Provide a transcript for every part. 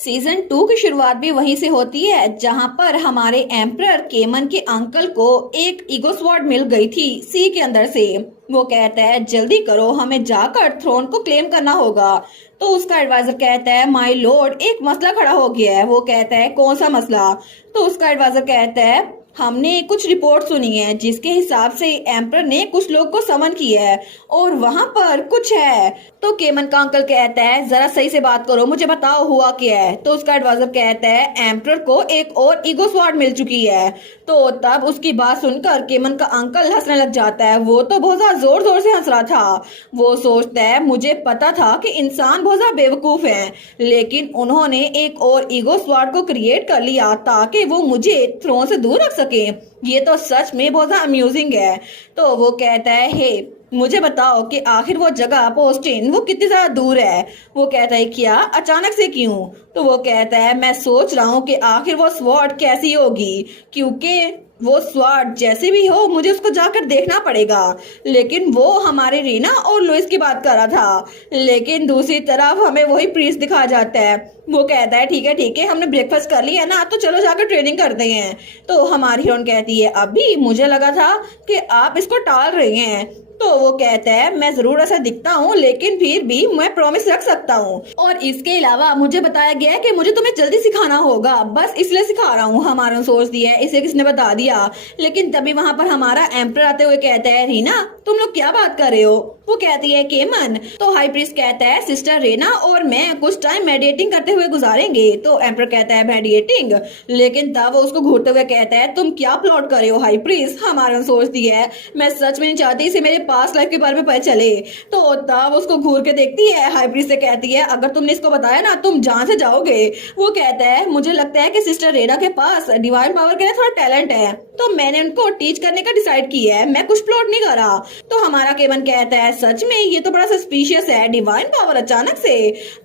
Season 2 की शुरुआत भी वहीं से होती है जहां पर हमारे एम्परर केमन के अंकल को एक ईगो स्वॉर्ड मिल गई थी सी के अंदर से। वो कहता है जल्दी करो, हमें जाकर थ्रोन को क्लेम करना होगा। तो उसका एडवाइजर कहता है माय लॉर्ड, एक मसला खड़ा हो गया है। वो कहता है कौन सा मसला? तो उसका एडवाइजर कहता है हमने कुछ रिपोर्ट सुनी है जिसके हिसाब से एम्परर ने कुछ लोग को समन किया है और वहां पर कुछ है। तो केमन का अंकल कहता है जरा सही से बात करो, मुझे बताओ हुआ क्या है। तो उसका एडवाइजर कहता है एम्परर को एक और ईगो स्वॉर्ड मिल चुकी है। तो तब उसकी बात सुनकर केमन का अंकल हंसने लग जाता है। वो तो बहुत ज्यादा जोर जोर से हंस रहा था। वो सोचता है मुझे पता था कि इंसान बहुत ज्यादा बेवकूफ है, लेकिन उन्होंने एक और ईगो स्वॉर्ड को क्रिएट कर लिया ताकि वो मुझे थ्रोन से दूर रख सके। ये तो सच में बहुत अम्यूजिंग है। तो वो कहता है हे मुझे बताओ कि आखिर वो जगह पोस्टिन वो कितनी ज्यादा दूर है। वो कहता है क्या, अचानक से क्यों? तो वो कहता है मैं सोच रहा हूँ कि आखिर वो स्वॉर्ड कैसी होगी, क्योंकि वो स्वॉर्ड जैसे भी हो मुझे उसको जाकर देखना पड़ेगा। लेकिन वो हमारे रीना और लुइस की बात कर रहा था, लेकिन दूसरी तरफ हमें वही प्रीस्ट दिखाया जाता है। वो कहता है ठीक है हमने ब्रेकफास्ट कर लिया ना, तो चलो जाकर ट्रेनिंग करते हैं। तो हमारी हीरोइन कहती है अभी मुझे लगा था कि आप इसको टाल रहे हैं। तो वो कहता है मैं जरूर ऐसा दिखता हूँ, लेकिन फिर भी मैं प्रॉमिस रख सकता हूँ। और इसके अलावा मुझे बताया गया है कि मुझे तुम्हें जल्दी सिखाना होगा, बस इसलिए सिखा रहा हूँ। हमारा सोच दिया है इसे किसने बता दिया। लेकिन तभी वहां पर हमारा एम्परर आते हुए कहता है रीना तुम लोग क्या बात कर रहे हो? वो कहती है केमन। तो हाई प्रीस्ट कहता है सिस्टर रेना और मैं कुछ टाइम मेडिटेटिंग करते हुए गुजारेंगे। तो एम्परर कहता है मेडिटेटिंग, लेकिन तब वो उसको घूरते हुए कहता है तुम क्या प्लॉट कर रहे हो हाई प्रीस्ट? हमारा सोचती है मैं सच में नहीं चाहती इसे मेरे पास्ट लाइफ के बारे में पता चले। तो तब उसको घूर के देखती है, हाई प्रीस्ट से कहती है अगर तुमने इसको बताया ना तुम जान से जाओगे। वो कहता है मुझे लगता है कि सिस्टर रेना के पास डिवाइन पावर के लिए थोड़ा टैलेंट है, तो मैंने उनको टीच करने का डिसाइड किया है, मैं कुछ प्लॉट नहीं करा। तो हमारा केमन कहता है सच में ये तो बड़ा सस्पिशियस है, डिवाइन पावर अचानक से।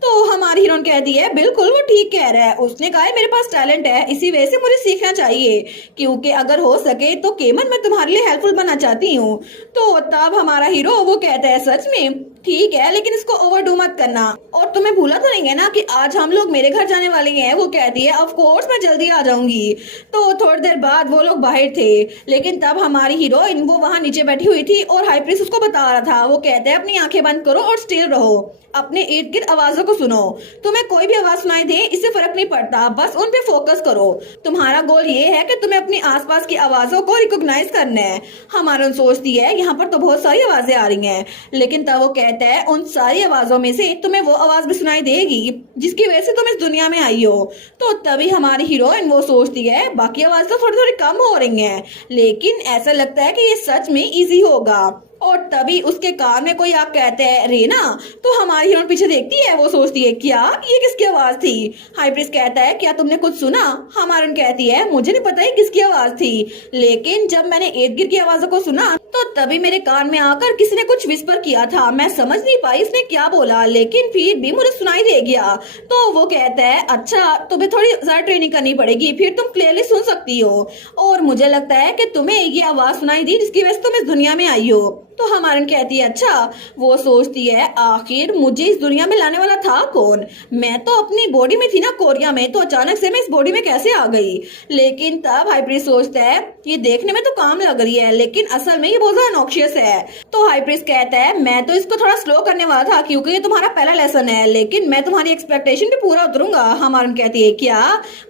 तो हमारी हीरोइन कहती है बिल्कुल वो ठीक कह रहा है, उसने कहा है मेरे पास टैलेंट है, इसी वजह से मुझे सीखना चाहिए, क्योंकि अगर हो सके तो केमन मैं तुम्हारे लिए हेल्पफुल बनना चाहती हूँ। तो तब हमारा हीरो वो कहता है सच में ठीक है, लेकिन इसको ओवरडू मत करना। और तुम्हें भूला तो नहीं है ना कि आज हम लोग मेरे घर जाने वाले हैं? वो कहती है ऑफ कोर्स मैं जल्दी आ जाऊंगी। तो थोड़ी देर बाद वो लोग बाहर थे, लेकिन तब हमारी हीरोइन वो वहां नीचे बैठी हुई थी और हाई प्रीस्ट उसको बता रहा था। वो कहते हैं अपनी आंखें बंद करो और स्टिल रहो, अपने इर्द गिर्द आवाजों को सुनो, तुम्हें कोई भी आवाज सुनाई दे इससे फर्क नहीं पड़ता, बस उन पे फोकस करो। तुम्हारा गोल ये है कि तुम्हें अपनी आसपास की आवाजों को रिकॉग्नाइज करना है। हमारा सोचती है यहाँ पर तो बहुत सारी आवाजें आ रही हैं, लेकिन तब वो कहता है उन सारी आवाजों में से तुम्हें वो आवाज भी सुनाई देगी जिसकी वजह से तुम इस दुनिया में आई हो। तो तभी हमारी हीरोइन वो सोचती है बाकी आवाज तो थोड़ी थोड़ी कम हो रही हैं, लेकिन ऐसा लगता है कि ये सच में इजी होगा। और तभी उसके कान में कोई आग कहते हैं रेना। तो हमारी हीरोइन पीछे देखती है, वो सोचती है क्या ये किसकी आवाज थी? हाई प्रीस्ट कहता है क्या तुमने कुछ सुना? हमारी कहती है मुझे नहीं पता है किसकी आवाज थी, लेकिन जब मैंने इर्द गिर्द की आवाजों को सुना तो तभी मेरे कान में आकर किसी ने कुछ विस्पर किया था, मैं समझ नहीं पाई इसने क्या बोला, लेकिन फिर भी मुझे सुनाई दे गया। तो वो कहता है अच्छा तुम्हें थोड़ी ज्यादा ट्रेनिंग करनी पड़ेगी, फिर तुम क्लियरली सुन सकती हो, और मुझे लगता है कि तुम्हें ये आवाज सुनाई दी जिसकी वजह से तुम इस दुनिया में आई हो। तो हमारन कहती है अच्छा। वो सोचती है आखिर मुझे इस दुनिया में लाने वाला था कौन? मैं तो अपनी बॉडी में थी ना कोरिया में, तो अचानक से मैं इस बॉडी में कैसे आ गई? लेकिन तब हाई प्रीस्ट सोचता है ये देखने में तो काम लग रही है, लेकिन असल में ये बहुत ज्यादा नॉक्शियस है। तो हाई प्रीस्ट कहता है मैं तो इसको थोड़ा स्लो करने वाला था क्योंकि ये तुम्हारा पहला लेसन है, लेकिन मैं तुम्हारी एक्सपेक्टेशन पे पूरा उतरूंगा। हमारन कहती है क्या?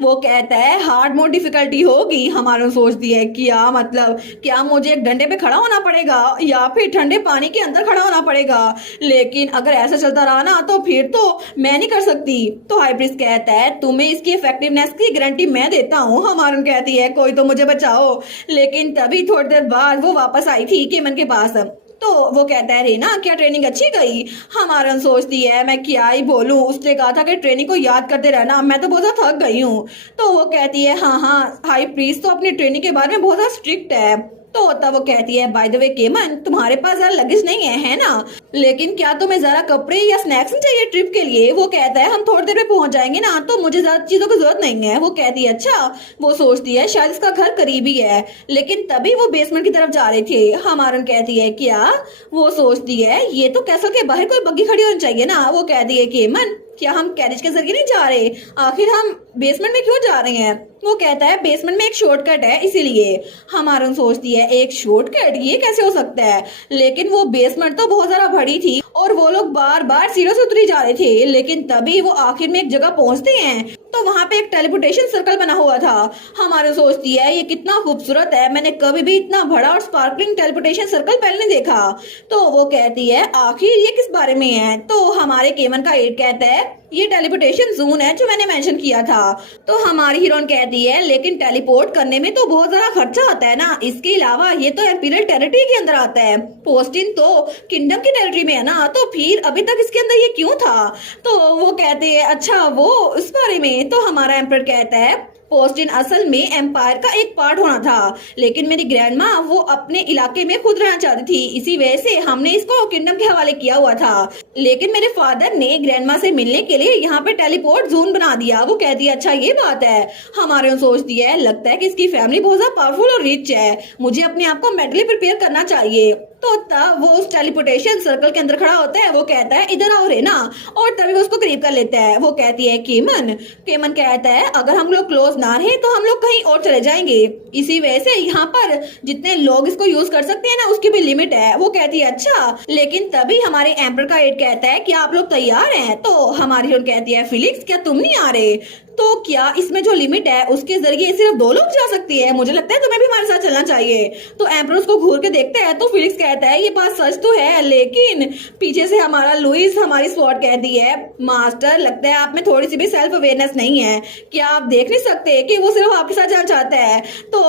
वो कहता है हार्ड मोड डिफिकल्टी होगी। हमारन सोचती है क्या मतलब, क्या मुझे एक डंडे पे खड़ा होना पड़ेगा या फिर ठंडे पानी के अंदर खड़ा होना पड़ेगा? लेकिन अगर ऐसा चलता रहा ना तो फिर तो मैं नहीं कर सकती। तो हाई प्रीस्ट कहता है तुम्हें इसकी इफेक्टिवनेस की गारंटी मैं देता हूँ। हमारन कहती है कोई तो मुझे बचाओ। लेकिन तभी थोड़ी देर बाद वो वापस आई थी केमन के पास। तो वो कहता है रेना क्या ट्रेनिंग अच्छी गई? हमारन सोचती है मैं क्या ही बोलूं, उसने कहा था कि ट्रेनिंग को याद करते रहना, मैं तो बहुत ज्यादा थक गई हूँ। तो वो कहती है हाँ हाई प्रीस्ट तो अपनी ट्रेनिंग के बारे में बहुत ज्यादा स्ट्रिक्ट है। तो तब वो कहती है बाय द वे केमन, तुम्हारे पास जरा लगेज नहीं है ना? लेकिन क्या तुम्हें जरा कपड़े या स्नैक्स नहीं चाहिए ट्रिप के लिए? वो कहता है हम थोड़ी देर में पहुंच जाएंगे ना, तो मुझे ज्यादा चीजों की जरूरत नहीं है। वो कहती है अच्छा। वो सोचती है शायद इसका घर करीब ही है, लेकिन तभी वो बेसमेंट की तरफ जा रहे थे। हमारन कहती है क्या? वो सोचती है ये तो कैसल के बाहर कोई बग्गी खड़ी होनी चाहिए ना। वो कहती है केमन, क्या हम कैरेज के जरिए नहीं जा रहे? आखिर हम बेसमेंट में क्यों जा रहे हैं? वो कहता है बेसमेंट में एक शॉर्टकट है इसीलिए। हमारन सोचती है एक शॉर्टकट, ये कैसे हो सकता है? लेकिन वो बेसमेंट तो बहुत ज्यादा बड़ी थी और वो लोग बार बार सीढ़ियों से उतरी जा रहे थे, लेकिन तभी वो आखिर में एक जगह पहुंचते हैं तो वहां पे एक टेलीपोर्टेशन सर्कल बना हुआ था। हमारे सोचती है ये कितना खूबसूरत है, मैंने कभी भी इतना बड़ा और स्पार्कलिंग टेलीपोर्टेशन सर्कल पहले नहीं देखा। तो वो कहती है आखिर ये किस बारे में है? तो हमारे केमन का एड कहता है ये टेलीपोर्टेशन जोन है जो मैंने मेंशन किया था। तो हमारी हीरोइन कहती है लेकिन टेलीपोर्ट करने में तो बहुत ज्यादा खर्चा आता है ना, इसके अलावा ये तो एम्पीरियल टेरिटरी के अंदर आता है, पोस्टिन तो किंगडम की टेरिटरी में है ना, तो फिर अभी तक इसके अंदर ये क्यों था? तो वो कहते हैं अच्छा वो उस बारे में। तो हमारा एम्परर कहता है पोस्टिन असल में एम्पायर का एक पार्ट होना था, लेकिन मेरी ग्रैंड माँ वो अपने इलाके में खुद रहना चाहती थी, इसी वजह से हमने इसको किंगडम के हवाले किया हुआ था। लेकिन मेरे फादर ने ग्रैंड माँ से मिलने के लिए यहाँ पे टेलीपोर्ट जोन बना दिया। वो कहती है अच्छा ये बात है। हमारे सोचती है लगता है कि इसकी फैमिली बहुत ज्यादा पावरफुल और रिच है, मुझे अपने आप को मेंटली प्रिपेयर करना चाहिए। तो तब वो उस टेलीपोर्टेशन सर्कल के अंदर खड़ा होता है। वो कहता है इधर आओ रे ना, और तभी वो उसको करीब कर लेता है। वो कहती है केमन। केमन कहता है अगर हम लोग क्लोज ना रहे तो हम लोग कहीं और चले जाएंगे, इसी वजह से यहाँ पर जितने लोग इसको यूज कर सकते हैं ना उसकी भी लिमिट है। वो कहती है अच्छा। लेकिन तभी हमारे एम्पर का एड कहता है क्या आप लोग तैयार हैं? तो हमारी हीरोइन कहती है फिलिक्स क्या तुम नहीं आ रहे? तो क्या इसमें जो लिमिट है उसके जरिए सिर्फ 2 लोग जा सकती है? मुझे लगता है तुम्हें भी हमारे साथ चलना चाहिए। तो एम्पर उसको घूर के देखता है तो फिलिक्स कहता है ये बात सच तो है, लेकिन पीछे से हमारा लुइस हमारी स्वॉट कहती है मास्टर लगता है आप में थोड़ी सी भी सेल्फ अवेयरनेस नहीं है, क्या आप देख नहीं सकते कि वो सिर्फ आपके साथ जाना चाहता है? तो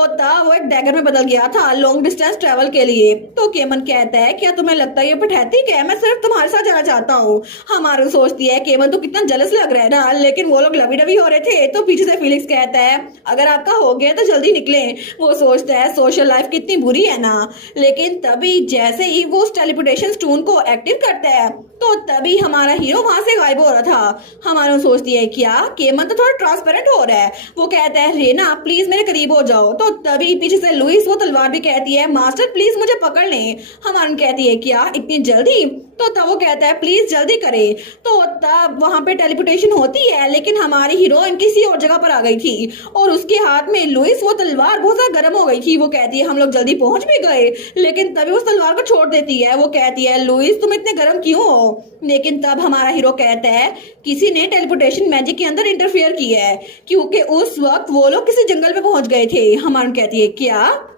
वो एक डैगर में बदल गया था लॉन्ग डिस्टेंस ट्रेवल के लिए। तो केमन कहता है क्या तुम्हें लगता है ये पठैतिक है? मैं सिर्फ तुम्हारे साथ जाना चाहता हूँ। हमारी सोचती है केमन तो कितना जलस लग रहा है ना, लेकिन वो लोग लवी डवी हो रहे थे। तो पीछे से फिलिक्स कहता है अगर आपका हो गया तो जल्दी निकले। वो सोचता है सोशल लाइफ कितनी बुरी है ना, लेकिन तभी जैसे ही वो उस टेलीपोर्टेशन स्टोन को एक्टिव करता है तो तभी हमारा हीरो वहां से गायब हो रहा था। हमारा सोचती है क्या केमन तो थोड़ा ट्रांसपेरेंट हो रहा है। वो कहता है रेना प्लीज मेरे करीब हो जाओ। तो तभी पीछे से लुइस वो तलवार भी कहती है मास्टर प्लीज मुझे पकड़ लें। हमारा कहती है क्या इतनी जल्दी? तो तब वो कहता है प्लीज जल्दी करे। तो तब वहां पे टेलीपोर्टेशन होती है, लेकिन हमारी हीरोइन किसी और जगह पर आ गई थी और उसके हाथ में लुइस वो तलवार बहुत ज्यादा गर्म हो गई थी। वो कहती है हम लोग जल्दी पहुंच भी गए, लेकिन तभी उस तलवार को छोड़ देती है। वो कहती है लुइस तुम इतने गर्म क्यों हो? लेकिन तब हमारा हीरो कहता है किसी ने टेलीपोर्टेशन मैजिक के अंदर इंटरफेयर किया है, क्योंकि उस वक्त वो लोग किसी जंगल में पहुंच गए थे। हमारा कहती है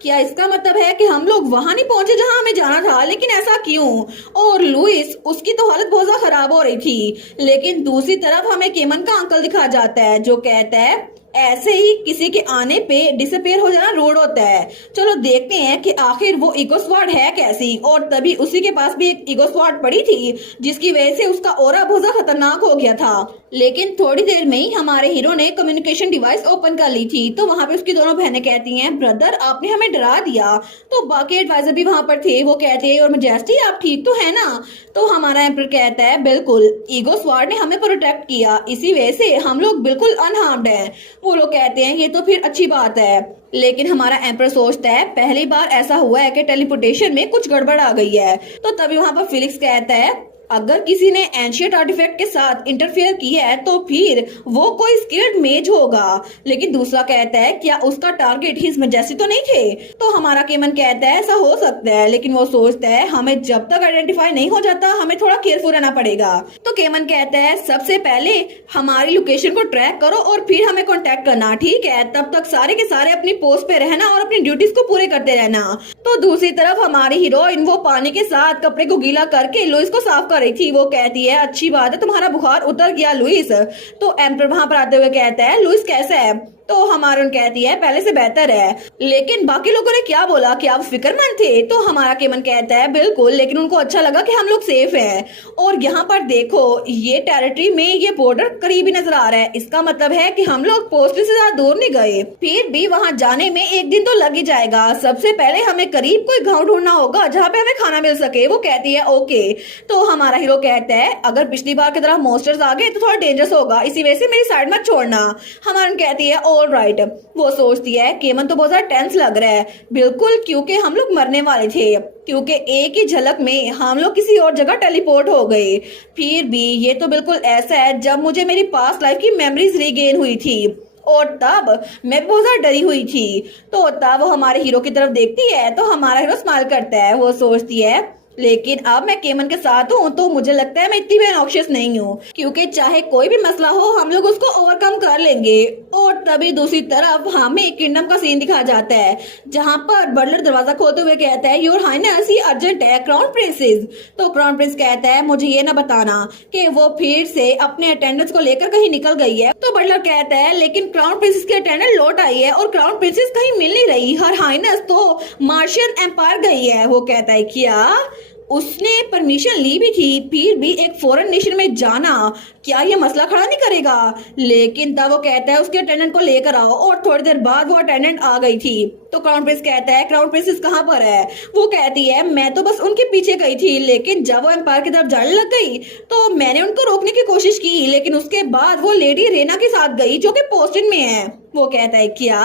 क्या इसका मतलब है कि हम लोग वहां नहीं पहुंचे जहां हमें जाना था? लेकिन ऐसा क्यों? और लुइस उसकी तो हालत बहुत ज्यादा खराब हो रही थी। लेकिन दूसरी तरफ हमें केमन का अंकल दिखा जाता है जो कहता है ऐसे ही किसी के आने पे डिसअपेयर हो जाना रूड होता है। चलो देखते हैं कि आखिर वो ईगो स्वॉर्ड है कैसी। और तभी उसी के पास भी एक ईगो स्वॉर्ड पड़ी थी जिसकी वजह से उसका ऑरा बहुत ज्यादा खतरनाक हो गया था। लेकिन थोड़ी देर में ही हमारे हीरो ने कम्युनिकेशन डिवाइस ओपन कर ली थी। तो वहां पे उसकी दोनों बहनें कहती हैं ब्रदर आपने हमें डरा दिया। तो बाकी एडवाइजर भी वहां पर थे। वो कहते हैं और मैजेस्टी आप ठीक तो है ना? तो हमारा एम्पर कहता है बिल्कुल, ईगो स्वॉर्ड ने हमें प्रोटेक्ट किया, इसी वजह से हम लोग बिल्कुल अनहार्म्ड हैं। वो लोग कहते हैं ये तो फिर अच्छी बात है। लेकिन हमारा एम्पर सोचता है पहली बार ऐसा हुआ है कि टेलीपोर्टेशन में कुछ गड़बड़ आ गई है। तो तभी वहां पर फिलिक्स कहता है अगर किसी ने एंशिएंट आर्टिफैक्ट के साथ इंटरफेयर किया है तो फिर वो कोई स्किल्ड मेज होगा। लेकिन दूसरा कहता है क्या उसका टारगेट हिज मैजेस्टी तो नहीं थे? तो हमारा केमन कहता है ऐसा हो सकता है, लेकिन वो सोचता है हमें जब तक आइडेंटिफाई नहीं हो जाता हमें थोड़ा केयरफुल रहना पड़ेगा। तो केमन कहता है सबसे पहले हमारी लोकेशन को ट्रैक करो और फिर हमें कॉन्टेक्ट करना, ठीक है? तब तक सारे के सारे अपनी पोस्ट पे रहना और अपनी ड्यूटीज को पूरे करते रहना। तो दूसरी तरफ हमारी हीरोइन वो पानी के साथ कपड़े को गीला करके लुइस को साफ रही थी। वो कहती है अच्छी बात है तुम्हारा बुखार उतर गया लुइस। तो एम्पर वहां पर आते हुए कहता है लुइस कैसा है? तो हमारून कहती है पहले से बेहतर है। लेकिन बाकी लोगों ने क्या बोला कि आप फिक्रमंद थे? तो हमारा केमन कहता है बिल्कुल, लेकिन उनको अच्छा लगा कि हम लोग सेफ हैं। और यहाँ पर देखो ये टेरिटरी में ये बॉर्डर करीबी नजर आ रहा है, इसका मतलब है कि हम लोग पोस्ट से ज्यादा दूर नहीं गए। फिर भी वहाँ जाने में एक दिन तो लग ही जाएगा। सबसे पहले हमें करीब कोई गाँव ढूंढना होगा जहाँ पे हमें खाना मिल सके। वो कहती है ओके। तो हमारा हीरो कहता है अगर पिछली बार की तरह मॉन्स्टर्स आ गए तो थोड़ा डेंजरस होगा, इसी वजह से मेरी साइड मत छोड़ना। हमारा कहती है ऑल राइट। वो सोचती है केमन तो बहुत ज्यादा टेंस लग रहा है। बिल्कुल, क्योंकि हम लोग मरने वाले थे, क्योंकि एक ही झलक में हम लोग किसी और जगह टेलीपोर्ट हो गए। फिर भी ये तो बिल्कुल ऐसा है जब मुझे मेरी पास्ट लाइफ की मेमोरीज रीगेन हुई थी, और तब मैं बहुत ज्यादा डरी हुई थी। तो तब वो हमारे हीरो की तरफ देखती है तो हमारा हीरो स्माइल करता है। वो सोचती है लेकिन अब मैं केमन के साथ हूँ तो मुझे लगता है मैं इतनी भी ऑब्सेस नहीं हूँ, क्योंकि चाहे कोई भी मसला हो हम लोग उसको ओवरकम कर लेंगे। और तभी दूसरी तरफ हमें किंगडम का सीन दिखाया जाता है जहाँ पर बटलर दरवाजा खोलते हुए कहता है योर हाइनेस ये अर्जेंट है क्राउन प्रिंसेस। तो क्राउन प्रिंस कहता है मुझे ये ना बताना कि वो फिर से अपने अटेंडेंस को लेकर कहीं निकल गई है। तो बटलर कहता है लेकिन क्राउन प्रिंसेस की अटेंडेंट लौट आई है और क्राउन प्रिंसेस कहीं मिल नहीं रही, हर हाइनेस तो मार्शियन एम्पायर गई है। वो कहता है क्या उसने परमिशन ली भी थी, फिर भी एक फॉरेन नेशन में जाना क्या ये मसला खड़ा नहीं करेगा? लेकिन तब वो कहता है उसके अटेंडेंट को लेकर आओ, और थोड़ी देर बाद वो अटेंडेंट आ गई थी। तो क्राउन प्रिंस कहता है क्राउन प्रिंसेस कहाँ पर है? वो कहती है मैं तो बस उनके पीछे गई थी, लेकिन जब वो एम्पायर की तरफ जाने लग गई तो मैंने उनको रोकने की कोशिश की, लेकिन उसके बाद वो लेडी रेना के साथ गई जो कि पोस्टिन में है। वो कहता है क्या?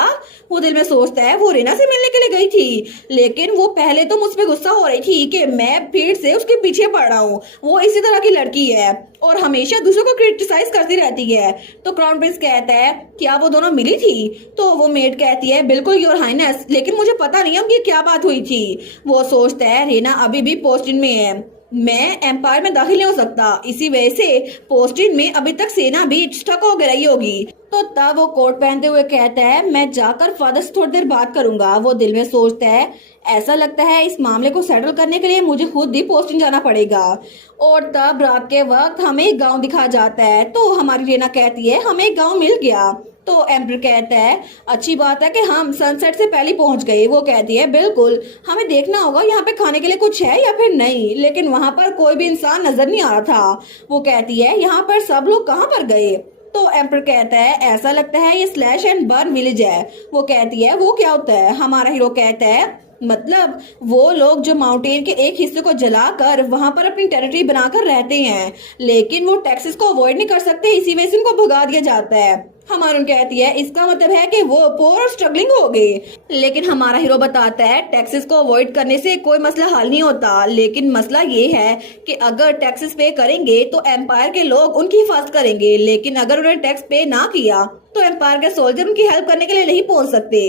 वो दिल में सोचता है वो रेना से मिलने के लिए गई थी, लेकिन वो पहले तो मुझ पे गुस्सा हो रही थी कि मैं फिर से उसके पीछे पड़ रहा हूँ। वो इसी तरह की लड़की है और हमेशा दूसरों को क्रिटिसाइज करती रहती है। तो क्राउन प्रिंस कहता है क्या वो दोनों मिली थी? तो वो मेड कहती है बिल्कुल योर हाइनेस, लेकिन मुझे पता नहीं कि क्या बात हुई थी। वो सोचता है रेना अभी भी पोस्टिन में है, मैं एम्पायर में दाखिल नहीं हो सकता, इसी वजह से पोस्टिन में अभी तक सेना भी स्टक हो गई होगी। तो तब वो कोट पहनते हुए कहता है मैं जाकर फादर से थोड़ी देर बात करूंगा। वो दिल में सोचता है ऐसा लगता है इस मामले को सेटल करने के लिए मुझे खुद ही पोस्टिंग जाना पड़ेगा। और तब रात के वक्त हमें एक गांव दिखा जाता है। तो हमारी रेना कहती है हमें एक गांव मिल गया। तो एम्पर कहता है अच्छी बात है कि हम सनसेट से पहले पहुंच गए। वो कहती है बिल्कुल, हमें देखना होगा यहाँ पे खाने के लिए कुछ है या फिर नहीं, लेकिन वहाँ पर कोई भी इंसान नजर नहीं आ रहा था। वो कहती है यहाँ पर सब लोग कहाँ पर गए? तो एम्पर कहता है ऐसा लगता है ये स्लैश एंड बर्न विलेज है। वो कहती है वो क्या होता है? हमारा हीरो कहता है मतलब वो लोग जो माउंटेन के एक हिस्से को जलाकर वहां पर अपनी टेरिटरी बनाकर रहते हैं, लेकिन वो टैक्सेस को अवॉइड नहीं कर सकते, इसी वजह से उनको भगा दिया जाता है। हमारा कहती है इसका मतलब है कि वो पोर और स्ट्रगलिंग हो गए। लेकिन हमारा हीरो बताता है टैक्सेस को अवॉइड करने से कोई मसला हल नहीं होता, लेकिन मसला ये है कि अगर टैक्सेस पे करेंगे तो एम्पायर के लोग उनकी हिफाजत करेंगे, लेकिन अगर उन्होंने टैक्स पे ना किया तो एम्पायर के सोल्जर उनकी हेल्प करने के लिए नहीं पहुंच सकते।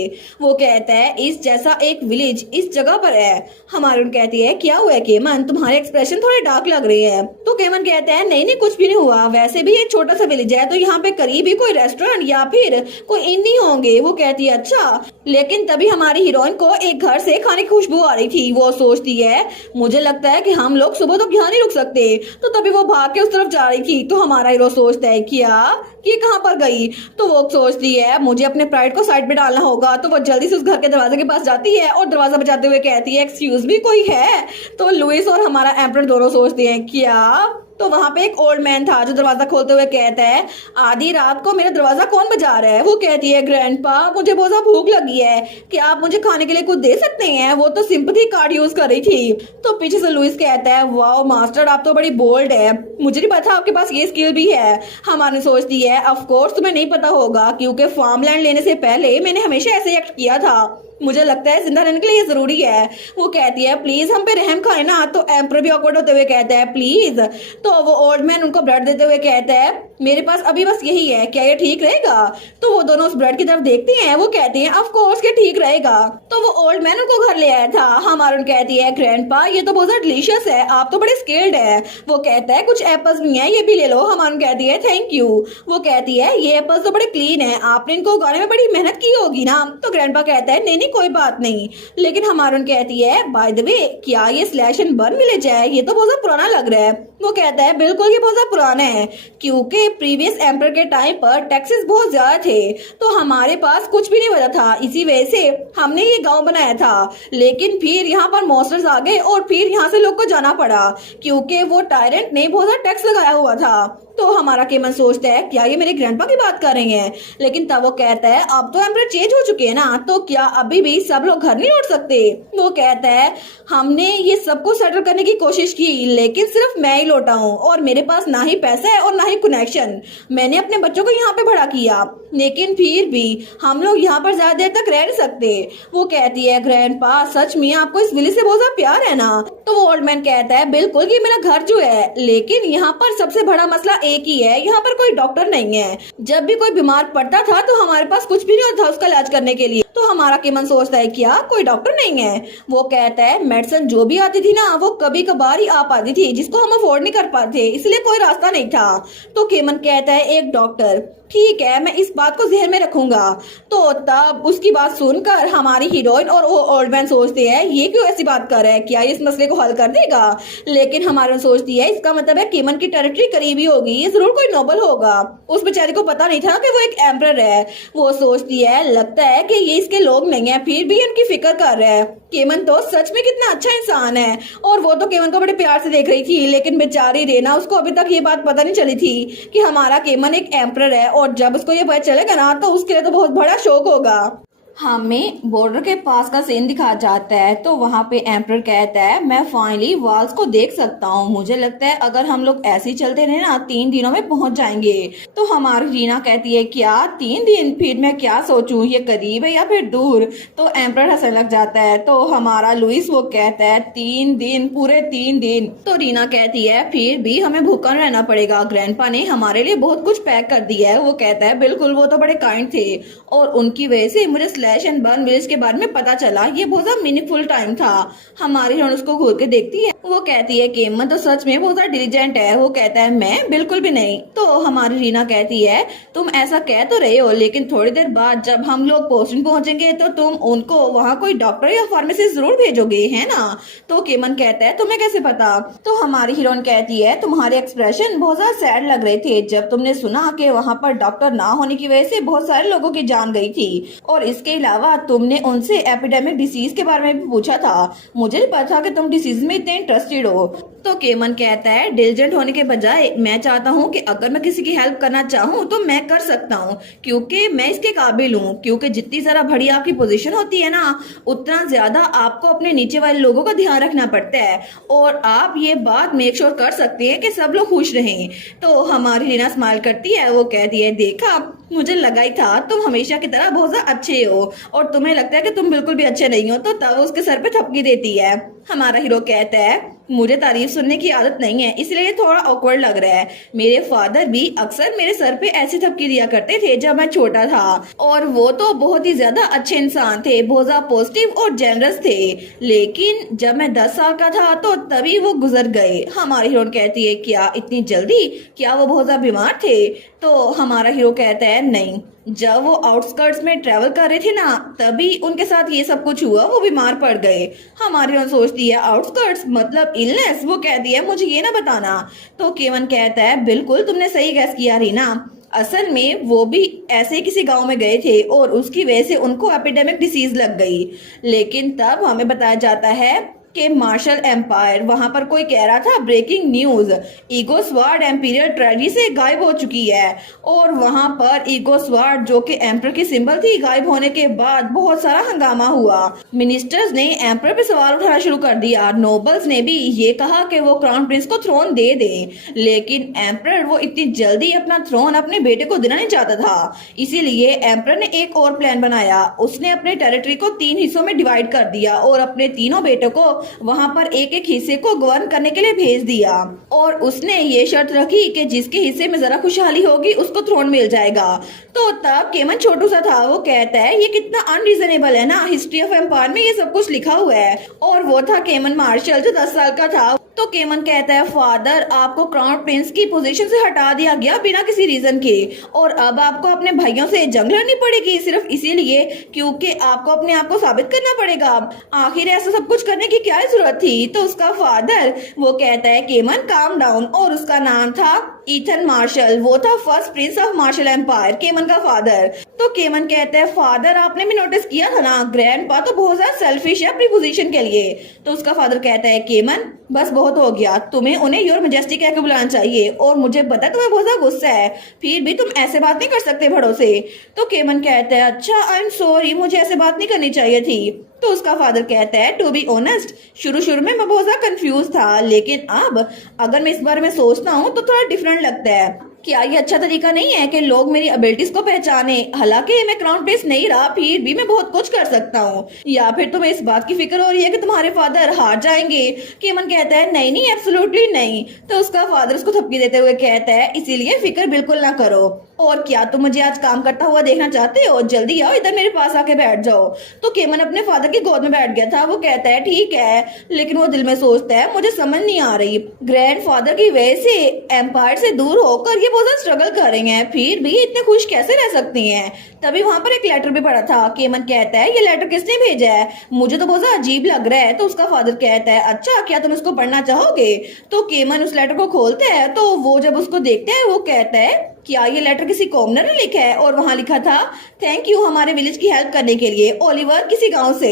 वो कहता है इस जैसा एक विलेज इस जगह पर है। हमारी कहती है क्या हुआ केमन, तुम्हारे एक्सप्रेशन थोड़े डार्क लग रहे हैं। तो केमन कहता है नहीं कुछ भी नहीं हुआ, वैसे भी ये छोटा सा विलेज है तो यहाँ पे करीब ही कोई रेस्टोरेंट या फिर कोई इन नहीं होंगे। वो कहती है अच्छा, लेकिन तभी हमारी हीरोइन को एक घर से खाने की खुशबू आ रही थी। वो सोचती है मुझे लगता है कि हम लोग सुबह तो यहाँ नहीं रुक सकते। तो तभी वो भाग के उस तरफ जा रही थी। तो हमारा हीरो सोचता है क्या ये कहाँ पर गई? तो वो सोचती है मुझे अपने प्राइड को साइड पे डालना होगा। तो वो जल्दी से उस घर के दरवाजे के पास जाती है और दरवाजा बजाते हुए कहती है एक्सक्यूज मी कोई है? तो लुइस और हमारा एम्परर दोनों सोचते हैं क्या? तो वहां पे एक ओल्ड मैन था जो दरवाजा खोलते हुए कहता है आधी रात को मेरा दरवाजा कौन बजा रहा है? वो कहती है ग्रैंडपा मुझे बहुत ज्यादा भूख लगी है, क्या आप मुझे खाने के लिए कुछ दे सकते हैं? वो तो सिंपैथी कार्ड यूज कर रही थी। तो पीछे से लुइस कहता है वाओ मास्टर आप तो बड़ी बोल्ड है, मुझे नहीं पता आपके पास ये स्किल भी है। हमारी सोचती है ऑफ कोर्स तुम्हें नहीं पता होगा, क्योंकि फार्मलैंड लेने से पहले मैंने हमेशा ऐसे एक्ट किया था, मुझे लगता है जिंदा रहने के लिए ये जरूरी है। वो कहती है प्लीज हम पे रहम खाए ना। तो एम्पर भी ऑकवर्ड होते हुए कहता है प्लीज। तो वो ओल्ड मैन उनको ब्रेड देते हुए कहता है मेरे पास अभी बस यही है, क्या ये ठीक रहेगा? तो वो दोनों उस ब्रेड की तरफ देखते हैं। वो कहते हैं ऑफ कोर्स के ठीक रहेगा। तो वो ओल्ड मैन उनको घर ले आया था। हमारा कहती है ग्रैंडपा ये तो बहुत ज्यादा डिलीशियस है, आप तो बड़े स्किल्ड है। वो कहता है कुछ एप्पल्स भी हैं, ये भी ले लो। हमारा कहती है थैंक यू। वो कहती है ये एप्पल्स तो बड़े क्लीन है, आपने इनको उगाने में बड़ी मेहनत की होगी ना। तो ग्रैंडपा कहता है नहीं कोई बात नहीं। लेकिन हमारा कहती है बाय द वे क्या ये स्लैश एंड बर्न विलेज है? ये तो बहुत पुराना लग रहा है। वो कहता है बिल्कुल ये बहुत ज्यादा पुराना है, क्योंकि प्रीवियस एम्पर के टाइम पर टैक्सेस बहुत ज्यादा थे, तो हमारे पास कुछ भी नहीं बचा था, इसी वजह से हमने ये गांव बनाया था। लेकिन फिर यहाँ पर मॉन्स्टर्स आ गए और फिर यहाँ से लोग को जाना पड़ा, क्योंकि वो टायरेंट ने बहुत ज्यादा टैक्स लगाया हुआ था। तो हमारा केमन सोचता है क्या ये मेरे ग्रैंडपा की बात कर रहे हैं, लेकिन तब वो कहता है अब तो एम्पर चेंज हो चुके हैं ना, तो क्या अभी भी सब लोग घर नहीं लौट सकते। वो कहता है हमने ये सबको सेटल करने की कोशिश की, लेकिन सिर्फ मैं ही लौटा हूँ और मेरे पास ना ही पैसा है और ना ही कनेक्शन। मैंने अपने बच्चों को यहाँ पे भड़ा किया, लेकिन फिर भी हम लोग यहाँ पर ज्यादा देर तक रह नहीं सकते। वो कहती है ग्रैंडपा सच में आपको इस विलेज से बहुत ज्यादा प्यार है ना। तो वो ओल्ड मैन कहता है बिल्कुल ये मेरा घर जो है, लेकिन यहाँ पर सबसे बड़ा मसला एक ही है, यहाँ पर कोई डॉक्टर नहीं है। जब भी कोई बीमार पड़ता था तो हमारे पास कुछ भी नहीं होता उसका इलाज करने के लिए। तो हमारा केमन सोचता है क्या कोई डॉक्टर नहीं है। वो कहता है मेडिसिन जो भी आती थी ना वो कभी कभार ही आ पाती थी, जिसको हम अफोर्ड नहीं कर पाते, इसलिए कोई रास्ता नहीं था। तो केमन कहता है एक डॉक्टर, ठीक है मैं इस बात को जहन में रखूंगा। तो तब उसकी बात सुनकर हमारी हीरोइन और वो ओल्ड मैन सोचते हैं ये क्यों ऐसी बात कर रहा है, क्या इस मसले को हल कर देगा। लेकिन हमारी सोचती है इसका मतलब है केमन की टेरिटरी करीबी होगी, ये जरूर कोई नोबल होगा। उस बेचारे को पता नहीं था कि वो एक एम्परर है। वो सोचती है लगता है कि ये इसके लोग नहीं है, फिर भी उनकी फिक्र कर रहा है। केमन तो सच में कितना अच्छा इंसान है, और वो तो केमन को बड़े प्यार से देख रही थी, लेकिन बेचारी रेना उसको अभी तक ये बात पता नहीं चली थी कि हमारा केमन एक एम्परर है, और जब उसको ये पता चलेगा ना तो उसके लिए तो बहुत बड़ा शौक होगा। हमें बॉर्डर के पास का सीन दिखा जाता है, तो वहाँ पे एम्परर कहता है मैं फाइनली वॉल्स को देख सकता हूँ, मुझे लगता है अगर हम लोग ऐसे ही चलते रहे ना 3 दिनों में पहुंच जाएंगे। तो हमारी रीना कहती है क्या 3 दिन, फिर मैं क्या सोचूं ये करीब है या फिर दूर। तो एम्परर हंसने लग जाता है। तो हमारा लुइस वो कहता है 3 दिन, पूरे 3 दिन। तो रीना कहती है फिर भी हमें भूखा रहना पड़ेगा, ग्रैंडपा ने हमारे लिए बहुत कुछ पैक कर दिया है। वो कहता है बिल्कुल वो तो बड़े काइंड थे, और उनकी वजह से मुझे स्लैश एंड बर्न विलेज के बारे में पता चला, ये बहुत ज्यादा मीनिंगफुल टाइम था। हमारी हीरोइन उसको घूर के देखती है। वो कहती है केमन तो सच में बहुत ज्यादा डिलीजेंट है। वो कहता है मैं बिल्कुल भी नहीं। तो हमारी रीना कहती है तुम ऐसा कह तो रहे हो, लेकिन थोड़ी देर बाद जब हम लोग पोस्टिंग पहुंचेंगे तो तुम उनको वहाँ कोई डॉक्टर या फार्मासिस्ट जरूर भेजोगे है ना। तो केमन कहता है तुम्हें कैसे पता। तो हमारी हीरोइन कहती है तुम्हारे एक्सप्रेशन बहुत ज्यादा सैड लग रहे थे जब तुमने सुना कि वहाँ पर डॉक्टर ना होने की वजह से बहुत सारे लोगों की जान गई थी, और इसके अलावा तुमने उनसे एपिडेमिक डिसीज के बारे में भी पूछा था। मुझे नहीं पता कि तुम डिसीज में इतने इंटरेस्टेड हो। तो केमन कहता है डिलीजेंट होने के बजाय मैं चाहता हूँ कि अगर मैं किसी की हेल्प करना चाहूँ तो मैं कर सकता हूँ, क्योंकि मैं इसके काबिल हूँ। क्योंकि जितनी जरा बड़ी आपकी पोजीशन होती है ना, उतना ज्यादा आपको अपने नीचे वाले लोगों का ध्यान रखना पड़ता है, और आप ये बात मेक श्योर कर सकते हैं कि सब लोग खुश रहें। तो हमारी रीना स्माइल करती है। वो कहती है देखा मुझे लगा ही था तुम हमेशा की तरह बहुत ज्यादा अच्छे हो, और तुम्हें लगता है कि तुम बिल्कुल भी अच्छे नहीं हो। तो तब उसके सर पे थपकी देती है। हमारा हीरो कहता है मुझे तारीफ सुनने की आदत नहीं है, इसलिए थोड़ा ऑकवर्ड लग रहा है। मेरे फादर भी अक्सर मेरे सर पे ऐसी थपकी दिया करते थे जब मैं छोटा था, और वो तो बहुत ही ज्यादा अच्छे इंसान थे, बहुत ज्यादा पॉजिटिव और जेनरस थे। लेकिन जब मैं 10 साल का था तो तभी वो गुजर गए। हमारी हीरोइन कहती है क्या इतनी जल्दी, क्या वो बहुत ज्यादा बीमार थे। तो हमारा हीरो कहता है नहीं, जब वो आउटस्कर्ट्स में ट्रेवल कर रहे थे ना तभी उनके साथ ये सब कुछ हुआ, वो बीमार पड़ गए। हमारी सोचती है आउटस्कर्ट्स मतलब इलनेस। वो कहती है मुझे ये ना बताना। तो केवन कहता है बिल्कुल तुमने सही गैस किया रीना, असल में वो भी ऐसे किसी गांव में गए थे और उसकी वजह से उनको एपिडेमिक डिसीज लग गई। लेकिन तब हमें बताया जाता है कि मार्शल एम्पायर, वहां पर कोई कह रहा था breaking news, ego sword imperial tragedy से गायब हो चुकी है। और वहां पर ईगो स्वार्ड जो कि एम्पर की सिंबल थी, गायब होने के बाद बहुत सारा हंगामा हुआ। मिनिस्टर्स ने एम्पर पे सवाल उठाना शुरू कर दिया। नोबल्स ने भी ये कहा कि वो क्राउन प्रिंस को थ्रोन दे दें, लेकिन एम्पर वो इतनी जल्दी अपना थ्रोन अपने बेटे को देना नहीं चाहता था। इसीलिए एम्पर ने एक और प्लान बनाया। उसने अपने टेरिटरी को 3 हिस्सों में डिवाइड कर दिया और अपने तीनों बेटों को वहां पर एक एक हिस्से को गवर्न करने के लिए भेज दिया, और उसने ये शर्त रखी कि जिसके हिस्से में जरा खुशहाली होगी उसको थ्रोन मिल जाएगा। तो तब केमन छोटू सा था। वो कहता है ये कितना अनरीजनेबल है ना, हिस्ट्री ऑफ एम्पायर में ये सब कुछ लिखा हुआ है। और वो था केमन मार्शल जो 10 साल का था। तो केमन कहता है फादर आपको क्राउन प्रिंस की पोजीशन से हटा दिया गया बिना किसी रीजन के, और अब आपको अपने भाइयों से जंग लड़नी पड़ेगी सिर्फ इसीलिए क्योंकि आपको अपने आप को साबित करना पड़ेगा। आखिर ऐसा सब कुछ करने की क्या जरूरत थी? तो उसका फादर वो कहता है केमन काम डाउन, और उसका नाम था ईथन मार्शल, वो था first prince of Marshal empire, केमन का फादर। तो केमन कहता है फादर आपने भी नोटिस किया था ना ग्रैंडपा तो बहुत ज्यादा सेल्फिश है अपनी पोजीशन के लिए। तो उसका फादर कहता है केमन बस बहुत हो गया, तुम्हें उन्हें योर मैजेस्टी कह के बुलाना चाहिए, और मुझे पता है तुम्हें बहुत ज्यादा गुस्सा है, फिर भी तुम ऐसे बात नहीं कर सकते बड़ों से। तो केमन कहता है अच्छा आई एम सॉरी, मुझे ऐसे बात नहीं करनी चाहिए थी। तो उसका फादर कहता है टू बी ऑनेस्ट शुरू में मैं बहुत ज्यादा कंफ्यूज था, लेकिन अब अगर मैं इस बारे में सोचता हूँ तो थोड़ा डिफरेंट लगता है। क्या ये अच्छा तरीका नहीं है कि लोग मेरी एबिलिटीज को पहचाने? हालांकि मैं क्राउन प्रिंस नहीं रहा फिर भी मैं बहुत कुछ कर सकता हूँ। या फिर तुम्हें इस बात की फिक्र हो रही है कि तुम्हारे फादर हार जाएंगे? केमन कहता है नहीं नहीं एब्सोल्युटली नहीं। तो उसका फादर उसको थपकी देते हुए कहता है इसीलिए फिक्र बिल्कुल ना करो। और क्या तुम मुझे आज काम करता हुआ देखना चाहते हो? जल्दी आओ इधर मेरे पास आके बैठ जाओ। तो केमन अपने फादर की गोद में बैठ गया था। वो कहता है ठीक है, लेकिन वो दिल में सोचता है मुझे समझ नहीं आ रही, ग्रैंडफादर की वजह से एम्पायर से दूर होकर ये बहुत स्ट्रगल कर रही हैं, फिर भी इतने खुश कैसे रह सकती हैं? तभी वहां पर एक लेटर भी पड़ा था। केमन कहता है ये लेटर किसने भेजा है? मुझे तो बहुत अजीब लग रहा है। तो उसका फादर कहता है अच्छा क्या तुम इसको पढ़ना चाहोगे? तो केमन उस लेटर को खोलता है, तो वो जब उसको देखता है वो कहता है क्या ये लेटर किसी कॉमनर ने लिखा है? और वहां लिखा था थैंक यू हमारे विलेज की हेल्प करने के लिए, ओलिवर किसी गांव से।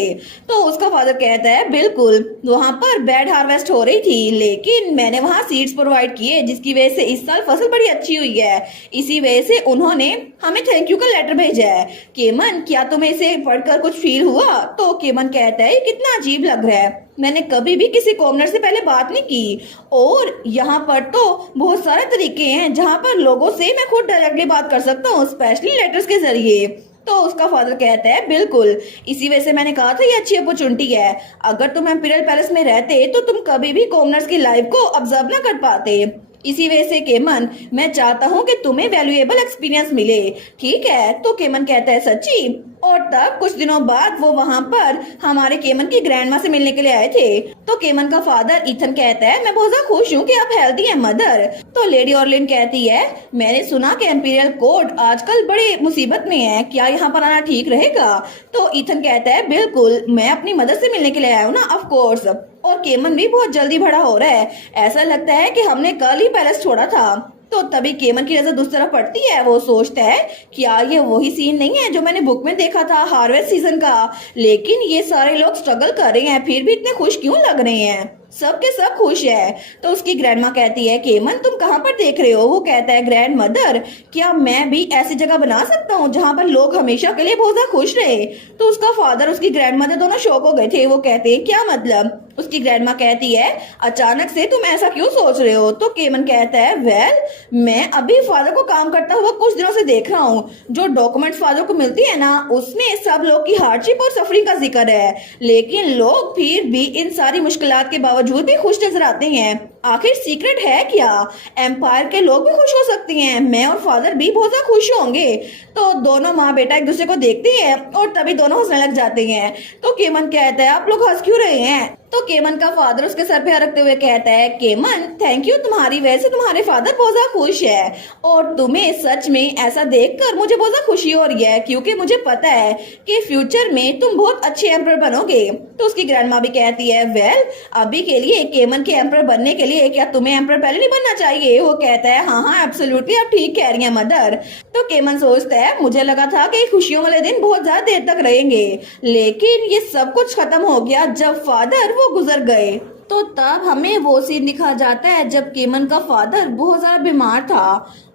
तो उसका फादर कहता है बिल्कुल, वहां पर बैड हार्वेस्ट हो रही थी लेकिन मैंने वहां सीड्स प्रोवाइड किए जिसकी वजह से इस साल फसल बड़ी अच्छी हुई है, इसी वजह से उन्होंने हमें थैंक यू का लेटर भेजा है। केमन क्या तुम्हें इसे पढ़कर कुछ फील हुआ? तो केमन कहता है कितना अजीब लग रहा है, मैंने कभी भी किसी कॉमनर से पहले बात नहीं की, और यहाँ पर तो बहुत सारे तरीके हैं जहाँ पर लोगों से मैं खुद डायरेक्टली बात कर सकता हूँ, स्पेशली लेटर्स के जरिए। तो उसका फादर कहता है बिल्कुल, इसी वजह से मैंने कहा था ये अच्छी अपॉर्चुनिटी है। अगर तुम एम्पीरियल पैलेस में रहते तो तुम कभी भी कॉमनर्स की लाइफ को ऑब्जर्व ना कर पाते। इसी वजह से केमन मैं चाहता हूँ कि तुम्हें वैल्यूएबल एक्सपीरियंस मिले, ठीक है? तो केमन कहता है सच्ची? और तब कुछ दिनों बाद वो वहाँ पर हमारे केमन की ग्रैंडमा से मिलने के लिए आए थे। तो केमन का फादर ईथन कहता है मैं बहुत ज्यादा खुश हूँ कि आप हेल्दी हैं मदर। तो लेडी ऑर्लिन कहती है मैंने सुना कि एम्पीरियल कोर्ट आजकल बड़ी मुसीबत में है, क्या यहाँ पर आना ठीक रहेगा? तो ईथन कहता है बिल्कुल, मैं अपनी मदर से मिलने के लिए आया हूँ ना, ऑफ कोर्स। और केमन भी बहुत जल्दी बड़ा हो रहा है, ऐसा लगता है कि हमने कल ही पैलेस छोड़ा था। तो तभी केमन की नजर दूसरी तरफ पड़ती है। वो सोचता है क्या ये वही सीन नहीं है जो मैंने बुक में देखा था हार्वेस्ट सीजन का? लेकिन ये सारे लोग स्ट्रगल कर रहे हैं फिर भी इतने खुश क्यों लग रहे हैं? सब के सब खुश है। तो उसकी ग्रैंडमा कहती है केमन तुम कहाँ पर देख रहे हो? वो कहता है ग्रैंड मदर क्या मैं भी ऐसी जगह बना सकता हूँ जहाँ पर लोग हमेशा के लिए बहुत ज्यादा खुश रहे? तो उसका फादर उसकी ग्रैंड मदर दोनों शॉक हो गए थे। वो कहते हैं क्या मतलब? उसकी ग्रैंडमा कहती है अचानक से तुम ऐसा क्यों सोच रहे हो? तो केमन कहता है वेल मैं अभी फादर को काम करता हुआ कुछ दिनों से देख रहा हूँ, जो डॉक्यूमेंट्स फादर को मिलती है ना उसमें सब लोग की हार्डशिप और सफरिंग का जिक्र है, लेकिन लोग फिर भी इन सारी मुश्किलात के बावजूद भी खुश नजर आते हैं। आखिर सीक्रेट है क्या? एम्पायर के लोग भी खुश हो सकती हैं, मैं और फादर भी बहुत ज्यादा खुश होंगे। तो दोनों माँ बेटा एक दूसरे को देखते हैं और तभी दोनों हंसने लग जाते हैं। तो केमन कहता है आप लोग हंस क्यों रहे हैं? तो केमन का फादर उसके सर पे हाथ रखते हुए कहता है केमन थैंक यू, तुम्हारी वजह से तुम्हारे फादर बहुत ज्यादा खुश है, और तुम्हें सच में ऐसा देखकर मुझे बहुत ज्यादा खुशी हो रही है क्योंकि मुझे पता है कि फ्यूचर में तुम बहुत अच्छे एम्परर बनोगे। तो उसकी ग्रैंडमा भी कहती है वेल अभी के लिए केमन के एम्परर बनने के लिए क्या तुम्हें एम्परर पहले नहीं बनना चाहिए? वो कहता है हाँ एब्सोल्युटली आप ठीक कह रही हैं मदर। तो केमन सोचता है मुझे लगा था कि खुशियों वाले दिन बहुत ज्यादा देर तक रहेंगे, लेकिन ये सब कुछ खत्म हो गया जब फादर वो गुजर गए। तो तब हमें वो सीन दिखा जाता है जब केमन का फादर बहुत ज्यादा बीमार था।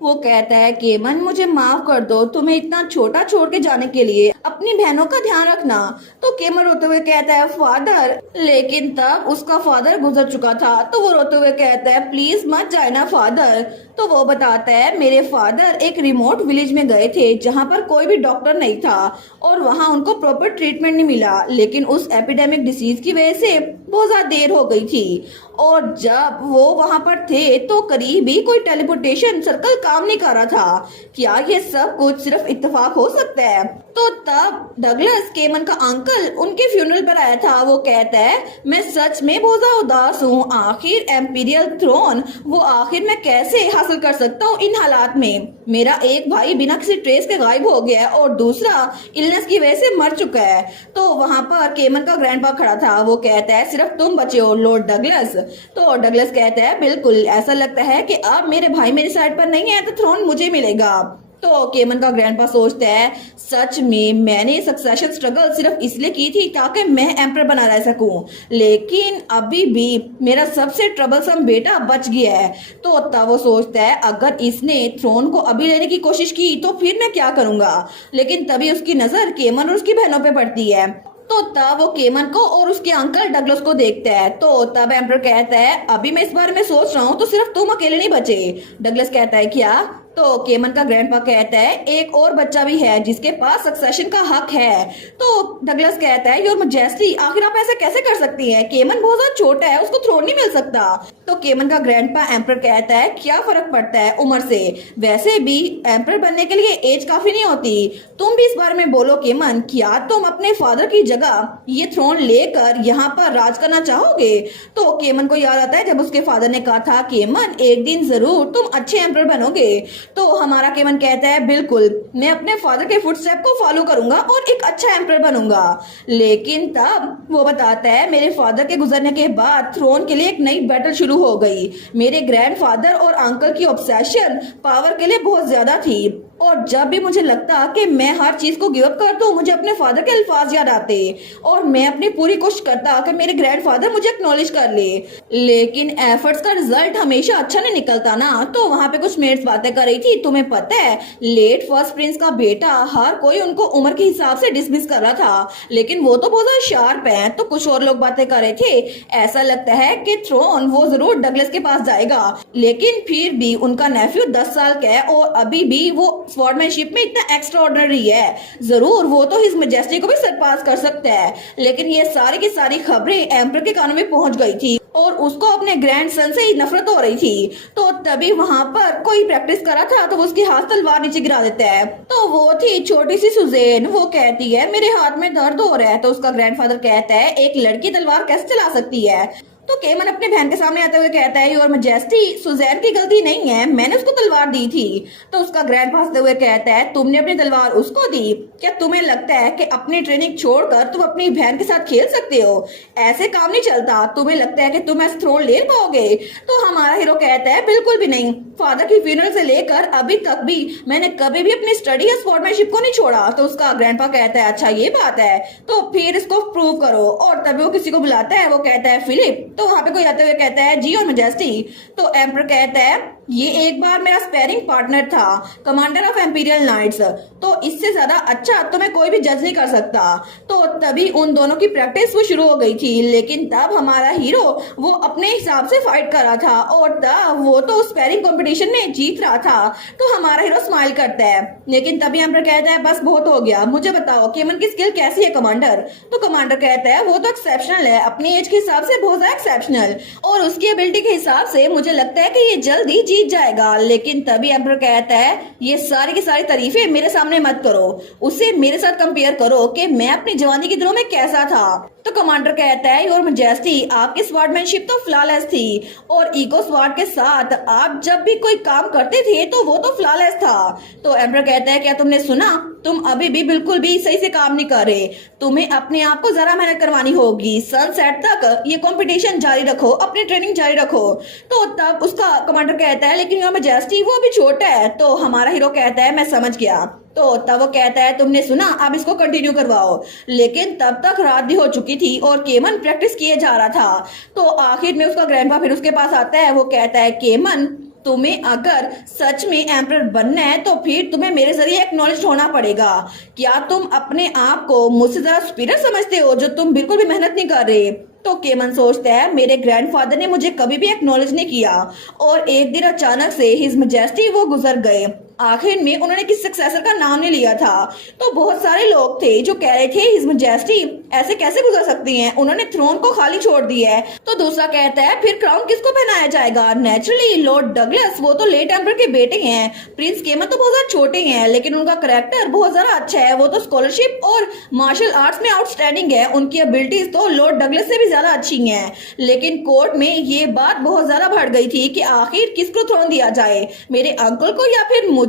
वो कहता है केमन मुझे माफ कर दो तुम्हें इतना छोटा छोड़ के जाने के लिए, अपनी बहनों का ध्यान रखना। तो केमन रोते हुए कहता है फादर, लेकिन तब उसका फादर गुजर चुका था। तो वो रोते हुए कहता है प्लीज मत जाए ना फादर। तो वो बताता है मेरे फादर एक रिमोट विलेज में गए थे जहाँ पर कोई भी डॉक्टर नहीं था और वहाँ उनको प्रॉपर ट्रीटमेंट नहीं मिला, लेकिन उस एपिडेमिक डिसीज की वजह से बहुत ज्यादा देर हो गई गई थी और जब वो वहां पर थे तो करीब ही कोई टेलीपोर्टेशन सर्कल काम नहीं कर रहा था। क्या ये सब कुछ सिर्फ इत्तेफाक हो सकता है? तो तब डगलस केमन का अंकल उनके फ्यूनरल पर आया था। वो कहता है मैं सच में बहुत ज्यादा उदास हूँ, आखिर एम्पीरियल थ्रोन वो आखिर मैं कैसे हासिल कर सकता हूँ इन हालात में। मेरा एक भाई बिना किसी ट्रेस के गायब हो गया है और दूसरा इलनेस की वजह से मर चुका है। तो वहां पर केमन का ग्रैंडपा खड़ा था। वो कहता है सिर्फ तुम बचे हो लॉर्ड डगलस। तो डगलस कहता है बिल्कुल, ऐसा लगता है कि अब मेरे भाई मेरी साइड पर नहीं है तो थ्रोन मुझे मिलेगा। तो केमन का ग्रैंडपा सोचता है सच में मैंने सक्सेशन स्ट्रगल सिर्फ इसलिए की थी ताकि मैं एम्परर बना रह सकूं, लेकिन अभी भी मेरा सबसे ट्रबलसम बेटा बच गया है। तो तब वो सोचता है अगर इसने थ्रोन को अभी लेने की कोशिश की तो फिर मैं क्या करूंगा। लेकिन तभी उसकी नजर केमन और उसकी बहनों पे पड़ती है। तो तब वो केमन को और उसके अंकल डगलस को देखता है। तो तब एम्परर कहता है अभी मैं इस बारे में सोच रहा हूँ तो सिर्फ तुम अकेले नहीं बचे। डगलस कहता है क्या? तो केमन का ग्रैंडपा कहता है एक और बच्चा भी है जिसके पास सक्सेशन का हक है। तो डगलस कहता है योर मैजेस्टी आखिर आप ऐसा कैसे कर सकती है? केमन बहुत ज्यादा छोटा है, उसको थ्रोन नहीं मिल सकता। तो केमन का ग्रैंडपा एम्परर कहता है क्या फर्क पड़ता है उम्र से, वैसे भी एम्परर बनने के लिए एज काफी नहीं होती। तुम भी इस बारे में बोलो केमन, क्या तुम अपने फादर की जगह ये थ्रोन लेकर यहाँ पर राज करना चाहोगे? तो केमन को याद आता है जब उसके फादर ने कहा था केमन एक दिन जरूर तुम अच्छे एम्परर बनोगे। तो हमारा केमन कहता है बिल्कुल, मैं अपने फादर के फुटस्टेप को फॉलो करूंगा और एक अच्छा एम्परर बनूंगा। लेकिन तब वो बताता है मेरे फादर के गुजरने के बाद थ्रोन के लिए एक नई बैटल शुरू हो गई। मेरे ग्रैंडफादर और अंकल की ऑब्सेशन पावर के लिए बहुत ज्यादा थी और जब भी मुझे लगता कि मैं हर चीज को गिव अप कर दूं मुझे अपने फादर के अल्फाज याद आते और मैं अपनी पूरी कोशिश करता कि मेरे ग्रैंडफादर मुझे एक्नॉलेज कर ले। लेकिन एफर्ट्स का रिजल्ट हमेशा अच्छा नहीं निकलता ना। तो वहां पे कुछ मेट्स बातें कर रही थी। तुम्हें पता है लेट फर्स्ट प्रिंस का बेटा हर कोई उनको उम्र के हिसाब से डिसमिस कर रहा था, लेकिन वो तो बहुत ज्यादा शार्प है। तो कुछ और लोग बातें कर रहे थे, ऐसा लगता है कि थ्रोन वो जरूर डगलस के पास जाएगा, लेकिन फिर भी उनका नेफ्यू 10 साल का है और अभी भी वो स्वॉर्डमैनशिप में इतना एक्स्ट्रा ऑर्डिनरी है। जरूर वो तो हिज मैजेस्टी को भी सरपास कर सकता है। लेकिन ये सारी की सारी खबरें एम्परर के कानों में पहुंच गई थी और उसको अपने ग्रैंड सन से ही नफरत हो रही थी। तो तभी वहां पर कोई प्रैक्टिस करा था तो वो उसके हाथ तलवार नीचे गिरा देता है। तो वो थी छोटी सी सुजेन। वो कहती है मेरे हाथ में दर्द हो रहा है। तो उसका ग्रैंडफादर कहता है एक लड़की तलवार कैसे चला सकती है? तो केमन अपने बहन के सामने आते हुए कहता है योर मैजेस्टी सुजैन की गलती नहीं है, मैंने उसको तलवार दी थी। तो उसका ग्रैंडपा हंसते हुए कहता है तुमने अपनी तलवार उसको दी? क्या तुम्हें लगता है कि अपनी ट्रेनिंग छोड़कर तुम अपनी बहन के साथ खेल सकते हो? ऐसे काम नहीं चलता। तुम्हें लगता है कि तुम ऐसे थ्रोन ले पाओगे? तो हमारा हीरो कहता है बिल्कुल भी नहीं। फादर की फ्यूनरल से लेकर अभी तक भी मैंने कभी भी अपनी स्टडी या स्पोर्ट्समैनशिप को नहीं छोड़ा। तो उसका ग्रैंडपा कहता है अच्छा ये बात है, तो फिर इसको प्रूव करो। और तभी वो किसी को बुलाता है। वो कहता है फिलिप। तो वहां पे कोई आते हुए कहता है जी और मैजेस्टी। तो एम्परर कहता है ये एक बार मेरा स्पेरिंग पार्टनर था, कमांडर ऑफ एम्पीरियल नाइट्स, तो इससे ज्यादा अच्छा तो मैं कोई भी जज नहीं कर सकता। तो तभी उन दोनों की प्रैक्टिस वो शुरू हो गई थी। लेकिन तब हमारा हीरो वो अपने हिसाब से फाइट कर रहा था और तब वो तो स्पेरिंग कंपटीशन में जीत रहा था। तो हमारा हीरो स्माइल करता है। लेकिन तभी एम्परर कहता है बस बहुत हो गया, मुझे बताओ केमन की स्किल कैसी है कमांडर? तो कमांडर कहता है वो तो एक्सेप्शनल है, अपनी एज के हिसाब से बहुत ज्यादा एक्सेप्शनल, और उसकी एबिलिटी के हिसाब से मुझे लगता है कि ये जल्दी जीत जाएगा। लेकिन तभी एम्परर कहता है ये सारी की सारी तारीफें मेरे सामने मत करो, उसे मेरे साथ कंपेयर करो कि मैं अपनी जवानी के दिनों में कैसा था। तो कमांडर कहता है योर मैजेस्टी आपकी स्वॉर्डमैनशिप तो फ्लॉलेस थी और ईगो स्वॉर्ड के साथ आप जब भी कोई काम करते थे तो वो तो फ्लॉलेस था। तो एम्परर कहता है क्या तुमने सुना? तुम अभी भी बिल्कुल भी सही से काम नहीं कर रहे, तुम्हें अपने आप को जरा मेहनत करवानी होगी। सनसेट तक ये कंपटीशन जारी रखो, अपनी ट्रेनिंग जारी रखो। तो तब उसका कमांडर कहता है लेकिन योर मैजेस्टी वो अभी छोटा है। तो हमारा हीरो कहता है मैं समझ गया। तो तब वो कहता है तुमने सुना, अब इसको कंटिन्यू करवाओ। लेकिन तब तक रात भी हो चुकी थी और केमन प्रैक्टिस किए जा रहा था। तो आखिर में उसका ग्रैंडपा फिर उसके पास आता है। वो कहता है केमन तुम्हें अगर सच में एम्परर बनना है तो फिर तुम्हें मेरे जरिए एक्नॉलेज होना पड़ेगा। क्या तुम अपने आप को मुझसे ज्यादा सुपीरियर समझते हो जो तुम बिल्कुल भी मेहनत नहीं कर रहे? तो केमन सोचता है मेरे ग्रैंडफादर ने मुझे कभी भी एक्नॉलेज नहीं किया और एक दिन अचानक से हिज मैजेस्टी वो गुजर गए। आखिर में उन्होंने किस सक्सेसर का नाम नहीं लिया था। तो बहुत सारे लोग थे जो कह रहे थे हिज मैजेस्टी ऐसे कैसे गुजर सकती हैं, उन्होंने थ्रोन को खाली छोड़ दिया है। तो दूसरा कहता है फिर क्राउन किसको पहनाया जाएगा। नेचुरली लॉर्ड डगलस, वो तो लेट एम्परर के बेटे हैं। प्रिंस केमन तो बहुत ज्यादा छोटे हैं लेकिन उनका करेक्टर बहुत ज्यादा अच्छा है। वो तो स्कॉलरशिप और मार्शल आर्ट्स में आउटस्टैंडिंग है। उनकी एबिलिटीज तो लॉर्ड डगलस से भी ज्यादा अच्छी हैं। लेकिन कोर्ट में ये बात बहुत ज्यादा बढ़ गई थी कि आखिर किसको थ्रोन दिया जाए, मेरे अंकल को या फिर मुझे।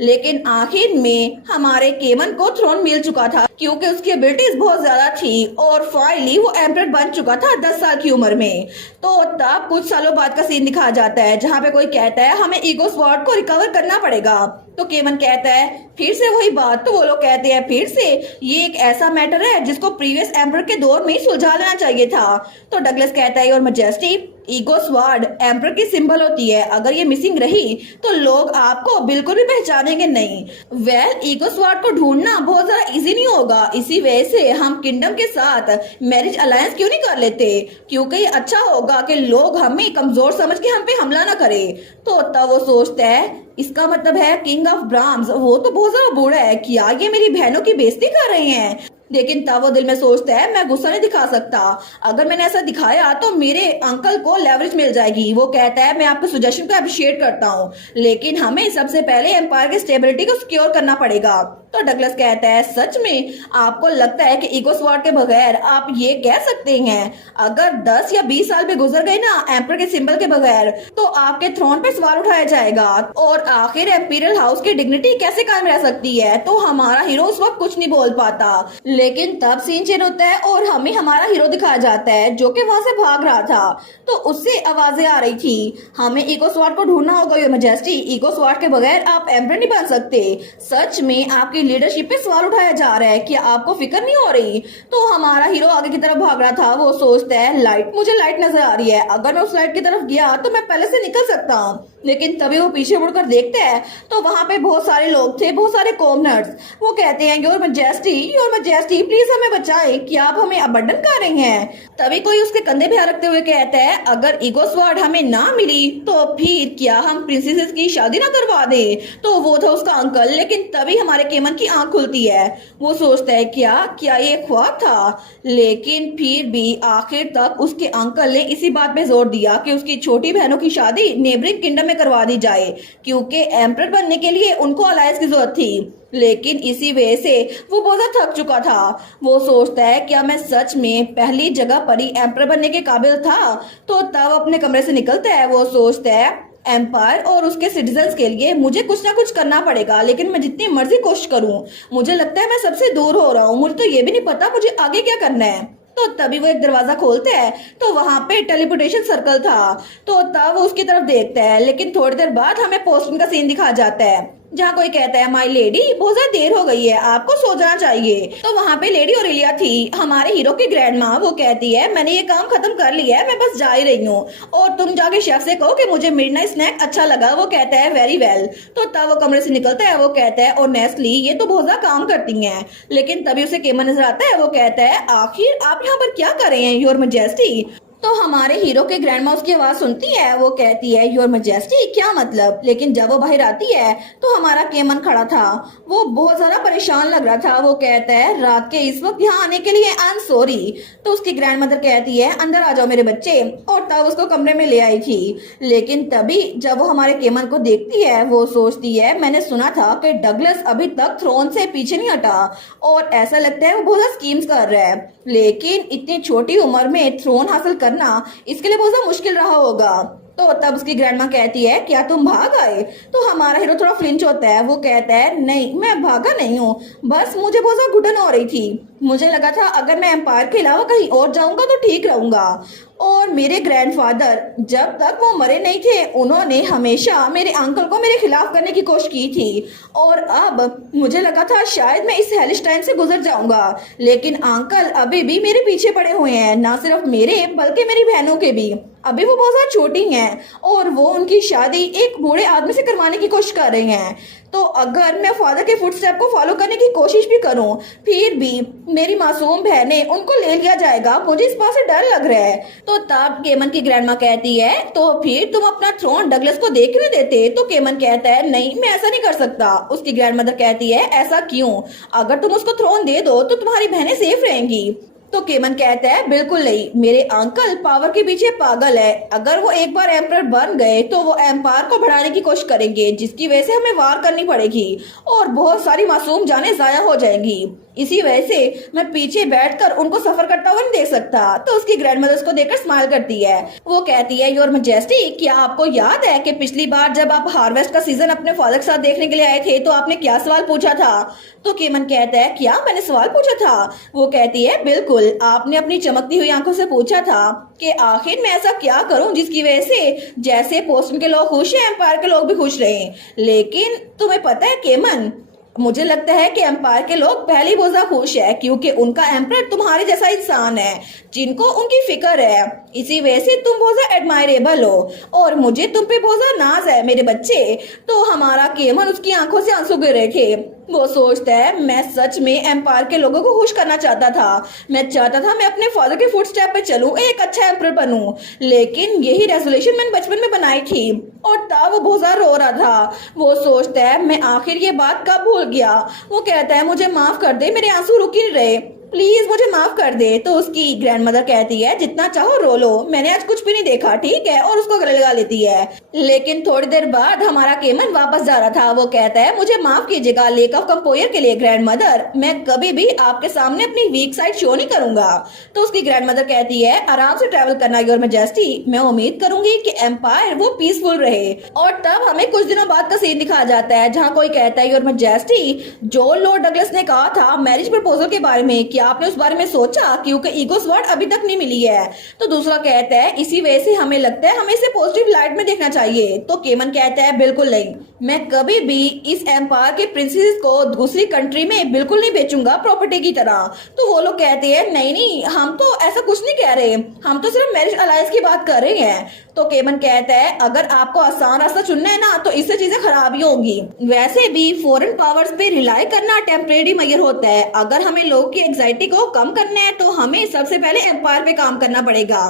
लेकिन आखिर में हमारे केमन को थ्रोन मिल चुका था क्योंकि उसकी एबिलिटीज बहुत ज्यादा थी और फाइनली वो एम्परर बन चुका था 10 साल की उम्र में। तो तब कुछ सालों बाद का सीन दिखाया जाता है जहाँ पे कोई कहता है हमें ईगो स्वॉर्ड को रिकवर करना पड़ेगा। तो केमन कहता है फिर से वही बात। तो वो लोग कहते हैं फिर से ये एक ऐसा मैटर है जिसको प्रीवियस एम्परर के दौर में ही सुलझा लेना चाहिए था। तो डगलस कहता है your majesty, ego sword emperor की सिंबल होती है, अगर ये मिसिंग रही तो लोग आपको बिल्कुल भी पहचानेंगे नहीं। वेल ईगो स्वॉर्ड को ढूंढना बहुत ज्यादा इजी नहीं होगा, इसी वजह से हम किंगडम के साथ मैरिज अलायंस क्यों नहीं कर लेते, क्योंकि ये अच्छा होगा कि लोग हमें कमजोर समझ के हम पे हमला ना करे। तो तब वो सोचता है इसका मतलब है किंग ऑफ ब्राह्म्स वो तो बहुत ज्यादा बूढ़ा है, क्या ये मेरी बहनों की बेइज्जती कर रहे हैं। लेकिन तब वो दिल में सोचता है मैं गुस्सा नहीं दिखा सकता, अगर मैंने ऐसा दिखाया तो मेरे अंकल को लेवरेज मिल जाएगी। वो कहता है मैं आपके सजेशन को अप्रिशिएट करता हूँ लेकिन हमें सबसे पहले एम्पायर की स्टेबिलिटी को सिक्योर करना पड़ेगा। तो डगलस कहता है सच में आपको लगता है कि ईगो स्वॉर्ड के बगैर आप ये कह सकते हैं, अगर 10 या 20 साल भी गुजर गए ना एम्पर के सिंबल के बगैर तो आपके थ्रोन पे सवाल उठाया जाएगा और आखिर एम्पीरियल हाउस की डिग्निटी कैसे कायम रह सकती है। तो हमारा हीरो उस वक्त कुछ नहीं बोल पाता। लेकिन तब सीन चेंज होता है और हमें हमारा हीरो दिखाया जाता है जो कि वहां से भाग रहा था। तो उससे आवाजें आ रही थी हमें ईगो स्वॉर्ड को ढूंढना होगा योर मैजेस्टी, ईगो स्वॉर्ड के बगैर आप एम्पर नहीं बन सकते। सच में आपकी लीडरशिप पे सवाल उठाया जा रहा है, क्या आपको फिक्र नहीं हो रही। तो हमारा हीरो आगे की तरफ भाग रहा था। वो सोचता है लाइट, मुझे लाइट नजर आ रही है, अगर मैं उस लाइट की तरफ गया तो मैं पहले से निकल सकता हूँ। लेकिन तभी वो पीछे मुड़कर देखता है तो वहां पे बहुत सारे लोग थे, बहुत सारे कॉमनर्स। वो कहते हैं योर मैजेस्टी प्लीज हमें बचाए, क्या आप हमें अबंडन कर रहे हैं। तभी कोई उसके कंधे पे हाथ रखते हुए कहता है अगर ईगो स्वॉर्ड हमें ना मिली तो फिर क्या हम प्रिंसेसेस की शादी ना करवा दे। तो वो था उसका अंकल। लेकिन तभी हमारे केमन की आंख खुलती है। वो सोचता है क्या ये ख्वाब था। लेकिन फिर भी आखिर तक उसके अंकल ने इसी बात पे जोर दिया कि उसकी छोटी बहनों की शादी नेबरिंग किंगडम में करवा दी जाए क्योंकि एम्परर बनने के लिए उनको अलायंस की जरूरत थी। लेकिन इसी वजह से वो बहुत ज्यादा थक चुका था। वो सोचता है क्या मैं सच में पहली जगह पर ही एम्परर बनने के काबिल था। तो तब अपने कमरे से निकलता है। वो सोचता है एम्पायर और उसके सिटीजन्स के लिए मुझे कुछ ना कुछ करना पड़ेगा, लेकिन मैं जितनी मर्जी कोशिश करूं मुझे लगता है मैं सबसे दूर हो रहा हूं, मुझे तो ये भी नहीं पता मुझे आगे क्या करना है। तो तभी वो एक दरवाजा खोलते हैं तो वहां पे टेलीपोर्टेशन सर्कल था। तो तब वो उसकी तरफ देखता है लेकिन थोड़ी देर बाद हमें पोस्टमैन का सीन दिखाया जाता है जहाँ कोई कहता है माय लेडी बहुत ज्यादा देर हो गई है, आपको सो जाना चाहिए। तो वहाँ पे लेडी ओरेलिया थी, हमारे हीरो की ग्रैंड माँ। वो कहती है मैंने ये काम खत्म कर लिया है, मैं बस जा ही रही हूँ और तुम जाके शेफ से कहो कि मुझे मिडनाइट स्नैक अच्छा लगा। वो कहता है वेरी वेल। तो तब वो कमरे से निकलता है। वो कहता है ऑनेस्टली ये तो बहुत ज्यादा काम करती हैं। लेकिन तभी उसे केमन नजर आता है। वो कहता है आखिर आप यहाँ पर क्या कर रहे हैं योर मैजेस्टी। तो हमारे हीरो के ग्रैंडमा उसकी आवाज सुनती है। वो कहती है योर मैजेस्टी क्या मतलब। लेकिन जब वो बाहर आती है तो हमारा केमन खड़ा था। वो बहुत ज्यादा परेशान लग रहा था। वो कहता है रात के इस वक्त यहाँ आने के लिए आई एम सॉरी। तो उसकी ग्रैंड मदर कहती है अंदर आ जाओ मेरे बच्चे, और तब उसको कमरे में ले आई थी। लेकिन तभी जब वो हमारे केमन को देखती है वो सोचती है मैंने सुना था कि डगलस अभी तक थ्रोन से पीछे नहीं हटा और ऐसा लगता है वो बहुत स्कीम्स कर रहा है, लेकिन इतनी छोटी उम्र में थ्रोन हासिल करना इसके लिए बहुत ज्यादा मुश्किल रहा होगा। तो तब उसकी ग्रैंडमा कहती है क्या तुम भाग आए। तो हमारा हीरो थोड़ा फ्लिंच होता है। वो कहता है नहीं मैं भागा नहीं हूँ, बस मुझे बहुत ज्यादा घुटन हो रही थी, मुझे लगा था अगर मैं एम्पायर के अलावा कहीं और जाऊंगा तो ठीक रहूंगा। और मेरे ग्रैंडफादर जब तक वो मरे नहीं थे उन्होंने हमेशा मेरे अंकल को मेरे खिलाफ करने की कोशिश की थी और अब मुझे लगा था शायद मैं इस हेलिश टाइम से गुजर जाऊंगा, लेकिन अंकल अभी भी मेरे पीछे पड़े हुए हैं, ना सिर्फ मेरे बल्कि मेरी बहनों के भी। अभी वो बहुत ज्यादा छोटी हैं और वो उनकी शादी एक बूढ़े आदमी से करवाने की कोशिश कर रही हैं। तो अगर मैं फादर के फुटस्टेप को फॉलो करने की कोशिश भी करूं, फिर भी मेरी मासूम बहनें उनको ले लिया जाएगा, मुझे इस बात से डर लग रहा है। तो तब केमन की ग्रैंडमा कहती है, तो फिर तुम अपना थ्रोन डगलस को दे क्यों देते? तो केमन कहता है, नहीं मैं ऐसा नहीं कर सकता। उसकी ग्रैंडमदर कहती है, ऐसा क्यों? अगर तुम उसको थ्रोन दे दो तो तुम्हारी बहनें सेफ रहेंगी। तो केमन कहता है, बिल्कुल नहीं, मेरे अंकल पावर के पीछे पागल है। अगर वो एक बार एम्परर बन गए तो वो एम्पायर को बढ़ाने की कोशिश करेंगे, जिसकी वजह से हमें वार करनी पड़ेगी और बहुत सारी मासूम जानें जाया हो जाएंगी। इसी वजह से मैं पीछे बैठकर उनको सफर करता हुआ नहीं देख सकता। तो उसकी ग्रैंडमदर उसको देखकर स्माइल करती है। वो कहती है, योर मैजेस्टी, क्या आपको याद है कि पिछली बार जब आप हार्वेस्ट का सीजन अपने फादर के साथ देखने के लिए आए थे तो आपने क्या सवाल पूछा था? तो केमन कहता है, क्या मैंने सवाल पूछा था? वो कहती है, बिल्कुल, आपने अपनी चमकती हुई आंखों से पूछा था कि आखिर मैं ऐसा क्या करूं जिसकी वजह से जैसे पोस्टन के लोग खुश हैं, एम्पायर के लोग भी खुश रहें। लेकिन तुम्हें पता है केमन, मुझे लगता है कि एम्पायर के लोग पहले ही बहुत खुश है, क्योंकि उनका एम्परर तुम्हारे जैसा इंसान है जिनको उनकी फिक्र है। इसी वजह से तुम बहुत एडमायरेबल हो और मुझे तुम पे बहुत नाज है मेरे बच्चे। तो हमारा केमन उसकी आंखों से आंसू गिर थे। वो सोचता है, मैं सच में एम्पायर के लोगों को खुश करना चाहता था। मैं चाहता था मैं अपने फादर के फुटस्टेप पे चलूं, एक अच्छा एम्परर बनूं। लेकिन यही रेजोल्यूशन मैंने बचपन में बनाई थी और तब वो बहुत ज्यादा रो रहा था। वो सोचता है, मैं आखिर ये बात कब भूल गया। वो कहता है, मुझे माफ कर दे, मेरे आंसू रुक ही नहीं रहे, प्लीज मुझे माफ कर दे। तो उसकी ग्रैंडमदर कहती है, जितना चाहो रो लो, मैंने आज कुछ भी नहीं देखा, ठीक है, और उसको गले लगा लेती है। लेकिन थोड़ी देर बाद हमारा केमन वापस जा रहा था। वो कहता है, मुझे माफ कीजिएगा लेक ऑफ कंपोयर के लिए ग्रैंडमदर, मैं कभी भी आपके सामने अपनी वीक साइड शो नहीं करूंगा। तो उसकी ग्रैंडमदर कहती है, आराम से ट्रैवल करना योर मैजेस्टी, मैं उम्मीद करूंगी कि एम्पायर वो पीसफुल रहे। और तब हमें कुछ दिनों बाद का सीन दिखाया जाता है जहाँ कोई कहता है, योर मैजेस्टी, जो लॉर्ड डगलस ने कहा था मैरिज प्रपोजल के बारे में, क्या आपने उस बारे में सोचा? क्योंकि ईगो स्वॉर्ड अभी तक नहीं मिली है। तो दूसरा कहता है, इसी वजह से हमें लगता है हमें इसे पॉजिटिव लाइट में देखना चाहिए। तो केमन कहता है, बिल्कुल नहीं, मैं कभी भी इस एम्पायर के प्रिंसेस को दूसरी कंट्री में बिल्कुल नहीं बेचूंगा प्रॉपर्टी की तरह। तो वो लोग कहते हैं, नहीं नहीं, हम तो ऐसा कुछ नहीं कह रहे, हम तो सिर्फ मैरिज अलायंस की बात कर रहे हैं। तो केमन कहता है, अगर आपको आसान रास्ता चुनना है ना तो इससे चीजें खराब ही होंगी। वैसे भी फॉरेन पावर्स पे रिलाई करना टेम्परेरी मेजर होता है। अगर हमें लोगों की एंजाइटी को कम करना है तो हमें सबसे पहले एम्पायर पे काम करना पड़ेगा।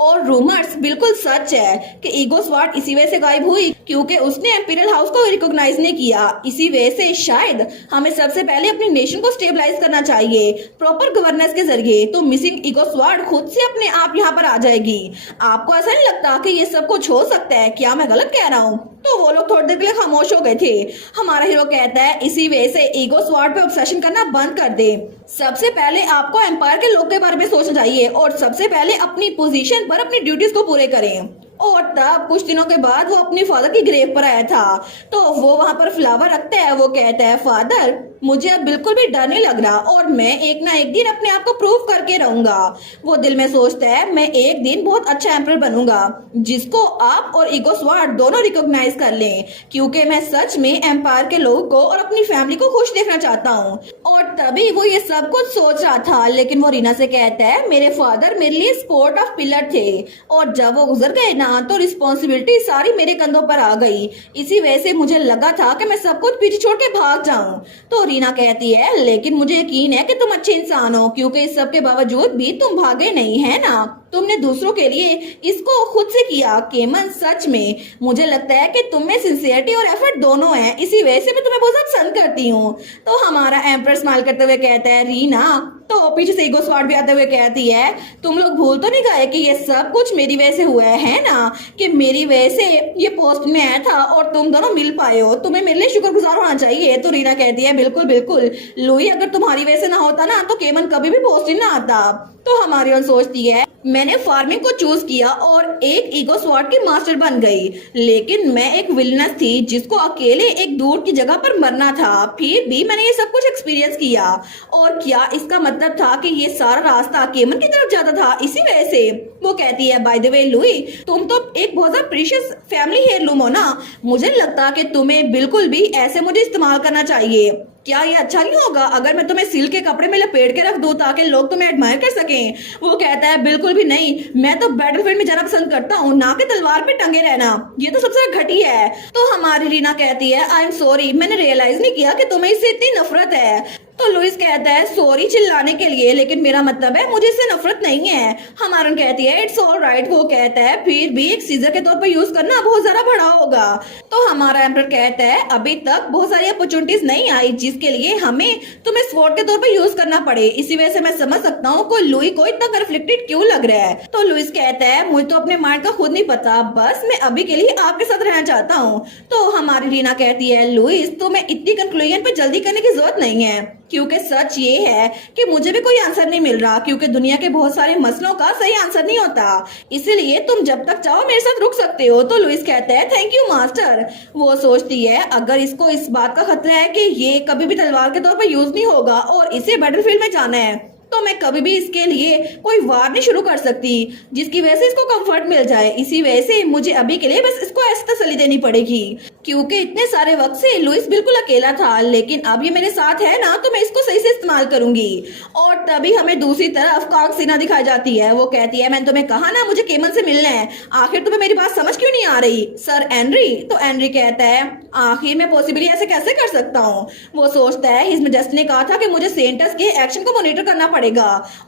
और रूमर्स बिल्कुल सच है कि ईगो स्वॉर्ड इसी वजह से गायब हुई क्योंकि उसने एम्पीरियल हाउस को रिकॉग्नाइज नहीं किया। इसी वजह से शायद हमें सबसे पहले अपनी नेशन को स्टेबलाइज करना चाहिए प्रॉपर गवर्नेंस के जरिए। तो मिसिंग ईगो स्वॉर्ड खुद से अपने आप यहाँ पर आ जाएगी। आपको ऐसा नहीं लगता कि ये सब कुछ हो सकता है? क्या मैं गलत कह रहा हूँ? तो वो लोग थोड़ी देर के लिए खामोश हो गए थे। हमारा हीरो कहता है, इसी वजह से ईगो स्वॉर्ड पे ऑब्सेशन करना बंद कर दे। सबसे पहले आपको एम्पायर के लोग के बारे में सोचना चाहिए और सबसे पहले अपनी पोजीशन पर अपनी ड्यूटीज को पूरे करें। और तब कुछ दिनों के बाद वो अपने फादर की ग्रेव पर आया था। तो वो वहां पर फ्लावर रखता है। वो कहता है, फादर, मुझे अब बिल्कुल भी डर नहीं लग रहा और मैं एक ना एक दिन अपने आप को प्रूव करके रहूंगा। वो दिल में सोचता है, मैं एक दिन बहुत अच्छा एम्परर बनूंगा जिसको आप और ईगो स्वॉर्ड दोनों रिकॉग्नाइज कर लें, क्योंकि मैं सच में एम्पायर के लोगों को और अपनी फैमिली को खुश देखना चाहता हूँ। और तभी वो ये सब कुछ सोच रहा था, लेकिन वो रीना से कहता है, मेरे फादर मेरे लिए सपोर्ट ऑफ पिलर थे और जब वो गुजर गए ना तो रिस्पॉन्सिबिलिटी सारी मेरे कंधों पर आ गई। इसी वजह से मुझे लगा था कि मैं सब कुछ पीछे छोड़ के भाग जाऊं। तो रीना कहती है, लेकिन मुझे यकीन है कि तुम अच्छे इंसान हो, क्योंकि इस सब के बावजूद भी तुम भागे नहीं, है ना? तुमने दूसरों के लिए इसको खुद से किया। केमन, सच में मुझे लगता है कि तुम में सिंसियरिटी और एफर्ट दोनों है, इसी वजह से मैं तुम्हें बहुत पसंद करती हूँ। तो हमारा एम्पर स्माइल करते हुए कहता है, रीना। तो पीछे से ईगो स्वॉर्ड भी आते हुए कहती है, तुम लोग भूल तो नहीं गए कि ये सब कुछ मेरी वजह से हुआ है ना, कि मेरी वजह से ये पोस्ट में आया था और तुम दोनों मिल पाए हो, तुम्हें मेरे लिए शुक्रगुजार होना चाहिए। तो रीना कहती है, बिल्कुल बिल्कुल लुई, अगर तुम्हारी वजह से ना होता ना तो केमन कभी भी पोस्ट ही ना आता। तो हमारी ओर सोचती है, मैंने फार्मिंग को चूज किया और एक ईगो स्वॉर्ड की मास्टर बन गई, लेकिन मैं एक विलनेस थी जिसको अकेले एक दूर की जगह पर मरना था। फिर भी मैंने ये सब कुछ एक्सपीरियंस किया। और क्या इसका मतलब था कि ये सारा रास्ता केमन की तरफ जाता था? इसी वजह से वो कहती है, बाय द वे लुई, तुम तो एक बहुत ज्यादा प्रीशियस फैमिली हेयरलूम हो ना, मुझे लगता कि तुम्हें बिल्कुल भी ऐसे मुझे इस्तेमाल करना चाहिए। क्या ये अच्छा नहीं होगा अगर मैं तुम्हें सिल्क के कपड़े में लपेट के रख दूं ताकि लोग तुम्हें एडमायर कर सकें? वो कहता है बिल्कुल भी नहीं, मैं तो बैटलफील्ड में जाना पसंद करता हूँ, ना कि तलवार पे टंगे रहना। ये तो सबसे घटिया है। तो हमारी रीना कहती है आई एम सॉरी, मैंने रियलाइज नहीं किया कि तुम्हें इससे इतनी नफरत है। तो लुइस कहता है सॉरी चिल्लाने के लिए, लेकिन मेरा मतलब है मुझे इससे नफरत नहीं है। हमारन कहती है इट्स ऑल राइट। वो कहता है फिर भी एक सीजर के तौर पर यूज करना बहुत ज्यादा बड़ा होगा। तो हमारा एम्परर कहता है अभी तक बहुत सारी अपॉर्चुनिटीज नहीं आई जिसके लिए हमें तुम्हें स्वॉर्ड के तौर पर यूज करना पड़े। इसी वजह से मैं समझ सकता हूँ को लुई को इतना कन्फ्लिक्टेड क्यों लग रहा है। तो लुइस कहता है मुझे तो अपने माइंड का खुद नहीं पता, बस मैं अभी के लिए आपके साथ रहना चाहता हूँ। तो हमारी रीना कहती है लुइस तुम्हें इतनी कंक्लूजन पे जल्दी करने की जरूरत नहीं है, क्योंकि सच ये है कि मुझे भी कोई आंसर नहीं मिल रहा, क्योंकि दुनिया के बहुत सारे मसलों का सही आंसर नहीं होता। इसलिए तुम जब तक चाहो मेरे साथ रुक सकते हो। तो लुइस कहता है थैंक यू मास्टर। वो सोचती है अगर इसको इस बात का खतरा है कि ये कभी भी तलवार के तौर पर यूज नहीं होगा और इसे बैटलफील्ड में जाना है, तो मैं कभी भी इसके लिए कोई वार नहीं शुरू कर सकती जिसकी वजह से इसको कंफर्ट मिल जाए। इसी वजह से मुझे अभी के लिए बस इसको ऐसी तसल्ली देनी पड़ेगी, क्योंकि इतने सारे वक्त से लुइस बिल्कुल अकेला था, लेकिन अब ये मेरे साथ है ना तो मैं इसको सही से इस्तेमाल करूंगी। और तभी हमें दूसरी तरफ कांग सीना दिखाई जाती है। वो कहती है मैंने तुम्हें कहा ना मुझे केमन से मिलना है, आखिर तुम्हें मेरी बात समझ क्यों नहीं आ रही सर एनरी? तो एनरी कहता है आखिर मैं पॉसिबली ऐसे कैसे कर सकता हूँ। वो सोचता है हिज मैजेस्टी ने कहा था कि मुझे सेंटस के एक्शन को मॉनिटर करना पड़ेगा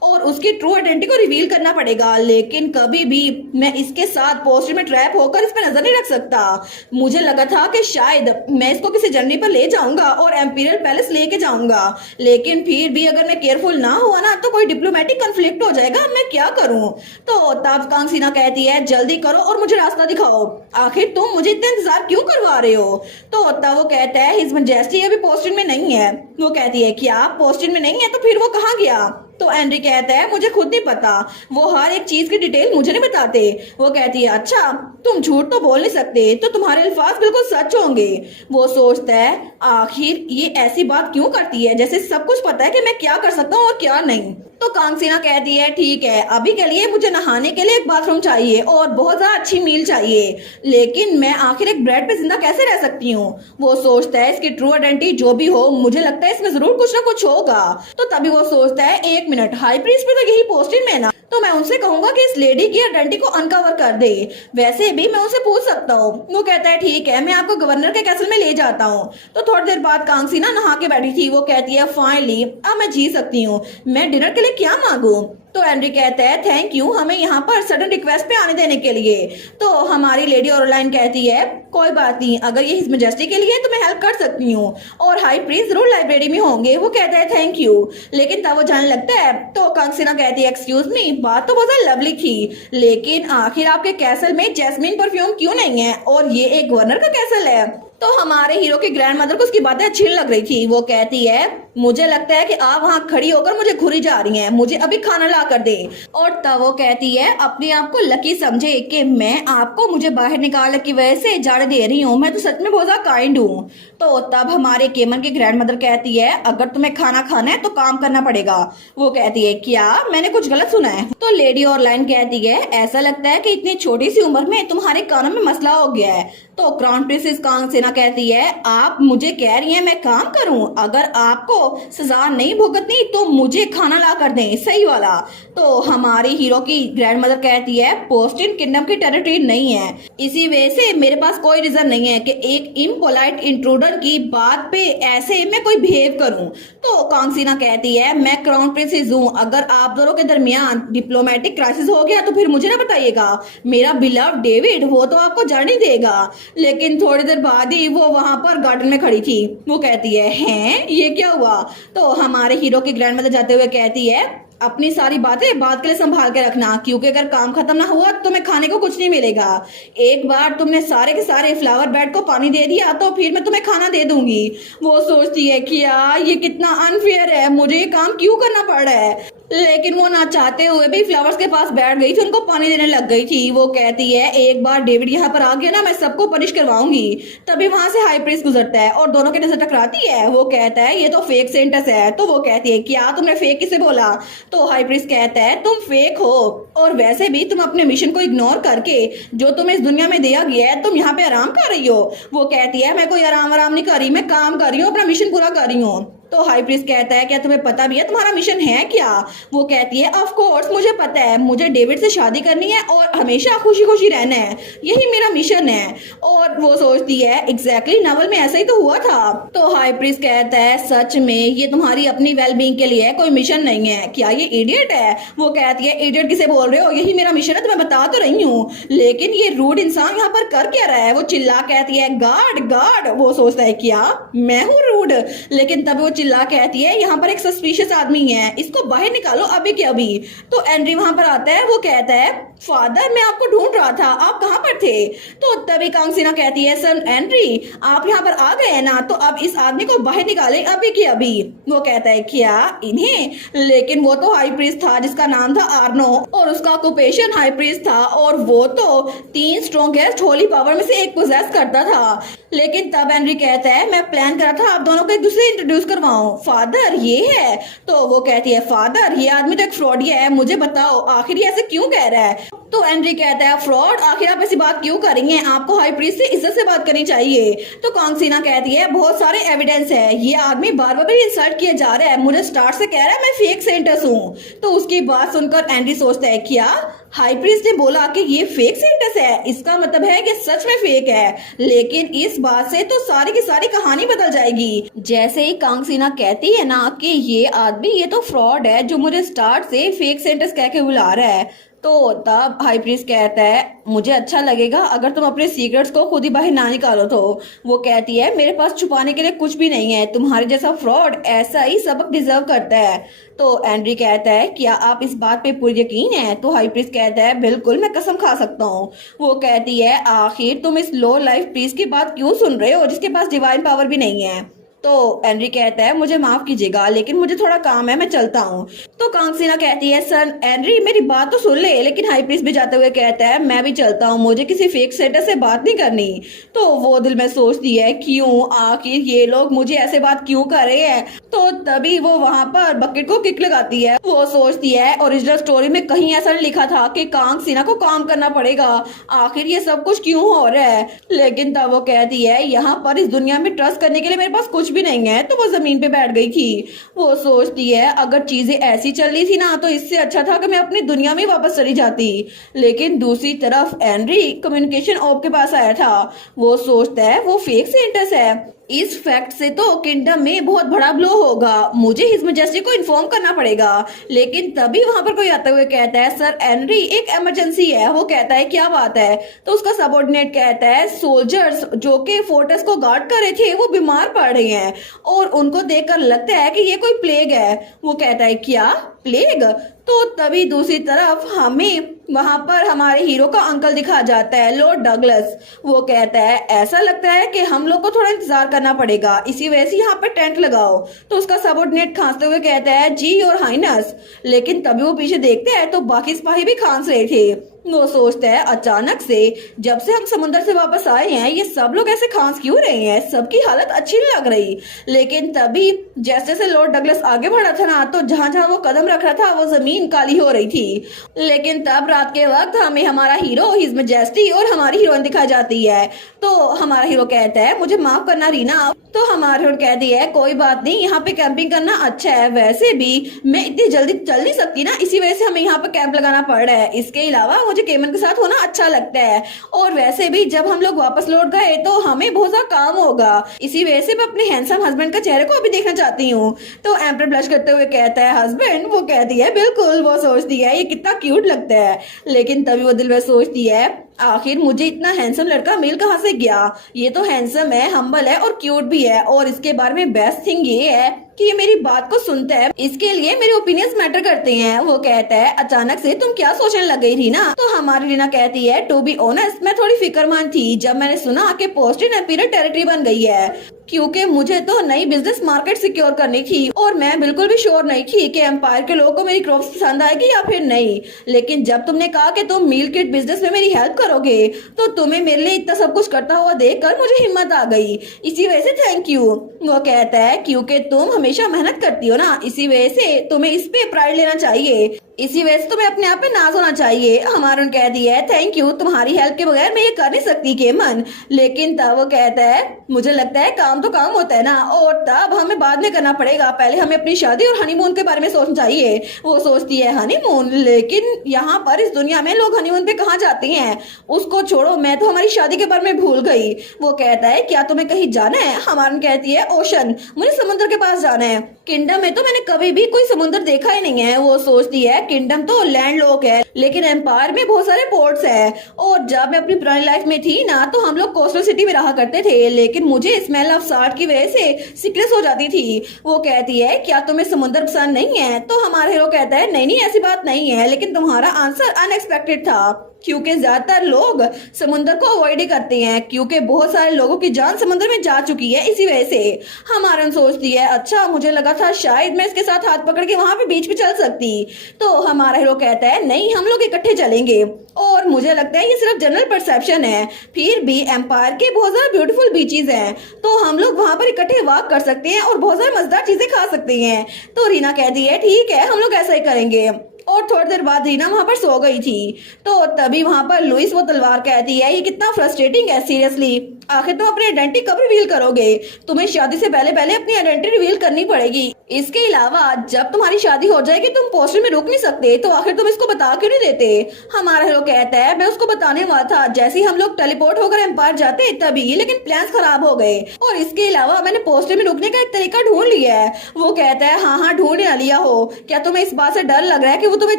और उसकी ट्रू आइडेंटिटी को रिवील करना पड़ेगा, लेकिन कभी भी मैं इसके साथ पोस्टर में ट्रैप होकर इस पर नजर नहीं रख सकता। मुझे लगा था कि शायद मैं इसको किसी जर्नी पर ले जाऊंगा और एम्पीरियल पैलेस लेके जाऊंगा, लेकिन फिर भी अगर मैं केयरफुल ना हुआ ना तो कोई डिप्लोमेटिक कन्फ्लिक्ट हो जाएगा, मैं क्या करूं? तो तब कांग सीना कहती है जल्दी करो और मुझे रास्ता दिखाओ, आखिर तुम मुझे इतना इंतजार क्यों करवा रहे हो? तो तब वो कहता है हिज मैजेस्टी अभी पोस्टिंग में नहीं है। वो कहती है क्या पोस्टिंग में नहीं है? तो फिर वो कहाँ गया? तो एनरी कहता है मुझे खुद नहीं पता, वो हर एक चीज की डिटेल मुझे नहीं बताते। वो कहती है अच्छा तुम झूठ तो बोल नहीं सकते, तो तुम्हारे अल्फाज बिल्कुल सच होंगे। वो सोचता है आखिर ये ऐसी बात क्यों करती है जैसे सब कुछ पता है कि मैं क्या कर सकता हूँ और क्या नहीं। तो कांग सीना कहती है ठीक है अभी के लिए मुझे नहाने के लिए एक बाथरूम चाहिए और बहुत ज्यादा अच्छी मील चाहिए, लेकिन मैं आखिर एक ब्रेड पे जिंदा कैसे रह सकती हूँ? वो सोचता है इसकी ट्रू आइडेंटिटी जो भी हो मुझे लगता है इसमें जरूर कुछ ना कुछ होगा। तो तभी वो सोचता है एक मिनट, हाई प्रीस्ट पे तो यही पोस्टिंग में ना, तो मैं उनसे कहूंगा कि इस लेडी की आइडेंटिटी को अनकवर कर दे। वैसे भी मैं उनसे पूछ सकता हूँ। वो कहता है ठीक है मैं आपको गवर्नर के कैसल में ले जाता हूँ। तो थोड़ी देर बाद कांग सीना नहा के बैठी थी। वो कहती है फाइनली अब मैं जी सकती हूँ, मैं डिनर के लिए क्या मांगू? तो एंड्री कहता है थैंक यू हमें यहाँ पर सडन रिक्वेस्ट पे आने देने के लिए। तो हमारी लेडी ऑरलाइन कहती है कोई बात नहीं, अगर ये हिज मैजेस्टी के लिए तो मैं हेल्प कर सकती हूँ और हाई प्रीस्ट जरूर लाइब्रेरी में होंगे। वो कहता है थैंक यू, लेकिन तब वो जाने लगता है। तो कांग सीना कहती है एक्सक्यूज मी, बात तो बहुत लवली थी, लेकिन आखिर आपके कैसल में जैस्मीन परफ्यूम क्यों नहीं है और ये एक गवर्नर का कैसल है? तो हमारे हीरो की ग्रैंड मदर को उसकी बातें अच्छी लग रही थी। वो कहती है मुझे लगता है कि आप वहाँ खड़ी होकर मुझे घुरी जा रही हैं, मुझे अभी खाना ला कर दे। और तब वो कहती है अपने आप को लकी समझे कि मैं आपको मुझे बाहर निकालने की वजह से जाड़े दे रही हूँ, मैं तो सच में बहुत ज्यादा काइंड हूँ। तो तब हमारे केमन की ग्रैंड मदर कहती है अगर तुम्हें खाना खाना है तो काम करना पड़ेगा। वो कहती है क्या मैंने कुछ गलत सुना है? तो लेडी ऑरलाइन कहती है ऐसा लगता है कि इतनी छोटी सी उम्र में तुम्हारे कानों में मसला हो गया है। तो क्राउन प्रिंसेस कांग सीना कहती है आप मुझे कह रही हैं मैं काम करूं, अगर आपको सजा नहीं भुगतनी तो मुझे खाना ला कर दें, सही वाला। तो हमारी हीरो की ग्रैंड मदर कहती है पोस्टिन किंगडम की टेरिटरी नहीं है, इसी वजह से मेरे पास कोई रीजन नहीं है कि एक इम्पोलाइट इंट्रूडर की बात पे ऐसे मैं कोई बिहेव करूं। तो कांग सीना कहती है मैं क्राउन प्रिंसेस हूँ, अगर आप दोनों के दरमियान डिप्लोमेटिक क्राइसिस हो गया तो फिर मुझे ना बताइएगा, मेरा बिलव डेविड वो तो आपको जाने ही देगा। लेकिन थोड़ी देर बाद ही वो वहां पर गार्डन में खड़ी थी। वो कहती है हैं ये क्या हुआ? तो हमारे हीरो की ग्रैंड मदर जाते हुए कहती है अपनी सारी बातें बात के लिए संभाल के रखना, क्योंकि अगर काम खत्म ना हुआ तो तुम्हें खाने को कुछ नहीं मिलेगा। एक बार तुमने सारे के सारे फ्लावर बेड को पानी दे दिया तो फिर मैं तुम्हें खाना दे दूंगी। वो सोचती है कि यार ये कितना अनफेयर है, मुझे ये काम क्यों करना पड़ रहा है। लेकिन वो ना चाहते हुए भी फ्लावर्स के पास बैठ गई थी, उनको पानी देने लग गई थी। वो कहती है एक बार डेविड यहाँ पर आ गया ना, मैं सबको पनिश करवाऊंगी। तभी वहां से हाई प्रीस्ट गुजरता है और दोनों की नजर टकराती है। वो कहता है ये तो फेक सेंटस है। तो वो कहती है क्या तुमने फेक किसे बोला? तो हाई प्रीस्ट कहता है तुम फेक हो, और वैसे भी तुम अपने मिशन को इग्नोर करके जो तुम्हें इस दुनिया में दिया गया है, तुम यहाँ पे आराम कर रही हो। वो कहती है मैं कोई आराम नहीं कर रही, मैं काम कर रही हूँ, अपना मिशन पूरा कर रही हूँ। तो हाई प्रीस्ट कहता है क्या तुम्हें पता भी है तुम्हारा मिशन है क्या? वो कहती है ऑफ कोर्स मुझे पता है, मुझे डेविड से शादी करनी है और हमेशा खुशी खुशी रहना है, यही मेरा मिशन है। और वो सोचती है एग्जैक्टली नवल में ऐसा ही तो हुआ था। तो हाई प्रीस्ट कहता है सच में ये तुम्हारी अपनी वेलबींग के लिए है, कोई मिशन नहीं है, क्या ये इडियट है? वो कहती है इडियट किसे बोल रहे हो, यही मेरा मिशन है, तो मैं बता तो रही हूँ। लेकिन ये रूड इंसान यहाँ पर कर क्या रहा है? वो चिल्ला कहती है गार्ड गार्ड। वो सोचता है क्या मैं हूँ रूड? लेकिन तभी वो चिल्ला कहती है यहाँ पर एक सस्पिशियस आदमी है, इसको बाहर निकालो अभी के अभी। तो एंड्री वहां पर आता है। वो कहता है फादर मैं आपको ढूंढ रहा था, आप कहाँ पर थे? तो तभी कांगसीना कहती है सन एंड्री आप यहाँ पर आ गए हैं ना, तो अब इस आदमी को बाहर निकालें अभी के अभी। वो कहता है क्या इन्हें? लेकिन वो तो हाई प्रीस्ट था जिसका नाम था आर्नो, और उसका ऑक्यूपेशन हाई प्रीस्ट था, और वो तो 3 स्ट्रॉन्गेस्ट होली पावर में से एक पोजेस करता था। लेकिन तब एंड्री कहता है मैं प्लान करा था आप दोनों को एक दूसरे इंट्रोड्यूस करवाऊं। फादर ये है? तो वो कहती है फादर ये आदमी तो एक फ्रॉडिया है, मुझे बताओ आखिर ये ऐसे क्यों कह रहा है? तो एंड्री कहता है फ्रॉड, आखिर आप ऐसी बात क्यों करेंगे, आपको हाई प्रीस्ट से इज्जत से बात करनी चाहिए। तो कांगसीना कहती है बहुत सारे एविडेंस है, ये आदमी बार बार इंसल्ट किया जा रहा है, मुझे स्टार्ट से कह रहा है मैं फेक सेंटस हूँ। तो उसकी बात सुनकर एंड्री सोचता है क्या हाई प्रीस्ट ने बोला कि ये फेक सेंटस है, इसका मतलब है कि सच में फेक है। लेकिन इस बात से तो सारी की सारी कहानी बदल जाएगी। जैसे ही कांगसीना कहती है ना कि ये आदमी ये तो फ्रॉड है जो मुझे स्टार्ट से फेक सेंटस कह के बुला रहा है, तो तब हाई प्रीस्ट कहता है मुझे अच्छा लगेगा अगर तुम अपने सीक्रेट्स को खुद ही बाहर ना निकालो। तो वो कहती है मेरे पास छुपाने के लिए कुछ भी नहीं है, तुम्हारे जैसा फ्रॉड ऐसा ही सबक डिजर्व करता है। तो एंड्री कहता है क्या आप इस बात पे पूरी यकीन है? तो हाई प्रीस्ट कहता है बिल्कुल मैं कसम खा सकता हूँ। वो कहती है आखिर तुम इस लो लाइफ प्रीस्ट की बात क्यों सुन रहे हो जिसके पास डिवाइन पावर भी नहीं है? तो एंड्री कहता है मुझे माफ कीजिएगा लेकिन मुझे थोड़ा काम है, मैं चलता हूँ। तो कांगसीना कहती है सर एंड्री मेरी बात तो सुन ले। लेकिन हाई प्रीस्ट भी जाते हुए कहता है मैं भी चलता हूँ, मुझे किसी फेक सेटर से बात नहीं करनी। तो वो दिल में सोचती है क्यों आखिर ये लोग मुझे ऐसे बात क्यों कर रहे हैं। तो तभी वो वहां पर बकेट को किक लगाती है। वो सोचती है ओरिजिनल स्टोरी में कहीं ऐसा नहीं लिखा था कि कांगसीना को काम करना पड़ेगा, आखिर ये सब कुछ क्यों हो रहा है? लेकिन तब वो कहती है यहाँ पर इस दुनिया में ट्रस्ट करने के लिए मेरे पास कुछ भी नहीं है। तो वो जमीन पे बैठ गई थी। वो सोचती है अगर चीजें ऐसी चल रही थी ना तो इससे अच्छा था कि मैं अपनी दुनिया में वापस चली जाती। लेकिन दूसरी तरफ एंड्री कम्युनिकेशन ऑफ के पास आया था। वो सोचता है वो फेक सेंटस है, इस फैक्ट से तो किंगडम में बहुत बड़ा ब्लो होगा, मुझे हिज मैजेस्टी को इन्फॉर्म करना पड़ेगा। लेकिन तभी वहां पर कोई आते हुए कहता है सर एंड्री एक इमरजेंसी है। वो कहता है क्या बात है? तो उसका सबऑर्डिनेट कहता है सोल्जर्स जो कि फोर्ट्रेस को गार्ड कर रहे थे वो बीमार पड़ रहे हैं और उनको देखकर लगता है कि ये कोई प्लेग है। वो कहता है क्या प्लेग? तो तभी दूसरी तरफ हमें वहां पर हमारे हीरो का अंकल दिखा जाता है लॉर्ड डगलस। वो कहता है ऐसा लगता है कि हम लोग को थोड़ा इंतजार करना पड़ेगा, इसी वजह से यहाँ पे टेंट लगाओ। तो उसका सबऑर्डिनेट खांसते हुए कहता है जी और हाइनस। लेकिन तभी वो पीछे देखते हैं तो बाकी सिपाही भी खांस रहे थे। वो सोचता है अचानक से जब से हम समुद्र से वापस आए हैं ये सब लोग ऐसे खांस क्यों रहे हैं, सबकी हालत अच्छी नहीं लग रही। लेकिन तभी जैसे जैसे लॉर्ड डगलस आगे बढ़ा था ना तो जहां जहां वो कदम रख रहा था वो जमीन काली हो रही थी। लेकिन तब रात के वक्त हमें हमारा हीरो हिज मैजेस्टी और हमारी हीरोइन दिखाई जाती है। तो हमारा हीरो कहता है मुझे माफ करना रीना। तो हमारा हीरो कहती है कोई बात नहीं, यहाँ पे कैंपिंग करना अच्छा है, वैसे भी मैं इतनी जल्दी चल नहीं सकती ना, इसी वजह से हमें यहाँ पे कैंप लगाना पड़ रहा है। इसके अलावा मुझे केमन के साथ होना अच्छा लगता है और वैसे भी जब हम लोग वापस लौट गए तो हमें बहुत सा काम होगा, इसी वजह से मैं अपने हैंडसम हस्बैंड का चेहरे को अभी देखना चाहती हूँ। तो एम्पर ब्लश करते हुए कहता है हस्बैंड। वो कहती है बिल्कुल। वो सोचती है ये कितना क्यूट लगता है। लेकिन तभी वो दिल में सोचती है आखिर मुझे इतना हैंडसम लड़का मिल कहाँ से गया, ये तो हैंडसम है, हम्बल है और क्यूट भी है, और इसके बारे में बेस्ट थिंग ये है कि ये मेरी बात को सुनता है, इसके लिए मेरे ओपिनियंस मैटर करते हैं। वो कहता है अचानक से तुम क्या सोचने लग गई थी ना। तो हमारी रीना कहती है टू बी ऑनेस्ट मैं थोड़ी फिक्रमंद थी जब मैंने सुना कि पोस्ट इन एम्पीरियल टेरिटरी बन गई है। क्योंकि मुझे तो नई बिजनेस मार्केट सिक्योर करनी थी और मैं बिल्कुल भी श्योर नहीं थी कि एम्पायर के लोगों को मेरी क्रॉप्स पसंद आएगी या फिर नहीं। लेकिन जब तुमने कहा कि तुम मील किट बिजनेस में मेरी हेल्प करोगे तो तुम्हें मेरे लिए इतना सब कुछ करता हुआ देखकर मुझे हिम्मत आ गई, इसी वजह से थैंक यू। वो कहता है क्योंकि तुम हमेशा मेहनत करती हो ना, इसी वजह से तुम्हें इस पे प्राइड लेना चाहिए, इसी वजह से तुम्हें अपने आप पे नाज होना चाहिए। हमारून कहती है थैंक यू, तुम्हारी हेल्प के बगैर मैं ये कर नहीं सकती केमन। लेकिन तब वो कहता है मुझे लगता है काम तो काम होता है ना, और तब हमें बाद में करना पड़ेगा, पहले हमें अपनी शादी और हनीमून के बारे में सोचना चाहिए। वो सोचती है हनीमून, लेकिन यहाँ पर इस दुनिया में लोग हनीमून पे कहाँ जाते हैं, उसको छोड़ो, मैं तो हमारी शादी के बारे में भूल गई। वो कहता है क्या तुम्हें कहीं जाना है? हमारून कहती है ओशन, मुझे समुद्र के पास जाना है। किंगडम में तो मैंने कभी भी कोई समुद्र देखा ही नहीं है। वो सोचती है किंगडम तो लैंड लॉक है, लेकिन एम्पायर में बहुत सारे पोर्ट्स है, और जब मैं अपनी पुरानी लाइफ में थी ना तो हम लोग कोस्टल सिटी में रहा करते थे, लेकिन मुझे स्मेल ऑफ साल्ट की वजह से सिकनेस हो जाती थी। वो कहती है क्या तुम्हें समुद्र पसंद नहीं है? तो हमारा हीरो कहता है नहीं नहीं ऐसी बात नहीं है, लेकिन तुम्हारा आंसर अनएक्सपेक्टेड था, क्योंकि ज्यादातर लोग समुद्र को अवॉइड ही करते हैं, क्योंकि बहुत सारे लोगों की जान समुद्र में जा चुकी है, इसी वजह से। हमारन सोचती है अच्छा मुझे लगा था शायद मैं इसके साथ हाथ पकड़ के वहां पे बीच पे चल सकती। तो हमारा हीरो कहता है नहीं हम लोग इकट्ठे चलेंगे, और मुझे लगता है ये सिर्फ जनरल परसेप्शन है, फिर भी एम्पायर के बहुत ज्यादा ब्यूटीफुल बीचेस हैं, तो हम लोग वहां पर इकट्ठे वॉक कर सकते हैं और बहुत सारी मजेदार चीजें खा सकते हैं। तो रीना कहती है ठीक है हम लोग ऐसा ही करेंगे। और थोड़ी देर बाद रीना वहां पर सो गई थी। तो तभी वहां पर लुइस वो तलवार कहती है ये कितना फ्रस्ट्रेटिंग है, सीरियसली आखिर तुम अपनी आइडेंटिटी कब रिवील करोगे? तुम्हें शादी से पहले पहले अपनी आइडेंटिटी रिवील करनी पड़ेगी। इसके अलावा जब तुम्हारी शादी हो जाएगी तुम पोस्टर में रुक नहीं सकते, तो आखिर तुम इसको बता क्यों नहीं देते? हमारा हीरो कहता है मैं उसको बताने वाला था जैसे ही हम लोग टेलीपोर्ट होकर एम्पायर जाते तभी, लेकिन प्लान्स खराब हो गए, और इसके अलावा मैंने पोस्टर में रुकने का एक तरीका ढूंढ लिया है। वो कहता है हाँ हाँ ढूंढ लिया हो, क्या तुम्हें इस बात से डर लग रहा है कि वो तुम्हें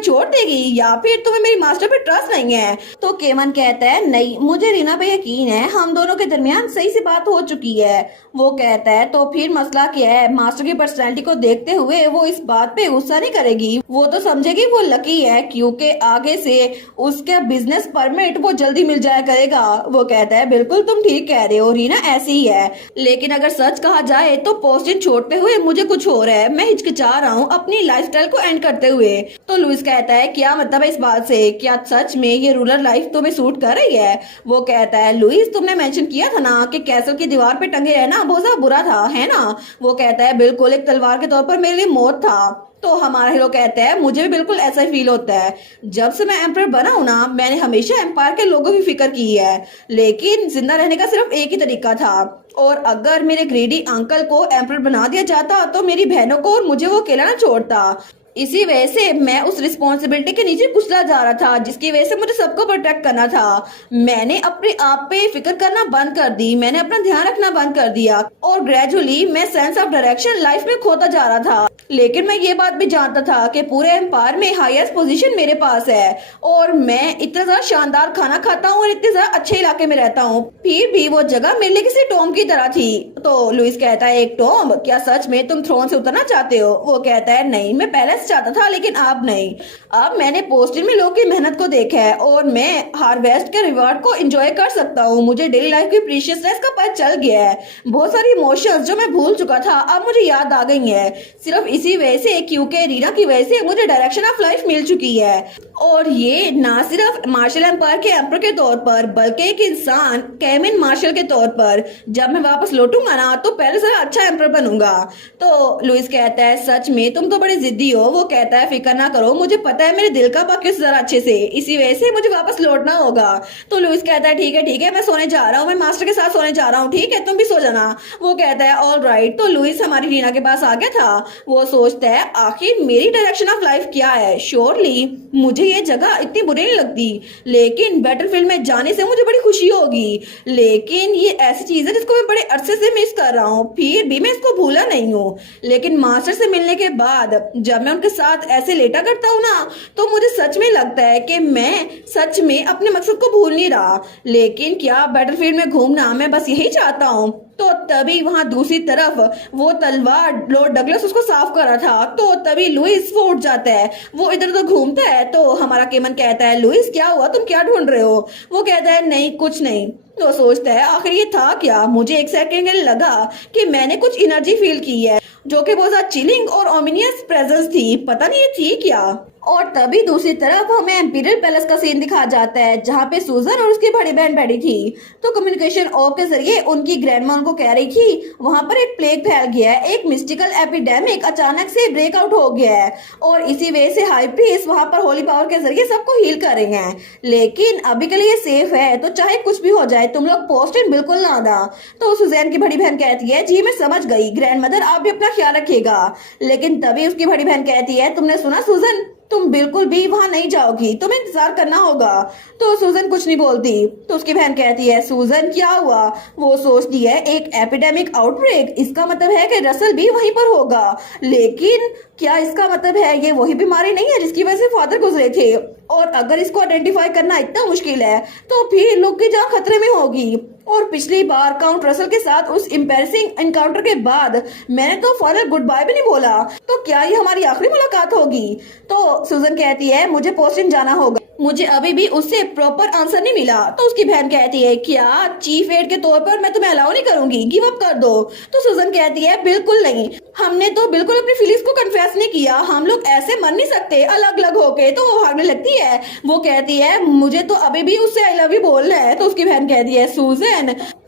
छोड़ देगी, या फिर तुम्हें मेरी मास्टर पे ट्रस्ट नहीं है? तो केमन कहता है नहीं मुझे रीना पे यकीन है, हम दोनों के दरमियान सही से बात हो चुकी है। वो कहता है तो फिर मसला क्या है? मास्टर की पर्सनैलिटी को देखते हुए वो इस बात पे गुस्सा नहीं करेगी, वो तो समझेगी वो लकी है क्योंकि आगे से उसका बिजनेस परमिट वो जल्दी मिल जाया करेगा। वो कहता है बिल्कुल तुम ठीक कह रहे हो रीना, ऐसी ही है, लेकिन अगर सच कहा जाए तो पोस्टिंग छोड़ते हुए मुझे कुछ हो रहा है, मैं हिचकिचा रहा हूँ अपनी लाइफस्टाइल को एंड करते हुए। तो लुइस कहता है क्या मतलब है इस बात से, क्या सच में ये रूरल लाइफ तुम्हें सूट कर रही है? वो कहता है लुइस तुमने मेंशन किया था ना कि कैसल की दीवार पे टंगे रहना बहुत ज्यादा बुरा था, है ना? वो कहता है बिल्कुल, एक तलवार के तौर पर मेरे लिए मौत था। तो हमारा हीरो कहता है मुझे भी बिल्कुल ऐसा ही फील होता है, जब से मैं एम्पायर बना हूं ना मैंने हमेशा एम्पायर के लोगों की फिक्र की है, लेकिन जिंदा रहने का सिर्फ एक ही तरीका था, और अगर मेरे ग्रेडी अंकल को एम्पायर बना दिया जाता तो मेरी बहनों को और मुझे वो अकेला ना छोड़ता। इसी वजह से मैं उस रिस्पॉन्सिबिलिटी के नीचे कुचला जा रहा था, जिसकी वजह से मुझे सबको प्रोटेक्ट करना था। मैंने अपने आप पे फिक्र करना बंद कर दी, मैंने अपना ध्यान रखना बंद कर दिया, और ग्रेजुअली मैं सेंस ऑफ डायरेक्शन लाइफ में खोता जा रहा था। लेकिन मैं ये बात भी जानता था कि पूरे एम्पायर में हाईएस्ट पोजीशन मेरे पास है, और मैं इतना ज्यादा शानदार खाना खाता हूँ और इतने ज्यादा अच्छे इलाके में रहता हूँ, फिर भी वो जगह मेरे लिए किसी टॉम की तरह थी। तो लुइस कहता है एक टॉम? क्या सच में तुम थ्रोन से उतरना चाहते हो? वो कहता है नहीं, मैं पहले चाहता था लेकिन अब नहीं, अब मैंने पोस्टिंग में लोगों की मेहनत को देखा है और मैं हार्वेस्ट के रिवॉर्ड को एंजॉय कर सकता हूँ। मुझे डेली लाइफ की प्रीशियसनेस का पता चल गया है, बहुत सारी इमोशंस जो मैं भूल चुका था अब मुझे याद आ गई है, सिर्फ इसी वजह से क्योंकि रीना की वजह से मुझे डायरेक्शन ऑफ लाइफ मिल चुकी है। और ये ना सिर्फ मार्शल एम्पायर के एम्पर के तौर पर बल्कि एक इंसान कैमिन मार्शल के तौर पर, जब मैं वापस लौटूंगा ना तो पहले से अच्छा एम्पर बनूंगा। तो लुइस कहता है सच में तुम तो बड़े जिद्दी हो। वो कहता है फिक्र ना करो, मुझे पता है मेरे दिल का बाकी से जरा अच्छे से, इसी वजह से मुझे वापस लौटना होगा। तो लुइस कहता है ठीक है मैं सोने जा रहा हूँ, मैं मास्टर के साथ सोने जा रहा हूँ, ठीक है तुम भी सो जाना। वो कहता है ऑल राइट। तो लुइस हमारी रीना के पास आ गया था, वो सोचता है आखिर मेरी डायरेक्शन ऑफ लाइफ क्या है। श्योरली मुझे ये जगह इतनी बुरी नहीं लगती, लेकिन बैटलफील्ड में जाने से मुझे बड़ी खुशी होगी, लेकिन ये ऐसी चीज है जिसको मैं बड़े अरसे से मिस कर रहा हूँ, फिर भी मैं इसको भूला नहीं हूँ। लेकिन मास्टर से मिलने के बाद जब मैं उनके साथ ऐसे लेटा करता हूँ ना तो मुझे सच में लगता है कि मैं सच में अपने मकसद को भूल नहीं रहा। लेकिन क्या बैटलफील्ड में घूमना मैं बस यही चाहता हूँ? तो तभी वहां दूसरी तरफ वो तलवार लॉर्ड डगलस उसको साफ कर रहा था। तो तभी लुइस वो उठ जाता है, वो इधर उधर घूमता है। तो हमारा केमन कहता है लुइस क्या हुआ, तुम क्या ढूंढ रहे हो? वो कहता है नहीं कुछ नहीं। तो सोचता है आखिर ये था क्या। मुझे एक सेकंड के लिए लगा कि मैंने कुछ एनर्जी फील की है जो कि बहुत ज्यादा चिलिंग और ओमिनियस प्रेजेंस थी, पता नहीं ये थी क्या। और तभी दूसरी तरफ हमें एम्पीरियल पैलेस का सीन दिखाया जाता है जहाँ पे सूजन और उसकी बड़ी बहन बैठी थी। तो कम्युनिकेशन ऑफ के जरिए उनकी ग्रैंडमा उनको कह रही थी वहां पर एक प्लेग फैल गया है, एक मिस्टिकल एपिडेमिक अचानक से ब्रेकआउट हो गया है और इसी वजह से हाई प्रीस्ट वहां पर होली पावर के जरिए सबको हील कर रहे हैं, लेकिन अभी के लिए सेफ है तो चाहे कुछ भी हो जाए तुम लोग पोस्टेड बिल्कुल ना आना। तो सुजैन की बड़ी बहन कहती है जी मैं समझ गई ग्रैंड मदर, आप भी अपना ख्याल रखिएगा। लेकिन तभी उसकी बड़ी बहन कहती है तुमने सुना सुजन, तुम बिल्कुल भी वहां नहीं जाओगी, तुम्हें इंतजार करना होगा। तो सूजन कुछ नहीं बोलती। तो उसकी बहन कहती है सूजन क्या हुआ। वो सोचती है एक एपिडेमिक आउटब्रेक, इसका मतलब है कि रसल भी वहीं पर होगा, लेकिन क्या इसका मतलब है ये वही बीमारी नहीं है जिसकी वजह से फादर गुजरे थे। और अगर इसको आइडेंटिफाई करना इतना मुश्किल है तो फिर लोग की जान खतरे में होगी। और पिछली बार काउंट रसल के साथ उस एम्बैरेसिंग एनकाउंटर के बाद मैंने तो फादर गुड बाय भी नहीं बोला, तो क्या ये हमारी आखिरी मुलाकात होगी। तो सूजन कहती है मुझे पोस्टिंग जाना होगा, मुझे अभी भी उससे प्रॉपर आंसर नहीं मिला। तो उसकी बहन कहती है क्या चीफ एड के तौर पर मैं तुम्हें अलाउ नहीं करूंगी, गिव अप कर दो। तो सूजन कहती है बिल्कुल नहीं, हमने तो बिल्कुल अपनी फीलिंग्स को कन्फेस नहीं किया, हम लोग ऐसे मर नहीं सकते अलग अलग होके। तो वो भागने लगती है। वो कहती है मुझे तो अभी भी उससे आई लव यू बोलना है। तो उसकी बहन कहती है सूजन।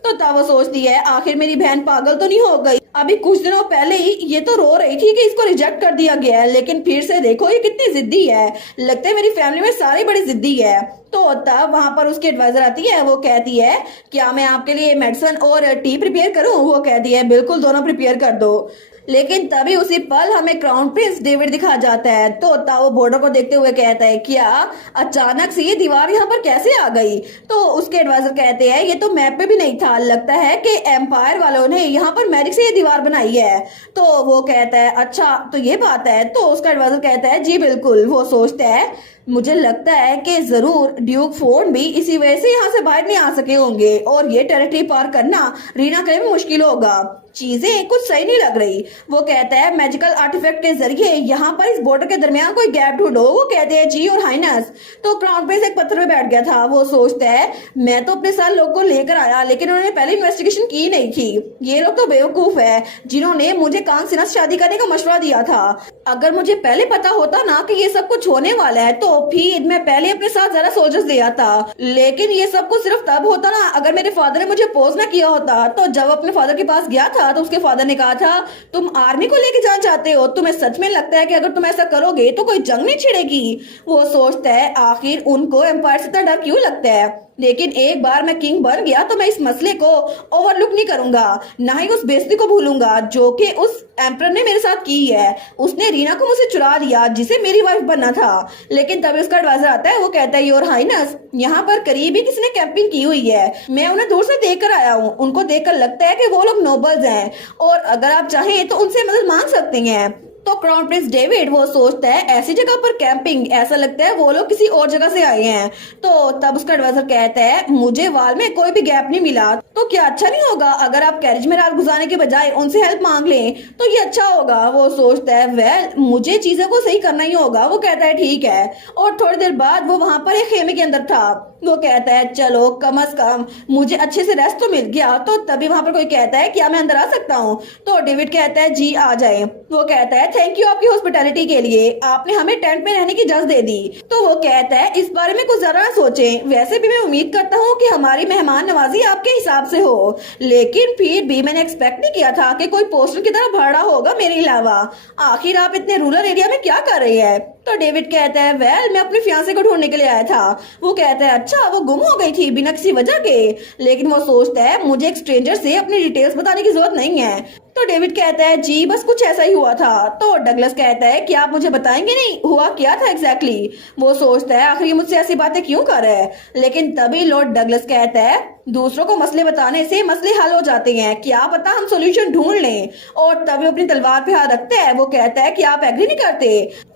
तो तब वो सोचती है आखिर मेरी बहन पागल तो नहीं हो गई, अभी कुछ दिनों पहले ही ये तो रो रही थी कि इसको रिजेक्ट कर दिया गया है, लेकिन फिर से देखो ये कितनी जिद्दी है, लगता है मेरी फैमिली में सारी बड़ी जिद्दी है। तो तब वहां पर उसकी एडवाइजर आती है। वो कहती है क्या मैं आपके लिए मेडिसिन और टी प्रिपेयर करूं। वो कहती है बिल्कुल दोनों प्रिपेयर कर दो। लेकिन तभी उसी पल हमें क्राउन प्रिंस डेविड दिखा जाता है। तो वो बॉर्डर को देखते हुए कहता है क्या अचानक से ये दीवार यहाँ पर कैसे आ गई। तो उसके एडवाइजर कहते हैं ये तो मैप पे भी नहीं था, लगता है कि एम्पायर वालों ने यहाँ पर मैजिक से ये दीवार बनाई है। तो वो कहता है अच्छा तो ये बात है। तो उसका एडवाइजर कहता है जी बिल्कुल। वो सोचता है मुझे लगता है कि जरूर ड्यूक फोन भी इसी वजह से यहाँ से बाहर नहीं आ सके होंगे और ये टेरिटरी पार करना रीना के लिए भी मुश्किल होगा, चीजें कुछ सही नहीं लग रही। वो कहता है मैजिकल आर्टिफैक्ट के जरिए यहाँ पर इस बॉर्डर के दरमियान कोई गैप ढूंढो। वो कहते हैं जी और हाइनस। तो क्राउन प्रिंस एक पत्थर पे बैठ गया था। वो सोचता है मैं तो अपने साथ लोग को लेकर आया लेकिन उन्होंने पहले इन्वेस्टिगेशन की नहीं थी, ये लोग तो बेवकूफ है जिन्होंने मुझे कांसिना से शादी करने का मशवरा दिया था। अगर मुझे पहले पता होता ना कि ये सब कुछ होने वाला है तो फिर मैं पहले अपने साथ ज्यादा सोल्जर्स ले आता, लेकिन ये सब कुछ सिर्फ तब होता ना अगर मेरे फादर ने मुझे पोज ना किया होता। तो जब अपने फादर के पास गया था तो उसके फादर ने कहा था तुम आर्मी को लेके जाना चाहते हो, तुम्हें सच में लगता है कि अगर तुम ऐसा करोगे तो कोई जंग नहीं छिड़ेगी। वो सोचता है आखिर उनको एम्पायर से इतना डर क्यों लगता है, लेकिन एक बार मैं किंग बन गया तो मैं इस मसले को ओवरलुक नहीं करूंगा, ना ही उस बेइज्जती को भूलूंगा जो कि उस एम्परर ने मेरे साथ की है। उसने रीना को मुझसे चुरा लिया जिसे मेरी वाइफ बनना था। लेकिन तभी उसका एडवाइजर आता है। वो कहता है योर हाइनस यहाँ पर करीब ही किसी ने कैंपिंग की हुई है, मैं उन्हें दूर से देख कर आया हूँ, उनको देखकर लगता है कि वो लोग नोबल्स हैं और अगर आप चाहें तो उनसे मदद मांग सकते हैं। तो क्राउन प्रिंस डेविड वो सोचता है ऐसी जगह पर कैंपिंग, ऐसा लगता है वो लोग किसी और जगह से आए हैं। तो तब उसका एडवाइजर कहता है मुझे वाल में कोई भी गैप नहीं मिला, तो क्या अच्छा नहीं होगा अगर आप कैरेज में रात गुजारने के बजाय उनसे हेल्प मांग लें, तो ये अच्छा होगा। वो सोचता है वेल मुझे चीजों को सही करना ही होगा। वो कहता है ठीक है। और थोड़ी देर बाद वो वहां पर एक खेमे के अंदर था। वो कहता है चलो कम से कम मुझे अच्छे से रेस्ट तो मिल गया। तो तभी वहां पर कोई कहता है क्या मैं अंदर आ सकता हूँ। तो डेविड कहता है जी आ जाए। वो कहता है थैंक यू आपकी हॉस्पिटैलिटी के लिए, आपने हमें टेंट में रहने की इजाजत दे दी। तो वो कहता है इस बारे में कुछ ज्यादा ना सोचें, वैसे भी मैं उम्मीद करता हूँ कि हमारी मेहमान नवाजी आपके हिसाब से हो, लेकिन फिर भी मैंने एक्सपेक्ट नहीं किया था कि कोई पोस्टर की तरह भरा होगा मेरे अलावा। आखिर आप इतने रूरल एरिया में क्या कर रहे हैं। तो डेविड कहता है वेल मैं अपने फियांसे को ढूंढने के लिए आया था। वो कहता है अच्छा वो गुम हो गई थी बिना किसी वजह के। लेकिन वो सोचता है मुझे एक स्ट्रेंजर से अपनी डिटेल्स बताने की जरूरत नहीं है। तो डेविड कहता है जी बस कुछ ऐसा ही हुआ था। तो डगलस कहता है कि आप मुझे बताएंगे नहीं हुआ क्या था एग्जैक्टली। वो सोचता है आखिर मुझसे ऐसी बातें क्यों कर रहा है। लेकिन तभी लॉर्ड डगलस कहता है दूसरों को मसले बताने से मसले हल हो जाते हैं, क्या पता हम सॉल्यूशन ढूंढ लें। और तभी अपनी तलवार पे हाथ रखता है। वो कहता है कि आप एग्री नहीं करते।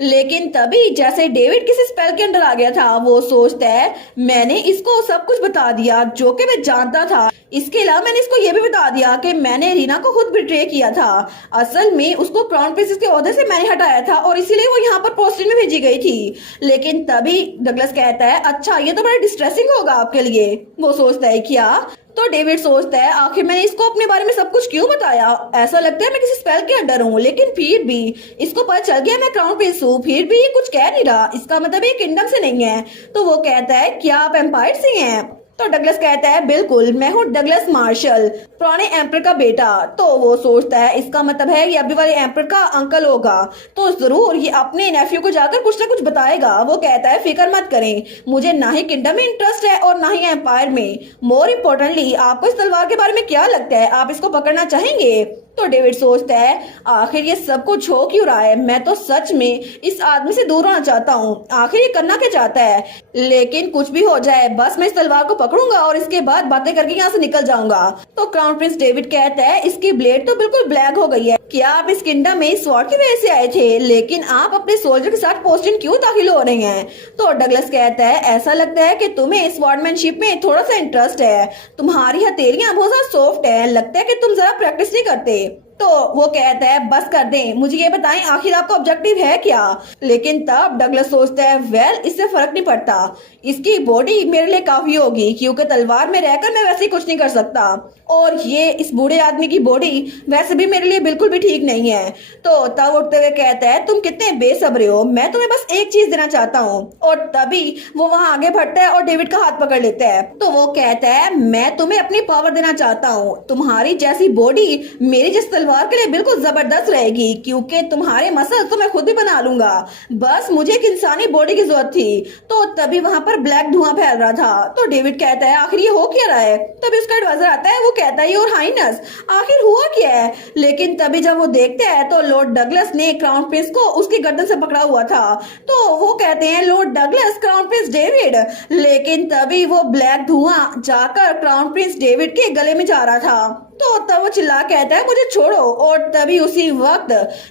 लेकिन तभी जैसे डेविड किसी स्पेल के अंदर आ गया था, वो सोचता है मैंने इसको सब कुछ बता दिया जो कि मैं जानता था। इसके अलावा मैंने इसको ये भी बता दिया कि मैंने रीना को खुद बिट्रे किया था। असल में उसको क्राउन प्रिंसेस के ओहदे से मैंने हटाया था और इसीलिए वो यहाँ पर पोस्टिंग में भेजी गई थी। लेकिन तभी डगलस कहता है अच्छा ये तो बड़ा डिस्ट्रेसिंग होगा आपके लिए। वो सोचता है क्या क्या? तो डेविड सोचता है आखिर मैंने इसको अपने बारे में सब कुछ क्यों बताया? ऐसा लगता है मैं किसी स्पेल के अंडर हूँ, लेकिन फिर भी इसको पता चल गया मैं क्राउन प्रिंस हूँ, फिर भी ये कुछ कह नहीं रहा। इसका मतलब ये किंगडम से नहीं है। तो वो कहता है क्या आप एम्पायर से हैं? तो डगलस कहता है बिल्कुल, मैं हूँ डगलस मार्शल, पुराने एम्पर का बेटा। तो वो सोचता है इसका मतलब है ये अभी वाले एम्पर का अंकल होगा, तो जरूर ये अपने नेफ्यू को जाकर कुछ ना कुछ बताएगा। वो कहता है फिक्र मत करें, मुझे ना ही किंगडम में इंटरेस्ट है और ना ही एम्पायर में। मोर इम्पोर्टेंटली आपको इस तलवार के बारे में क्या लगता है? आप इसको पकड़ना चाहेंगे? तो डेविड सोचता है आखिर ये सब कुछ हो क्यों रहा है? मैं तो सच में इस आदमी से दूर होना चाहता हूँ। आखिर ये करना क्या चाहता है? लेकिन कुछ भी हो जाए बस मैं इस तलवार को पकड़ूंगा और इसके बाद बातें करके यहाँ से निकल जाऊंगा। तो क्राउन प्रिंस डेविड कहता है इसकी ब्लेड तो बिल्कुल ब्लैक हो गई है। क्या आप इस किंगडम में इस स्वॉर्ड की वजह से आए थे? लेकिन आप अपने सोल्जर के साथ पोस्टिंग क्यों दाखिल हो रहे हैं? तो डगलस कहता है ऐसा लगता है कि तुम्हें स्वॉर्डमैनशिप में थोड़ा सा इंटरेस्ट है, तुम्हारी हथेलियां बहुत ज्यादा सॉफ्ट है, लगता है कि तुम जरा प्रैक्टिस नहीं करते। तो वो कहता है बस कर दें, मुझे ये बताएं आखिर आपका ऑब्जेक्टिव है क्या? लेकिन तब डगलस सोचता है वेल इससे फर्क नहीं पड़ता, इसकी बॉडी मेरे लिए काफी होगी क्योंकि तलवार में रहकर मैं वैसे ही कुछ नहीं कर सकता, और ये इस बूढ़े आदमी की बॉडी वैसे भी मेरे लिए बिल्कुल भी ठीक नहीं है। तो तब उठते हुए कहता है तुम कितने बेसब्रे हो, मैं तुम्हें बस एक चीज देना चाहता हूँ। और तभी वो वहाँ आगे बढ़ता है और डेविड का हाथ पकड़ लेता है। तो वो कहता है मैं तुम्हें अपनी पावर देना चाहता हूँ, तुम्हारी जैसी बॉडी मेरी जिस तलवार के लिए बिल्कुल जबरदस्त रहेगी क्योंकि तुम्हारे मसल तो मैं खुद ही बना लूंगा, बस मुझे एक इंसानी बॉडी की जरूरत थी। तो तभी वहाँ पर ब्लैक धुआं फैल रहा था। तो डेविड कहता है आखिर ये हो क्या रहा है? तभी उसका एडवाइजर आता है, वो कहता है योर हाइनेस आखिर हुआ क्या है? लेकिन तभी जब वो देखते हैं तो लॉर्ड डगलस ने क्राउन प्रिंस को उसकी गर्दन से पकड़ा हुआ था। तो वो कहते हैं Lord Douglas crown Prince David, लेकिन तभी वो ब्लैक धुआं जाकर क्राउन प्रिंस डेविड के गले में जा रहा था। तो तब वो चिल्ला कहता है मुझे छोड़ो, और तभी उसी वक्त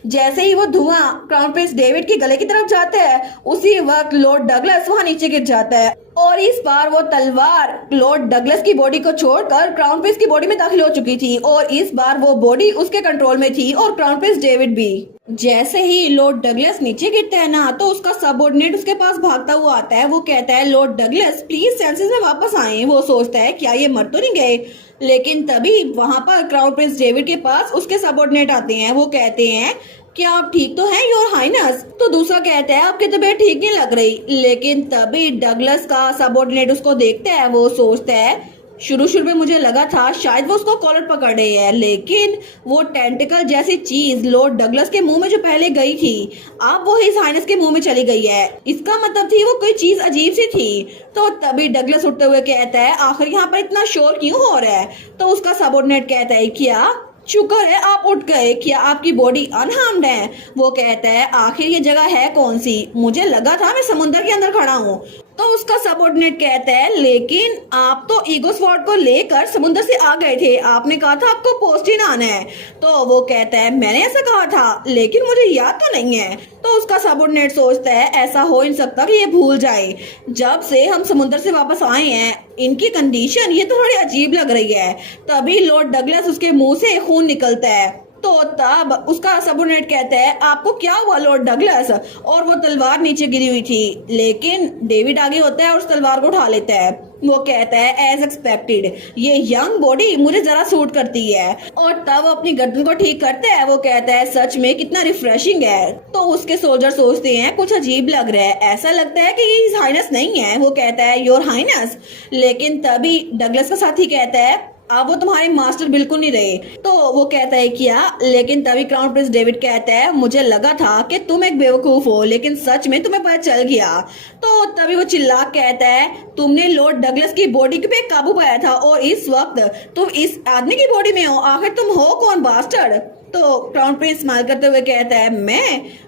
जैसे ही वो धुआं क्राउन प्रिंस डेविड के गले की तरफ जाता है उसी वक्त लॉर्ड डगलस वहां नीचे गिर जाता है, और इस बार वो तलवार लॉर्ड डगलस की बॉडी को छोड़कर क्राउन प्रिंस की बॉडी में दाखिल हो चुकी थी, और इस बार वो बॉडी उसके कंट्रोल में थी और क्राउन प्रिंस डेविड भी। जैसे ही लॉर्ड डगलस नीचे गिरता है ना तो उसका सबऑर्डिनेट उसके पास भागता हुआ आता है। वो कहता है लॉर्ड डगलस प्लीज सेंसेस में वापस आए। वो सोचता है क्या ये मर तो नहीं गए, लेकिन तभी वहां पर क्राउन प्रिंस डेविड के पास उसके सबऑर्डिनेट आते हैं। वो कहते हैं क्या आप ठीक तो हैं योर हाइनेस? तो दूसरा कहता है आपकी तबीयत ठीक नहीं लग रही, लेकिन तभी डगलस का सबऑर्डिनेट उसको देखता है। वो सोचता है शुरू में मुझे लगा था शायद वो उसको कॉलर पकड़ रही है, लेकिन वो टेंटिकल जैसी चीज लॉर्ड डगलस के मुंह में जो पहले गई थी अब वो हिज हाइनेस के मुंह में चली गई है। इसका मतलब थी वो कोई चीज अजीब सी थी। तो तभी डगलस उठते हुए कहता है आखिर यहाँ पर इतना शोर क्यों हो रहा है? तो उसका सबऑर्डिनेट कहता है क्या शुक्र है आप उठ गए, क्या आपकी बॉडी अनहार्म्ड है? वो कहता है आखिर ये जगह है कौन सी? मुझे लगा था मैं समुद्र के अंदर खड़ा हूँ। तो उसका सबऑर्डिनेट कहता है लेकिन आप तो ईगो स्वॉर्ड को लेकर समुद्र से आ गए थे, आपने कहा था आपको पोस्टिन आना है। तो वो कहता है मैंने ऐसा कहा था लेकिन मुझे याद तो नहीं है। तो उसका सबऑर्डिनेट सोचता है ऐसा हो नहीं सकता कि ये भूल जाए, जब से हम समुद्र से वापस आए हैं इनकी कंडीशन ये तो थोड़ी अजीब लग रही है। तभी लॉर्ड डगलस उसके मुंह से खून निकलता है। तो तब उसका सबऑर्डिनेट कहता है आपको क्या हुआ लॉर्ड डगलस? और वो तलवार नीचे गिरी हुई थी, लेकिन डेविड आगे होता है और उस तलवार को उठा लेता है। वो कहता है एज एक्सपेक्टेड ये यंग बॉडी मुझे जरा सूट करती है, और तब अपनी गर्दन को ठीक करता है। वो कहता है सच में कितना रिफ्रेशिंग है। तो उसके सोल्जर सोचते हैं कुछ अजीब लग रहा है, ऐसा लगता है कि ये हिज हाइनेस नहीं है। वो कहता है योर हाइनेस, लेकिन तभी डगलस का साथी कहता है अब वो तुम्हारे मास्टर बिल्कुल नहीं रहे। तो वो कहता है क्या? लेकिन तभी क्राउन प्रिंस डेविड कहता है मुझे लगा था कि तुम एक बेवकूफ हो, लेकिन सच में तुम्हें पता चल गया। तो तभी वो चिल्ला कहता है तुमने लॉर्ड डगलस की बॉडी पे काबू पाया था और इस वक्त तुम इस आदमी की बॉडी में हो, आखिर तुम हो कौन बास्टर्ड? तो क्राउन प्रिंस स्माइल करते हुए कहता है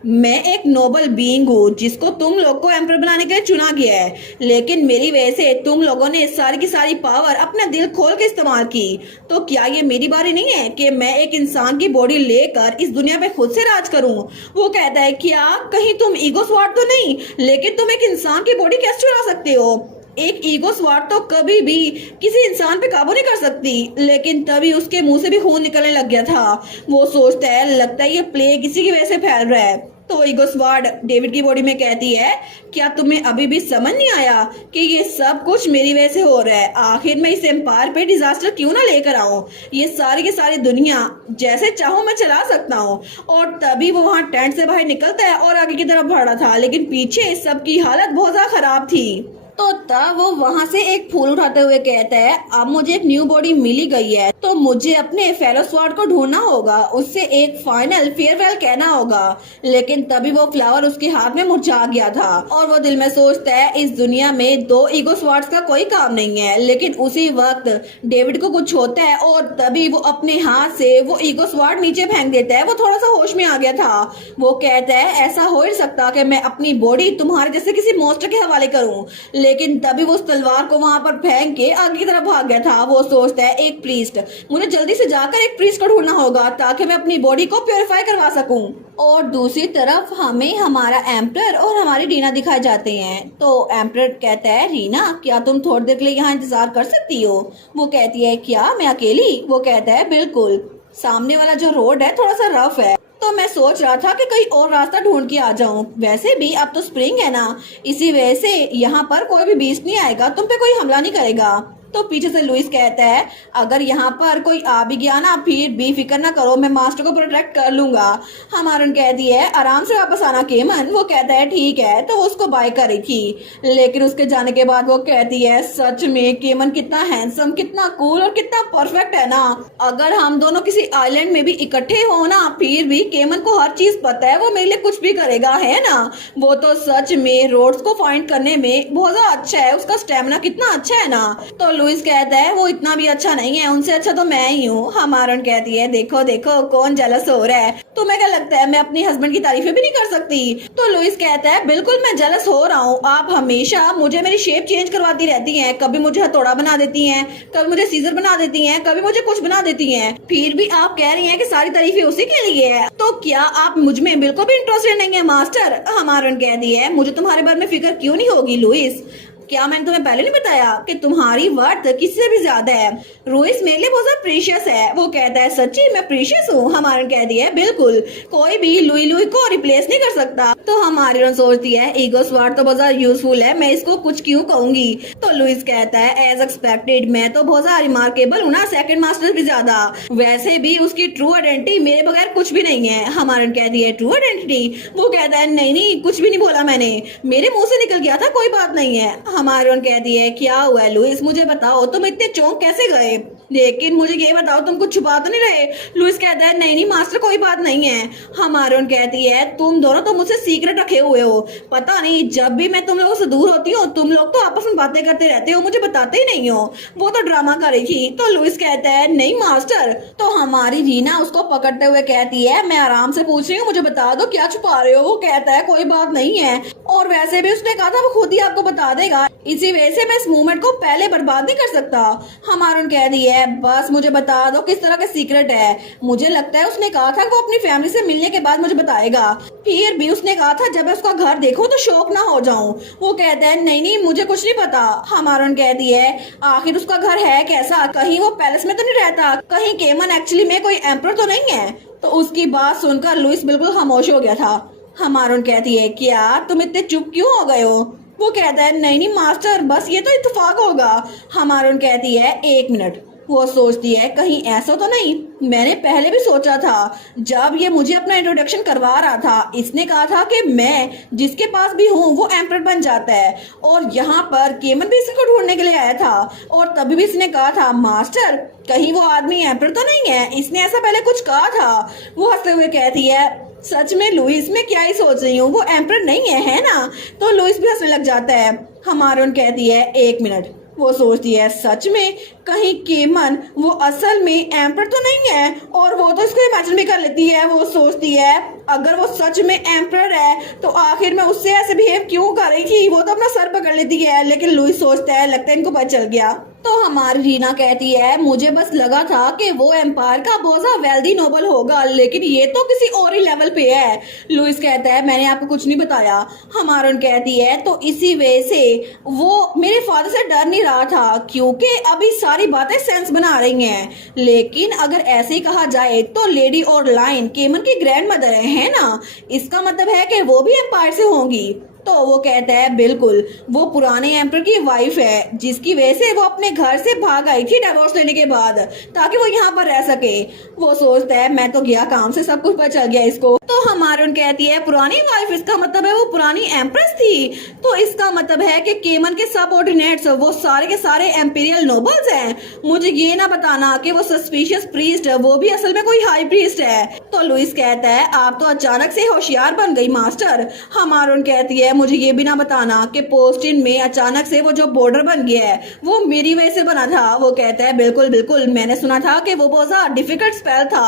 मैं एक नोबल बीइंग हूँ जिसको तुम लोग को एम्पर बनाने के लिए चुना गया है, लेकिन मेरी वजह से तुम लोगों ने सारी की सारी पावर अपना दिल खोल के इस्तेमाल की। तो क्या ये मेरी बारी नहीं है कि मैं एक इंसान की बॉडी लेकर इस दुनिया पे खुद से राज करूं? वो कहता है क्या कहीं तुम ईगो स्वॉर्ड तो नहीं, लेकिन तुम एक इंसान की बॉडी कैसे चुरा सकते हो? एक ईगो स्वॉर्ड तो कभी भी किसी इंसान पे काबू नहीं कर सकती। लेकिन तभी उसके मुंह से भी खून निकलने लग गया था। वो सोचता है लगता है ये प्लेग इसी की वजह से फैल रहा है। तो ईगो स्वॉर्ड डेविड की बॉडी में कहती है, क्या तुम्हें अभी भी समझ नहीं आया कि ये सब कुछ मेरी वजह से हो रहा है? आखिर मैं इस एम्पायर पे डिजास्टर क्यों ना लेकर आऊं? ये सारी की सारी दुनिया जैसे चाहूं मैं चला सकता हूं। और तभी वो वहां टेंट से बाहर निकलता है और आगे की तरफ बढ़ रहा था, लेकिन पीछे सबकी हालत बहुत ज्यादा खराब थी। तो तब वो वहाँ से एक फूल उठाते हुए कहता है, अब मुझे एक न्यू बॉडी मिली गई है, तो मुझे अपने फेलो स्वॉर्ड को ढूंढना होगा, उससे एक फाइनल फेयरवेल कहना होगा। लेकिन तभी वो फ्लावर उसके हाथ में मुरझा गया था और वो दिल में सोचता है, इस दुनिया में दो ईगो स्वॉर्ड्स का कोई काम नहीं है। लेकिन उसी वक्त डेविड को कुछ होता है और तभी वो अपने हाथ से वो ईगो स्वॉर्ड नीचे फेंक देता है। वो थोड़ा सा होश में आ गया था। वो कहता है, ऐसा हो ही सकता कि मैं अपनी बॉडी तुम्हारे जैसे किसी मॉन्स्टर के हवाले करूं। लेकिन तभी वो उस तलवार को वहां पर फेंक के आगे की तरफ भाग गया था। वो सोचता है, एक प्रीस्ट, मुझे जल्दी से जाकर एक प्रीस्ट को ढूंढना होगा ताकि मैं अपनी बॉडी को प्योरीफाई करवा सकूं। और दूसरी तरफ हमें हमारा एम्परर और हमारी रीना दिखाए जाते हैं। तो एम्परर कहता है, रीना क्या तुम थोड़ी देर के लिए यहाँ इंतजार कर सकती हो? वो कहती है, क्या मैं अकेली? वो कहता है, बिल्कुल, सामने वाला जो रोड है थोड़ा सा रफ है, तो मैं सोच रहा था कि कहीं और रास्ता ढूंढ के आ जाऊं। वैसे भी अब तो स्प्रिंग है ना, इसी वजह से यहाँ पर कोई भी बीस्ट नहीं आएगा, तुम पे कोई हमला नहीं करेगा। तो पीछे से लुइस कहता है, अगर यहाँ पर कोई आ भी गया ना, फिर भी फिक्र ना करो, मैं मास्टर को प्रोटेक्ट कर लूंगा। हमारन कहती है, आराम से वापस आना केमन। वो कहता है, ठीक है। तो वो उसको बाय कर रही थी, लेकिन उसके जाने के बाद वो कहती है, सच में केमन कितना हैंडसम, कितना कूल और कितना परफेक्ट है ना। अगर हम दोनों किसी आइलैंड में भी इकट्ठे हो ना, फिर भी केमन को हर चीज पता है, वो मेरे लिए कुछ भी करेगा, है ना। वो तो सच में रोड्स को फाइंड करने में बहुत ज्यादा अच्छा है, उसका स्टेमिना कितना अच्छा है ना। तो लुइस कहता है, वो इतना भी अच्छा नहीं है, उनसे अच्छा तो मैं ही हूँ। हमारन कहती है, देखो देखो कौन जेलस हो रहा है, तुम्हें क्या लगता है मैं अपने हस्बैंड की तारीफें भी नहीं कर सकती? तो लुइस कहता है, बिल्कुल मैं जेलस हो रहा हूँ, आप हमेशा मुझे मेरी शेप चेंज करवाती रहती हैं, कभी मुझे हथौड़ा बना देती हैं, कभी मुझे सीजर बना देती हैं, कभी मुझे कुछ बना देती हैं, फिर भी आप कह रही हैं कि सारी तारीफें उसी के लिए है। तो क्या आप मुझ में बिल्कुल भी इंटरेस्टेड नहीं है मास्टर? हमारन कहती है, मुझे तुम्हारे बारे में फिक्र क्यों नहीं होगी लुइस? क्या मैंने तुम्हें पहले नहीं बताया कि तुम्हारी वर्थ किसी से भी ज्यादा है? रोइस मेरे लिए बहुत ज्यादा प्रीशियस है। वो कहता है, सच्ची मैं प्रीशियस हूँ? हमारन कहती है, बिल्कुल, कोई भी लुई लुई को रिप्लेस नहीं कर सकता। तो हमारी सोचती है, ईगो स्वॉर्ड तो बहुत ज्यादा यूजफुल है, मैं इसको कुछ क्यों कहूंगी? तो लुइस कहता है, एज एक्सपेक्टेड, मैं तो बहुत ज्यादा रिमार्केबल हूँ ना, सेकंड मास्टर भी ज्यादा। वैसे भी उसकी ट्रू आइडेंटिटी मेरे बगैर कुछ भी नहीं है। हमारन कहती है, ट्रू आइडेंटिटी? वो कहता है, नहीं नहीं, कुछ भी नहीं बोला मैंने, मेरे मुंह से निकल गया था, कोई बात नहीं है। हमारन कहती है, क्या हुआ है लुइस, मुझे बताओ, तुम इतने चौंक कैसे गए? लेकिन मुझे ये बताओ, तुम कुछ छुपा तो नहीं रहे? लुइस कहता है, नहीं नहीं मास्टर, कोई बात नहीं है। हमारन कहती है, तुम दोनों तो मुझसे सीक्रेट रखे हुए हो, पता नहीं जब भी मैं तुम लोगों से दूर होती हूँ तुम लोग तो आपस में बातें करते रहते हो, मुझे बताते ही नहीं हो। वो तो ड्रामा कर रही थी। तो लुइस कहता है, नहीं मास्टर। तो हमारी रीना उसको पकड़ते हुए कहती है, मैं आराम से पूछ रही हूँ, मुझे बता दो, क्या छुपा रहे हो? वो कहता है, कोई बात नहीं है, और वैसे भी उसने कहा था वो खुद ही आपको बता देगा, इसी वजह से मैं इस मूवमेंट को पहले बर्बाद नहीं कर सकता। हमारन कह रही है, बस मुझे बता दो किस तरह का सीक्रेट है। मुझे लगता है उसने कहा था वो अपनी फैमिली से मिलने के बाद मुझे बताएगा, फिर भी उसने कहा था जब मैं उसका घर देखूं तो शौक ना हो जाऊं। वो कहता है, नहीं नहीं, मुझे कुछ नहीं पता। हमारन कहती है, आखिर उसका घर है कैसा? कहीं वो पैलेस में तो नहीं रहता? कहीं केमन एक्चुअली में कोई एम्परर तो नहीं है? तो उसकी बात सुनकर लुइस बिल्कुल खामोश हो गया था। हमारन कहती है, क्या तुम इतने चुप क्यों हो गए हो? वो कहता है, नहीं नहीं मास्टर, बस ये तो इत्तेफाक होगा। हमारन कहती है, एक मिनट। वो सोचती है, कहीं ऐसा तो नहीं, मैंने पहले भी सोचा था जब ये मुझे अपना इंट्रोडक्शन करवा रहा था, इसने कहा था कि मैं जिसके पास भी हूँ वो एम्परर बन जाता है, और यहाँ पर केमन भी इसको ढूंढने के लिए आया था, और तभी भी इसने कहा था, मास्टर कहीं वो आदमी एम्परर तो नहीं है? इसने ऐसा पहले कुछ कहा था। वो हंसते हुए कहती है, सच में लुइस, मैं क्या ही सोच रही हूँ, वो एम्परर नहीं है ना? तो लुइस भी हंसने लग जाता है। हमारन कहती है, एक मिनट। वो सोचती है, सच में कहीं केमन वो असल में एम्परर तो नहीं है? और वो तो इसको इमेजिन भी कर लेती है। वो सोचती है, अगर वो सच में एम्परर है तो आखिर में उससे ऐसे बिहेव क्यों कर रही थी? वो तो अपना सर पकड़ लेती है। लेकिन लुइस सोचता है, लगता है इनको पता चल गया। तो हमारी रीना कहती है मुझे बस लगा था कि वो एम्पायर का बहुत सा वेल्दी नोबल होगा, लेकिन ये तो किसी और ही लेवल पे है। लुइस कहता है मैंने आपको कुछ नहीं बताया। हमारन कहती है तो इसी वजह से वो मेरे फादर से डर नहीं रहा था, क्योंकि अभी सारी बातें सेंस बना रही हैं। लेकिन अगर ऐसे ही कहा जाए तो लेडी और लाइन केमन की ग्रैंड मदर है ना, इसका मतलब है कि वो भी एम्पायर से होंगी। तो वो कहता है बिल्कुल, वो पुराने एम्पर की वाइफ है, जिसकी वजह से वो अपने घर से भाग आई थी डिवोर्स लेने के बाद, ताकि वो यहाँ पर रह सके। वो सोचता है मैं तो गया काम से, सब कुछ पता चल गया इसको। तो हमारन कहती है पुरानी वाइफ, इसका मतलब है वो पुरानी एम्प्रेस थी। तो इसका मतलब है कि केमन के सबऑर्डिनेट्स वो सारे के सारे एम्पीरियल नोबल्स हैं। मुझे ये ना बताना कि वो सस्पिशियस प्रीस्ट वो भी असल में कोई हाई प्रीस्ट है। तो लुइस कहता है आप तो अचानक से होशियार बन गई मास्टर। हमारन कहती है मुझे ये भी ना बताना कि पोस्टिन में अचानक से वो जो बॉर्डर बन गया है वो मेरी वजह से बना था। वो कहता है बिल्कुल बिल्कुल, मैंने सुना था कि वो बहुत सा डिफिकल्ट स्पेल था।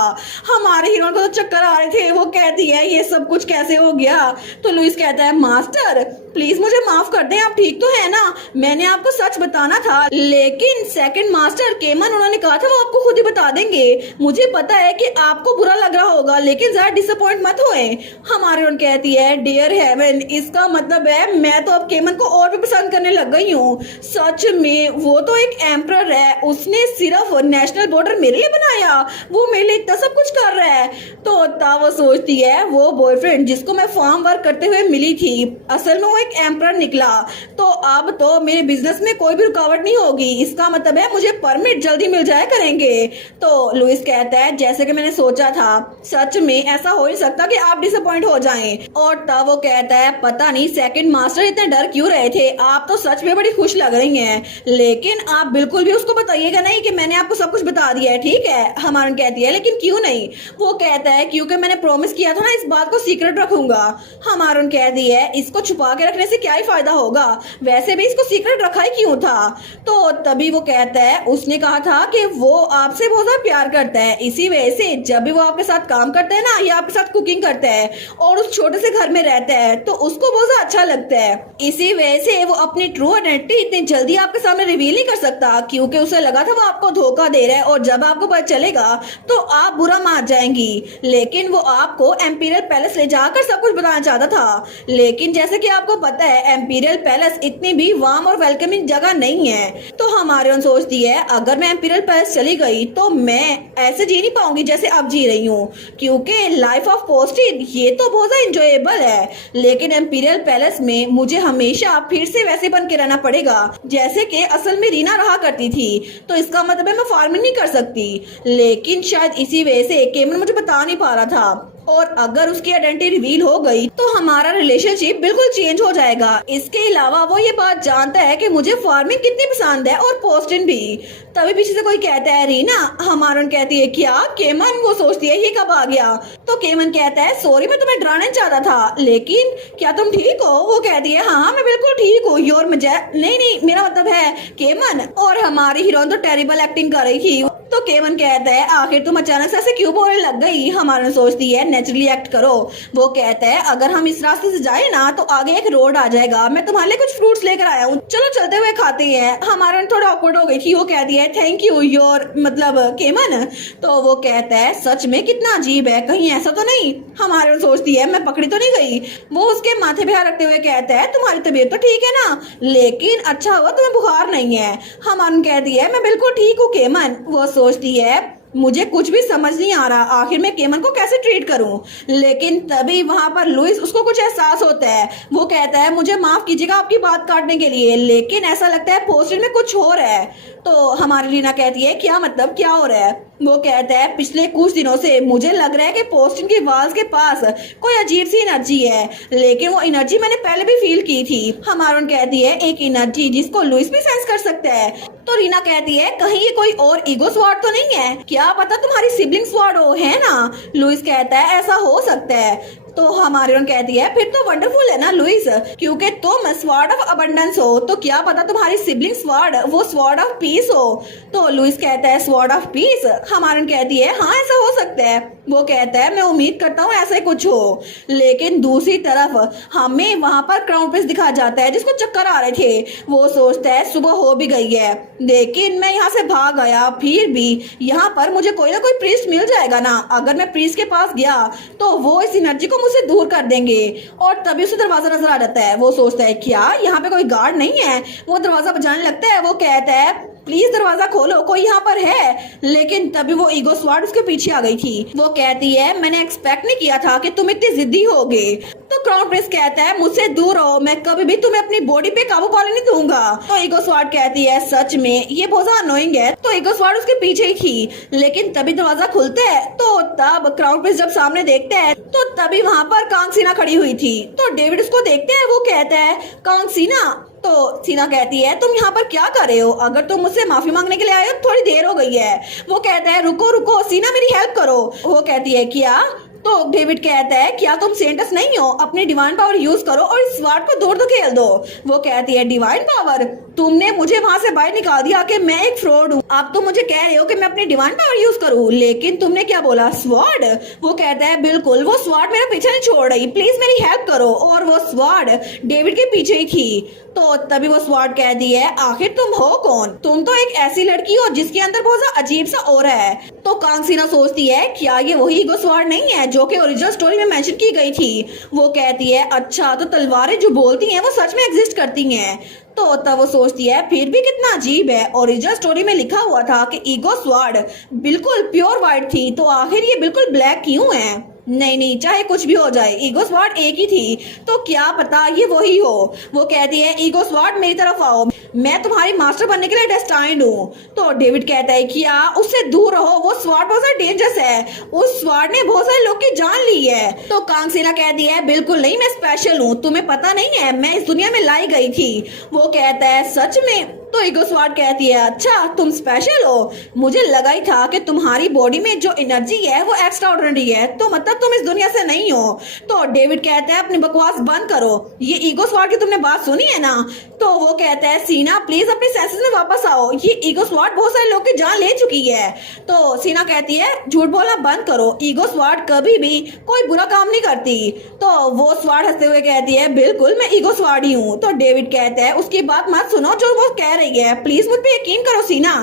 हमारे हीरो को तो चक्कर आ रहे थे। वो कहती है ये सब कुछ कैसे हो गया। तो लुइस कहता है मास्टर प्लीज मुझे माफ कर दें, आप ठीक तो है ना, मैंने आपको सच बताना था, लेकिन सेकंड मास्टर केमन उन्होंने कहा था वो आपको खुद ही बता देंगे। मुझे पता है कि आपको बुरा लग रहा होगा, लेकिन जरा डिसअपॉइंट मत होए। हमारे उन कहती है डियर हेवन, इसका मतलब है मैं तो अब केमन को और भी पसंद करने लग गई हूँ। सच में वो तो एक एम्परर है, उसने सिर्फ नेशनल बॉर्डर मेरे लिए बनाया, वो मेरे लिए इतना सब कुछ कर रहा है। तो तब वो सोचती है वो बॉयफ्रेंड जिसको मैं फार्म वर्क करते हुए मिली थी, असल में वो एक एम्परर निकला। तो अब तो मेरे बिजनेस में कोई भी रुकावट नहीं होगी, इसका मतलब है मुझे परमिट जल्दी मिल जाया करेंगे। तो लुइस कहता है जैसे कि मैंने सोचा था, सच में ऐसा हो ही सकता कि आप डिसअपॉइंट हो जाएं। और तब वो कहता है पता नहीं सेकंड मास्टर इतने डर क्यों रहे थे, आप तो सच में बड़ी खुश लग रही हैं, लेकिन आप बिल्कुल भी उसको बताइएगा नहीं कि मैंने आपको सब कुछ बता दिया है, ठीक है। हमारन कहती है लेकिन क्यों नहीं। वो कहता है क्योंकि मैंने प्रॉमिस किया था ना इस बात को सीक्रेट रखूंगा। हमारन कहती है इसको छुपा के रखने से क्या ही फायदा होगा, वैसे भी इसको सीक्रेट रखा ही क्यों था। तो तभी वो कहता है उसने कहा था कि वो आपसे बहुत ज्यादा प्यार करता है, इसी वजह से जब भी वो आपके साथ काम करता है ना या आपके साथ कुकिंग करता है और उस छोटे से घर में रहता है तो उसको बहुत ज्यादा अच्छा लगता है। इसी वजह से वो अपनी ट्रू आइडेंटिटी इतनी जल्दी आपके सामने रिवील नहीं कर सकता, क्योंकि उसे लगा था वो आपको धोखा दे रहा है और जब आपको पता चलेगा तो आप बुरा मान जाएंगी। लेकिन वो आपको एम्पीरियल पैलेस ले जाकर सब कुछ बताना चाहता था, लेकिन जैसे कि आपको पता है एम्पीरियल पैलेस इतनी भी वार्म और वेलकमिंग जगह नहीं है। तो हमारे उन सोचती है अगर मैं एम्पीरियल पैलेस चली गई तो मैं ऐसे जी नहीं पाऊंगी जैसे अब जी रही हूँ, क्योंकि लाइफ ऑफ पोस्टिन ये तो बहुत इंजॉयबल है, लेकिन एम्पीरियल पैलेस में मुझे हमेशा फिर से वैसे बन के रहना पड़ेगा जैसे कि असल में रीना रहा करती थी। तो इसका मतलब है मैं फार्मिंग नहीं कर सकती, लेकिन शायद इसी वजह से केमन मुझे बता नहीं पा रहा था, और अगर उसकी आइडेंटिटी रिवील हो गई तो हमारा रिलेशनशिप बिल्कुल चेंज हो जाएगा। इसके अलावा वो ये बात जानता है कि मुझे फार्मिंग कितनी पसंद है और पोस्टिन भी। तभी पीछे से कोई कहता है रीना। हमारन कहती है क्या केमन। वो सोचती है ये कब आ गया। तो केमन कहता है सॉरी मैं तुम्हें डराना चाहता था, लेकिन क्या तुम ठीक हो। वो कहती है हाँ मैं बिल्कुल ठीक हूँ। योर मजा नहीं मेरा मतलब है केमन। और हमारी हीरोइन तो टेरिबल एक्टिंग कर रही थी। तो केमन कहता है आखिर तुम अचानक से ऐसे क्यों बोलने लग गई। हमारन सोचती है नेचुरली एक्ट करो। वो कहता है अगर हम इस रास्ते से जाए ना तो आगे एक रोड आ जाएगा, मैं तुम्हारे लिए कुछ फ्रूट्स लेकर आया हूँ, चलो चलते हुए खाते हैं। हमारन थोड़ा ऑकवर्ड हो गई थी। वो कहती है थैंक यू योर मतलब केमन। तो वो कहता है सच में कितना अजीब है, कहीं ऐसा तो नहीं। हमारन सोचती है मैं पकड़ी तो नहीं गई। वो उसके माथे पे हाथ रखते हुए कहता है तुम्हारी तबीयत तो ठीक है ना, लेकिन अच्छा हुआ तुम्हें बुखार नहीं है। हमारन कहती है मैं बिल्कुल ठीक हूँ केमन। वो सोचती है मुझे कुछ भी समझ नहीं आ रहा आखिर मैं केमन को कैसे ट्रीट करूं। लेकिन तभी वहां पर लुइस उसको कुछ एहसास होता है। वो कहता है मुझे माफ कीजिएगा आपकी बात काटने के लिए, लेकिन ऐसा लगता है पोस्टिन में कुछ हो रहा है। तो हमारी रीना कहती है क्या मतलब क्या हो रहा है। वो कहता है पिछले कुछ दिनों से मुझे लग रहा है कि पोस्टिन की वाल्स के पास कोई अजीब सी एनर्जी है, लेकिन वो एनर्जी मैंने पहले भी फील की थी। हमारन कहती है एक एनर्जी जिसको लुइस भी सेंस कर सकता है। तो रीना कहती है कहीं ये कोई और ईगो स्वॉर्ड तो नहीं है, क्या पता तुम्हारी सिबलिंग स्वॉर्ड हो, है ना। लुइस कहता है ऐसा हो सकता है। तो हमारियन कहती है फिर तो वंडरफुल है ना लुइस, क्योंकि तुम स्वॉर्ड ऑफ अबंडेंस हो, तो क्या पता तुम्हारी सिबलिंग स्वॉर्ड वो स्वॉर्ड ऑफ पीस हो। तो लुइस कहता है स्वॉर्ड ऑफ पीस। हमारियन कहती है हाँ ऐसा हो सकता है। वो कहता है मैं उम्मीद करता हूँ ऐसा ही कुछ हो। लेकिन दूसरी तरफ हमें वहां पर क्राउन प्रिंस दिखा जाता है जिसको चक्कर आ रहे थे। वो सोचता है सुबह हो भी गई है, लेकिन मैं यहाँ से भाग आया, फिर भी यहाँ पर मुझे कोई ना कोई प्रीस्ट मिल जाएगा ना। अगर मैं प्रीस्ट के पास गया तो वो इस एनर्जी को मुझसे दूर कर देंगे। और तभी उसे दरवाजा नजर आ जाता है। वो सोचता है क्या यहाँ पे कोई गार्ड नहीं है। वो दरवाजा बजाने लगता है। वो कहता है प्लीज दरवाजा खोलो, कोई यहाँ पर है। लेकिन तभी वो ईगो स्वॉर्ड उसके पीछे आ गई थी। वो कहती है मैंने एक्सपेक्ट नहीं किया था कि तुम इतने जिद्दी होगे। तो क्राउन प्रिंस कहता है मुझसे दूर रहो, मैं कभी भी तुम्हें अपनी बॉडी पे काबू पाने नहीं दूंगा। तो ईगो स्वॉर्ड कहती है सच में ये बहुत अनोइंग है। तो ईगो स्वॉर्ड उसके पीछे ही थी। लेकिन तभी दरवाजा खुलता है। तो तब क्राउन प्रिंस जब सामने देखता है तो तभी वहाँ पर कांग सीना खड़ी हुई थी। तो डेविड उसको देखते हैं। वो कहता है कांग सीना। तो सीना कहती है तुम यहाँ पर क्या कर रहे हो? अगर तुम मुझसे माफी मांगने के लिए आए हो थोड़ी देर हो गई है। वो कहता है रुको रुको सीना मेरी हेल्प करो। वो कहती है क्या? तो डेविड कहता है क्या तुम सेंटस नहीं हो? अपनी डिवाइन पावर यूज करो और इस स्वार्ड को दूर धकेल दो। वो कहती है डिवाइन पावर? तुमने मुझे वहां से बाहर निकाल दिया कि मैं एक फ्रॉड हूँ। अब तुम मुझे कह रहे हो कि मैं अपनी डिवाइन पावर यूज करूँ, लेकिन तुमने क्या बोला स्वार्ड? वो कहता है बिल्कुल, वो स्वार्ड मेरा पीछे नहीं छोड़ रही, प्लीज मेरी हेल्प करो। और वो स्वार्ड डेविड के पीछे ही थी। तो तभी वो स्वार्ड कहती है आखिर तुम हो कौन? तुम तो एक ऐसी लड़की हो जिसके अंदर बहुत सा अजीब सा ऑरा है। तो कांग सीना सोचती है क्या ये वही ईगो स्वार्ड नहीं है जो कि ओरिजिनल स्टोरी में मेंशन की गई थी? वो कहती है अच्छा तो तलवारें जो बोलती हैं वो सच में एग्जिस्ट करती हैं। तो तब वो सोचती है फिर भी कितना अजीब है, ओरिजिनल स्टोरी में लिखा हुआ था कि ईगो स्वार्ड बिल्कुल प्योर व्हाइट थी, तो आखिर ये बिल्कुल ब्लैक क्यों है? नहीं नहीं चाहे कुछ भी हो जाए ईगो स्वॉर्ड एक ही थी, तो क्या पता ये वही हो। वो कहती है ईगो स्वॉर्ड मेरी तरफ आओ, मैं तुम्हारी मास्टर बनने के लिए डेस्टाइन्ड हूँ। तो डेविड कहता है क्या उससे दूर रहो, वो स्वॉर्ड बहुत सारा डेंजरस है, उस स्वॉर्ड ने बहुत सारे लोग की जान ली है। तो कांग सीना कहती है बिल्कुल नहीं, मैं स्पेशल हूँ, तुम्हें पता नहीं है मैं इस दुनिया में लाई गई थी। वो कहता है सच में? तो ईगो स्वॉर्ड कहती है अच्छा तुम स्पेशल हो, मुझे लगा ही था कि तुम्हारी बॉडी में जो एनर्जी है वो एक्स्ट्रा ऑर्डिनरी है, तो मतलब तुम इस दुनिया से नहीं हो। तो डेविड कहता है अपनी बकवास बंद करो, ये ईगो स्वॉर्ड की तुमने बात सुनी है ना? तो वो कहता है सीना प्लीज अपने सेंसेस में वापस आओ, ये ईगो स्वॉर्ड बहुत सारे लोग की जान ले चुकी है। तो सीना कहती है झूठ बोलना बंद करो, ईगो स्वॉर्ड कभी भी कोई बुरा काम नहीं करती। तो वो स्वॉर्ड हंसते हुए कहती है बिल्कुल मैं ईगो स्वॉर्ड ही हूँ। तो डेविड कहता है उसकी बात मत सुनो जो वो कह रही है, प्लीज मुझ पे यकीन करो सीना।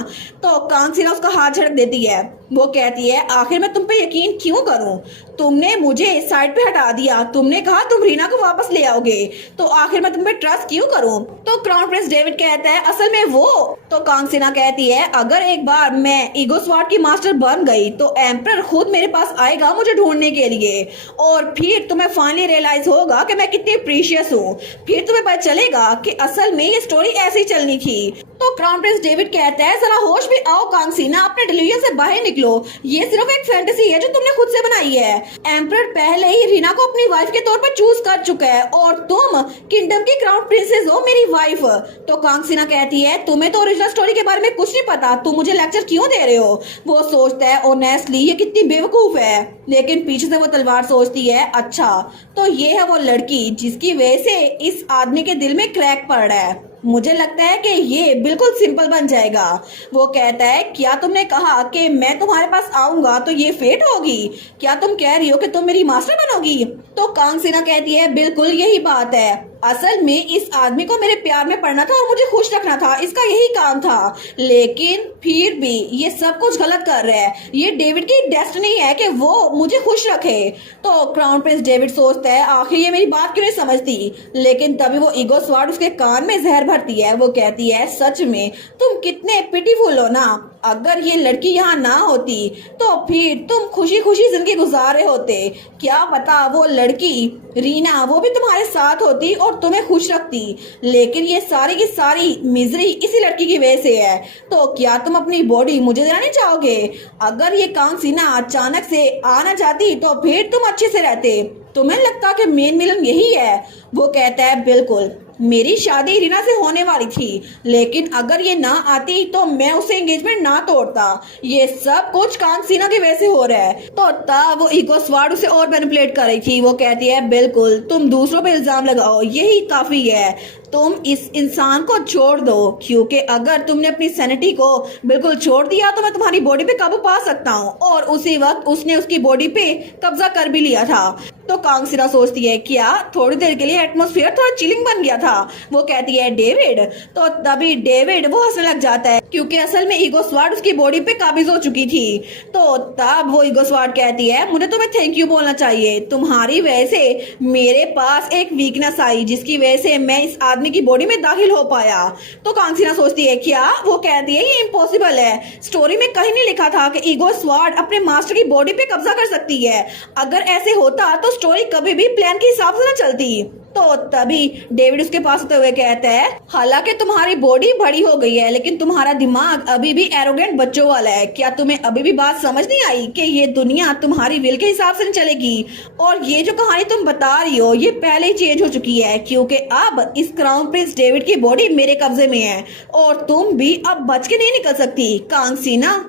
तो कांग सीना उसका हाथ झटक देती है। वो कहती है आखिर मैं तुम पे यकीन क्यों करूं? तुमने मुझे साइड पे हटा दिया, तुमने कहा तुम रीना को वापस ले आओगे, तो आखिर मैं तुम पे ट्रस्ट क्यों करूं? तो क्राउन प्रिंस डेविड कहता है असल में वो। तो कांग सीना कहती है अगर एक बार मैं ईगो स्वॉर्ड की मास्टर बन गई तो एम्परर खुद मेरे पास आएगा मुझे ढूंढने के लिए, और फिर तुम्हें फाइनली रियलाइज होगा कि मैं कितनी प्रीशियस हूँ। फिर तुम्हें पता चलेगा कि असल में ये स्टोरी ऐसी ही चलनी थी। तो क्राउन प्रिंस डेविड कहता है जरा होश में आओ कांग सीना, अपने डिल्यूजन से बाहर निकलो, ये सिर्फ एक फैंटेसी है जो तुमने खुद से बनाई है। एम्परर पहले ही रीना को अपनी वाइफ के तौर पर चूज कर चुका है और तुम किंगडम की क्राउन प्रिंसेस हो, मेरी वाइफ। तो कांग सीना कहती है तुम्हें तो ओरिजिनल स्टोरी के बारे में कुछ नहीं पता, तुम मुझे लेक्चर क्यों दे रहे हो? वो सोचता है ऑनेस्टली ये कितनी बेवकूफ है, लेकिन पीछे से वो तलवार सोचती है अच्छा तो ये है वो लड़की जिसकी वजह से इस आदमी के दिल में क्रैक पड़ रहा है, मुझे लगता है कि ये बिल्कुल सिंपल बन जाएगा। वो कहता है क्या तुमने कहा कि मैं तुम्हारे पास आऊंगा तो ये फेट होगी? क्या तुम कह रही हो कि तुम मेरी मास्टर बनोगी? तो कांग सीना कहती है बिल्कुल यही बात है, असल में इस आदमी को मेरे प्यार में पड़ना था और मुझे खुश रखना था, इसका यही काम था, लेकिन फिर भी ये सब कुछ गलत कर रहा है, ये डेविड की डेस्टिनी है कि वो मुझे खुश रखे। तो क्राउन प्रिंस डेविड सोचता है आखिर ये मेरी बात क्यों नहीं समझती, लेकिन तभी वो ईगो स्वॉर्ड उसके कान में जहर भरती है। वो कहती है सच में तुम कितने पिटीफुल हो ना, अगर ये लड़की यहाँ ना होती तो फिर तुम खुशी खुशी जिंदगी गुजार रहे होते, क्या पता वो लड़की रीना वो भी तुम्हारे साथ होती और तुम्हें खुश रखती, लेकिन ये सारी की सारी मिजरी इसी लड़की की वजह से है। तो क्या तुम अपनी बॉडी मुझे देना नहीं चाहोगे? अगर ये कांग सीना अचानक से आना चाहती तो फिर तुम अच्छे से रहते, तुम्हें लगता कि मेन विलन यही है? वो कहता है बिल्कुल, मेरी शादी रीना से होने वाली थी, लेकिन अगर ये ना आती तो मैं उसे एंगेजमेंट ना तोड़ता। ये सब कुछ कांसीना की वजह से हो रहा है। तो तब वो ईगो स्वाड उसे और मैनिपुलेट कर रही थी। वो कहती है बिल्कुल, तुम दूसरों पे इल्जाम लगाओ, यही काफी है। तुम इस इंसान को छोड़ दो, क्योंकि अगर तुमने अपनी सैनिटी को बिल्कुल छोड़ दिया तो मैं तुम्हारी बॉडी पे काबू पा सकता हूँ। और उसी वक्त उसने उसकी बॉडी पे कब्जा कर भी लिया था। तो कांगसिरा सोचती है क्या थोड़ी देर के लिए एटमॉस्फेयर थोड़ा चिलिंग बन गया था। वो कहती है डेविड। तो तभी डेविड वो हंसने लग जाता है, क्योंकि असल में ईगो स्वाड उसकी बॉडी पे काबिज हो चुकी थी। तो तब वो ईगो स्वाड कहती है मुझे तुम्हें थैंक यू बोलना चाहिए, तुम्हारी वजह से मेरे पास एक वीकनेस आई जिसकी वजह से मैं इस आदमी की बॉडी में दाखिल हो पाया। तो कांगसिना सोचती है क्या। वो कहती है ये इम्पॉसिबल है, स्टोरी में कहीं नहीं लिखा था कि ईगो स्वाड अपने मास्टर की बॉडी पे कब्जा कर सकती है। अगर ऐसे होता तो स्टोरी कभी भी प्लान के हिसाब से न चलती। तो तभी डेविड उसके पास होते हुए कहता है हालांकि तुम्हारी बॉडी बड़ी हो गई है, लेकिन तुम्हारा दिमाग अभी भी एरोगेंट बच्चों वाला है। क्या तुम्हें अभी भी बात समझ नहीं आई कि ये दुनिया तुम्हारी विल के हिसाब से नहीं चलेगी। और ये जो कहानी तुम बता रही हो ये पहले ही चेंज हो चुकी है, क्योंकि अब इस क्राउन प्रिंस डेविड की बॉडी मेरे कब्जे में है और तुम भी अब बच के नहीं निकल सकती। कांगसिना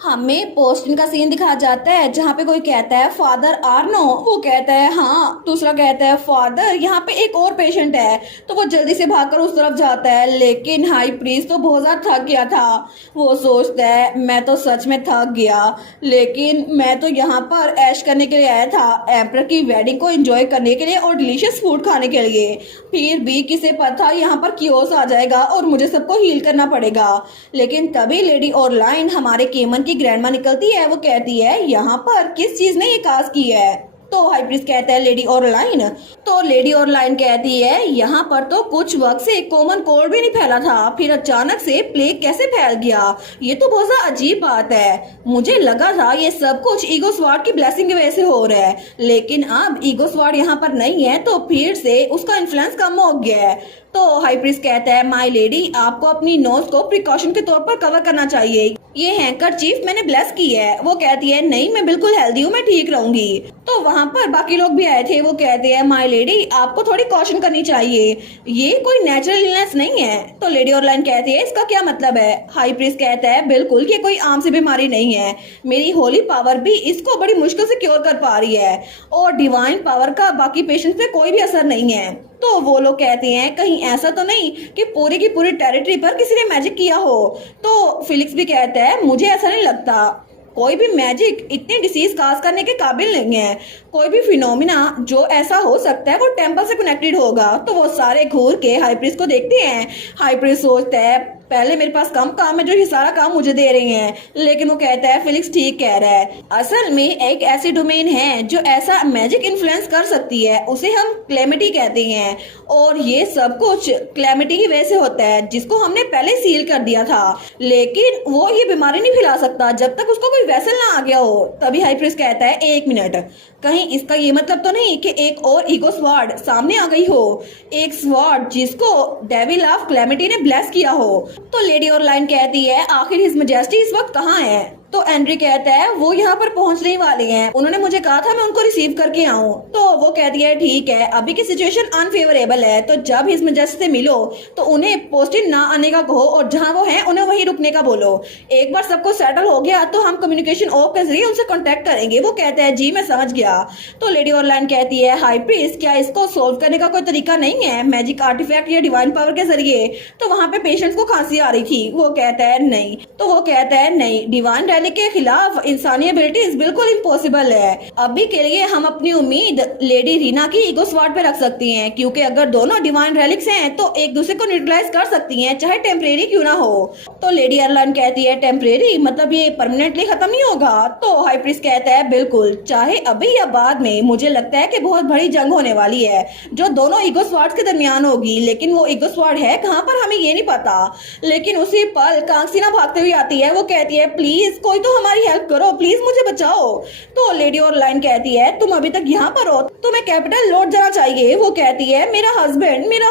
हमें पोस्टिंग का सीन दिखाया जाता है जहाँ पे कोई कहता है फादर आर्नो। वो कहता है हाँ, दूसरा कहता है फादर यहाँ पे एक और पेशेंट है। तो वो जल्दी से भागकर उस तरफ जाता है, लेकिन हाई प्रीस्ट तो बहुत ज्यादा थक गया था। वो सोचता है मैं तो सच में थक गया, लेकिन मैं तो यहाँ पर ऐश करने के लिए आया था, एम्परर की वेडिंग को एंजॉय करने के लिए और डिलीशियस फूड खाने के लिए। फिर भी किसे पता यहाँ पर कियोस आ जाएगा और मुझे सबको हील करना पड़ेगा। लेकिन तभी लेडी ऑरलाइन हमारे केमन की ग्रैंडमा निकलती है। वो कहती है यहाँ पर किस चीज ने ये काज की है। तो हाई प्रीस्ट कहता है लेडी ऑरलाइन। तो लेडी ऑरलाइन कहती है यहाँ पर तो कुछ वक्त से कॉमन कोल्ड भी नहीं फैला था, फिर अचानक से प्लेग कैसे फैल गया। ये तो बहुत ज्यादा अजीब बात है। मुझे लगा था ये सब कुछ ईगो स्वाड की ब्लेसिंग की वजह से हो रहा है, लेकिन अब ईगो स्वाड यहाँ पर नहीं है तो फिर से उसका इन्फ्लुएंस कम हो गया है। तो हाई प्रीस्ट कहता है माय लेडी, आपको अपनी नोज को प्रिकॉशन के तौर पर कवर करना चाहिए। ये हैंकर चीफ मैंने ब्लेस की है। वो कहती है नहीं, मैं बिल्कुल हेल्दी हूँ, मैं ठीक रहूंगी। तो वहाँ पर बाकी लोग भी आए थे। वो कहते हैं माय लेडी, आपको थोड़ी कॉशन करनी चाहिए, ये कोई नेचुरल इलनेस नहीं है। तो लेडी ऑरलाइन कहती है इसका क्या मतलब है। हाई प्रीस्ट कहता है बिल्कुल, ये कोई आम सी बीमारी नहीं है, मेरी होली पावर भी इसको बड़ी मुश्किल से क्योर कर पा रही है और डिवाइन पावर का बाकी पेशेंट पे कोई भी असर नहीं है। तो वो लोग कहते हैं कहीं ऐसा तो नहीं कि पूरी की पूरी टेरिटरी पर किसी ने मैजिक किया हो। तो फिलिक्स भी कहता है मुझे ऐसा नहीं लगता, कोई भी मैजिक इतनी डिसीज काज करने के काबिल नहीं है। कोई भी फिनोमिना जो ऐसा हो सकता है वो टेम्पल से कनेक्टेड होगा। तो वो सारे घूर के हाई प्रीस्ट को देखते हैं। हाई प्रीस्ट सोचता है पहले मेरे पास कम काम है जो ये सारा काम मुझे दे रही हैं, लेकिन वो कहता है फिलिक्स ठीक कह रहा है। असल में एक ऐसी डोमेन है जो ऐसा मैजिक इन्फ्लुएंस कर सकती है, उसे हम क्लेमिटी कहते हैं। और ये सब कुछ क्लेमिटी की वजह से होता है जिसको हमने पहले सील कर दिया था, लेकिन वो ये बीमारी नहीं फैला सकता जब तक उसका कोई वेसल ना आ गया हो। तभी हाई प्रीस्ट कहता है एक मिनट, कहीं इसका ये मतलब तो नहीं कि एक और ईगो स्वाड सामने आ गई हो, एक स्वाड जिसको डेविल ऑफ क्लेमिटी ने ब्लेस किया हो। तो लेडी ऑरलाइन कहती है आखिर हिज मैजेस्टी इस वक्त कहाँ है। तो एंड्री कहता है वो यहाँ पर पहुँचने वाले हैं, उन्होंने मुझे कहा था मैं उनको रिसीव करके आऊँ। तो वो कहती है ठीक है, अभी की सिचुएशन अनफेवरेबल है, तो जब हिज मैजेस्टी से मिलो तो उन्हें पोस्टिंग ना आने का कहो और जहाँ वो है उन्हें वहीं रुकने का बोलो। एक बार सबको सेटल हो गया तो हम कम्युनिकेशन ऑफ के जरिए उनसे कॉन्टेक्ट करेंगे। वो कहता है जी मैं समझ गया। तो लेडी ऑरलाइन कहती है हाई प्रीस्ट, क्या इसको सोल्व करने का कोई तरीका नहीं है मैजिक आर्टिफैक्ट या डिवाइन पावर के जरिए। तो वहाँ पे पेशेंट्स को खांसी आ रही थी। वो कहता है नहीं। तो वो कहता है नहीं, डिवाइन के खिलाफ इंसानी एबिलिटीज बिल्कुल इम्पॉसिबल है। अभी के लिए हम अपनी उम्मीद लेडी रीना की ईगो स्वाड पे रख सकती हैं, क्योंकि अगर दोनों डिवाइन रेलिक्स हैं तो एक दूसरे को न्यूट्रलाइज कर सकती हैं, चाहे टेम्परेरी क्यों ना हो। तो लेडी ऑरलाइन कहती है टेम्परेरी मतलब ये परमानेंटली खत्म नहीं होगा। तो हाई प्रीस्ट कहता है बिल्कुल, चाहे अभी या बाद में, मुझे लगता है कि बहुत बड़ी जंग होने वाली है जो दोनों ईगो स्वाड्स के दरमियान होगी, लेकिन वो ईगो स्वाड है कहाँ पर हमें ये नहीं पता। लेकिन उसी पल कांगसिना भागते हुए आती है। वो कहती है प्लीज कोई तो हमारी हेल्प करो, प्लीज मुझे बचाओ। तो लेडी ऑरलाइन कहती है तुम अभी तक यहाँ पर हो, तुम्हें कैपिटल लौट जाना चाहिए। वो कहती है मेरा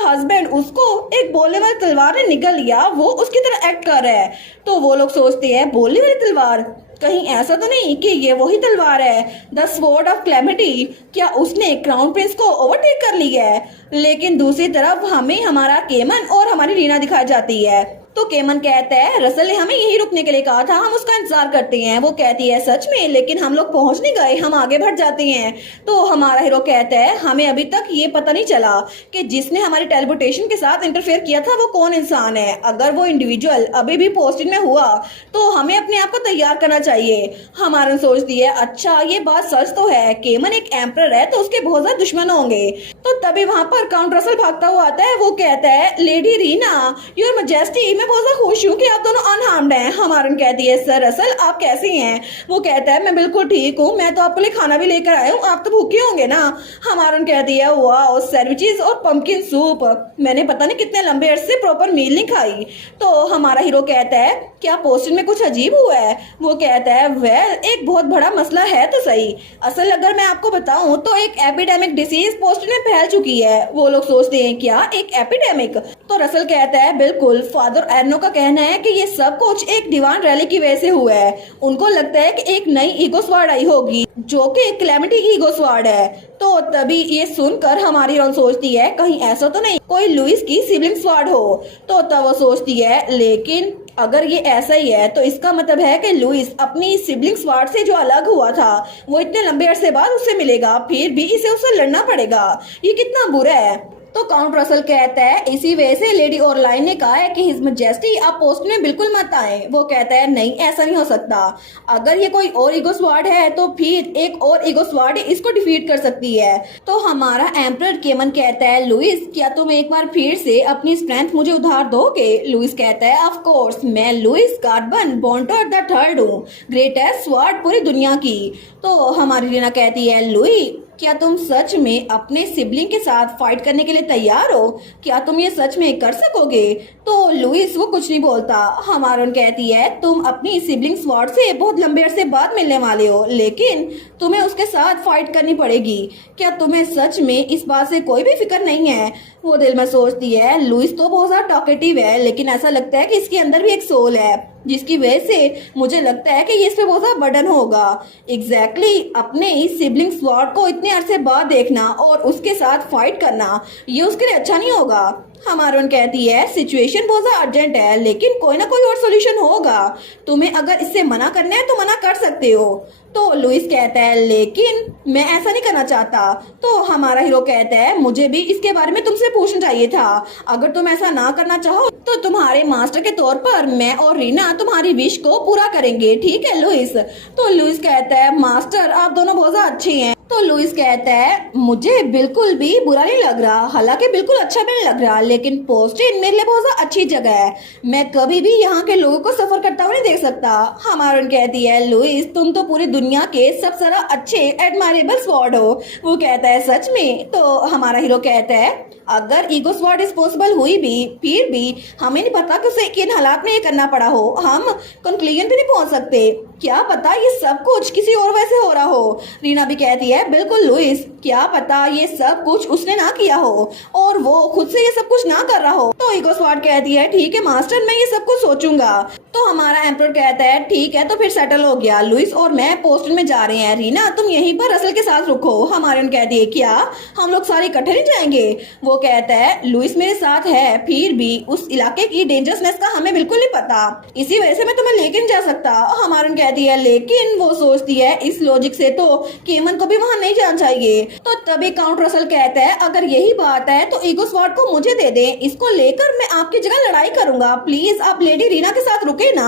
हस्बैंड उसको एक बोलने वाली तलवार ने निगल लिया, वो उसकी तरह एक्ट कर रहा है। तो वो लोग सोचते हैं बोलने वाली तलवार, कहीं ऐसा तो नहीं कि ये वही तलवार है, द स्वॉर्ड ऑफ क्लेमिटी? क्या उसने क्राउन प्रिंस को ओवरटेक कर लिया है? लेकिन दूसरी तरफ हमें हमारा केमन और हमारी रीना दिखाई जाती है। तो केमन कहता है रसल ने हमें यही रुकने के लिए कहा था, हम उसका इंतजार करते हैं। वो कहती है सच में? लेकिन हम लोग पहुंच नहीं गए, हम आगे बढ़ जाते हैं। तो हमारा हीरो कहता है हमें अभी तक ये पता नहीं चला कि जिसने हमारे टेलीपोर्टेशन के साथ इंटरफेयर किया था वो कौन इंसान है। अगर वो इंडिविजुअल अभी भी पोस्टिंग में हुआ तो हमें अपने आप को तैयार करना चाहिए। हमारा सोचती है अच्छा ये बात सच तो है, केमन एक एम्परर है तो उसके बहुत ज्यादा दुश्मन होंगे। तो तभी वहां पर काउंट रसल भागता हुआ आता है। वो कहता है लेडी रीना, योर मैजेस्टी, मैं बहुत ज्यादा खुश हूँ कि आप दोनों अनहार्म्ड हैं। हमारन कहती है सर रसल आप कैसी हैं? वो कहता है मैं बिल्कुल ठीक हूँ, मैं तो आपके लिए खाना भी लेकर आया हूँ, आप तो भूखे होंगे ना। हमारन कहती है वाह सैंडविचेस और पंपकिन सूप, मैंने पता नहीं कितने लंबे अरसे से प्रॉपर मील नहीं खाई। तो हमारा हीरो कहता है क्या पोस्टिंग में कुछ अजीब हुआ है? वो कहता है वेल एक बहुत बड़ा मसला है तो सही। असल अगर मैं आपको बताऊं तो एक एपिडेमिक डिसीज पोस्टिंग में फैल चुकी है। वो लोग सोचते हैं क्या एक एपिडेमिक? तो रसल कहता है बिल्कुल, फादर एर्नो का कहना है कि ये सब कुछ एक डिवाइन रैली की वजह से हुआ है। उनको लगता है कि एक नई ईगो स्वार्ड आई होगी जो कि क्लेमिटी की ईगो स्वार्ड है। तो तभी ये सुनकर हमारी रोन सोचती है कहीं ऐसा तो नहीं कोई लुइस की सिबलिंग स्वार्ड हो। तो तब वो सोचती है लेकिन अगर ये ऐसा ही है तो इसका मतलब है कि लुइस अपनी सिबलिंग स्वार्ड से जो अलग हुआ था वो इतने लंबे अरसे बाद उससे मिलेगा, फिर भी इसे उससे लड़ना पड़ेगा। ये कितना बुरा है। तो काउंट रसल कहता है इसी वजह से लेडी ऑरलाइन ने कहा है कि हिज मैजेस्टी आप पोस्ट में बिल्कुल मत आए। वो कहता है नहीं ऐसा नहीं हो सकता, अगर ये कोई और ईगो स्वार्ड है तो फिर एक और ईगो स्वार्ड इसको डिफीट कर सकती है। तो हमारा एम्परर केमन कहता है लुइस क्या तुम एक बार फिर से अपनी स्ट्रेंथ मुझे उधार दोगे? लुइस कहता है ऑफ कोर्स, मैं लुइस कार्बन बॉन्टर द थर्ड हूँ, ग्रेटेस्ट स्वार्ड पूरी दुनिया की। तो हमारी रीना कहती है लुई क्या तुम सच में अपने सिबलिंग के साथ फाइट करने के लिए तैयार हो? क्या तुम ये सच में कर सकोगे? तो लुइस वो कुछ नहीं बोलता। हमारन कहती है तुम अपनी सिबलिंग स्वॉर्ड से बहुत लंबे अरसे बाद मिलने वाले हो, लेकिन तुम्हें उसके साथ फाइट करनी पड़ेगी। क्या तुम्हें सच में इस बात से कोई भी फिक्र नहीं है? वो दिल में सोचती है लुइस तो बहुत ज्यादा टॉकेटिव है, लेकिन ऐसा लगता है कि इसके अंदर भी एक सोल है जिसकी वजह से मुझे लगता है कि ये इस पे बहुत ज्यादा बर्डन होगा। एग्जैक्टली अपने इस सिबलिंग स्वॉर्ड को इतने अरसे बाद देखना और उसके साथ फाइट करना ये उसके लिए अच्छा नहीं होगा। हमारन कहती है सिचुएशन बहुत ज्यादा अर्जेंट है, लेकिन कोई ना कोई और सोल्यूशन होगा। तुम्हें अगर इससे मना करना है तो मना कर सकते हो। तो लुइस कहता है लेकिन मैं ऐसा नहीं करना चाहता। तो हमारा हीरो कहता है मुझे भी इसके बारे में तुमसे पूछना चाहिए था। अगर तुम ऐसा ना करना चाहो तो तुम्हारे मास्टर के तौर पर मैं और रीना तुम्हारी विश को पूरा करेंगे, ठीक है लुइस? तो लुइस कहता है मास्टर आप दोनों बहुत ज्यादा अच्छे हैं। तो लुइस कहता है मुझे बिल्कुल भी बुरा नहीं लग रहा, हालांकि बिल्कुल अच्छा भी नहीं लग रहा, लेकिन पोस्टिन मेरे लिए बहुत ज्यादा अच्छी जगह है, मैं कभी भी यहाँ के लोगों को सफर करता हुआ नहीं देख सकता। हमारन कहती है लुइस तुम तो पूरी दुनिया के सबसे ज्यादा अच्छे एडमायरेबल स्वॉर्ड हो। वो कहता है सच में? तो हमारा हीरो कहता है अगर ईगो स्वॉर्ड इज पॉसिबल हुई भी फिर भी हमें नहीं पता कि उसे किन हालात में ये करना पड़ा हो, हम कंक्लूजन पे नहीं पहुंच सकते, क्या पता ये सब कुछ किसी और वजह से हो रहा हो। रीना भी कहती है बिल्कुल लुइस, क्या पता ये सब कुछ उसने ना किया हो और वो खुद से ये सब कुछ ना कर रहा हो। तो ईगो स्वॉर्ड कहती है ठीक है मास्टर मैं ये सब कुछ सोचूंगा। तो हमारा एम्परर कहता है ठीक है तो फिर सेटल हो गया, लुइस और मैं पोस्टन में जा रहे हैं, रीना तुम यहीं पर रसल के साथ रुको। हमारे कहती है क्या हम लोग सारे इकट्ठे नहीं जाएंगे? वो कहता है लुइस मेरे साथ है, फिर भी उस इलाके की डेंजरसनेस का हमें बिल्कुल नहीं पता, इसी वजह से मैं तुम्हें लेके नहीं जा सकता। हमारे कहती है लेकिन वो सोचती है इस लॉजिक से तो केमन को भी वहाँ नहीं जाना चाहिए। तो तभी काउंट रसल कहता है अगर यही बात है तो ईगो स्वॉर्ड को मुझे दे दे, इसको लेकर मैं आपकी जगह लड़ाई करूंगा, प्लीज आप लेडी रीना के साथ रुके ना।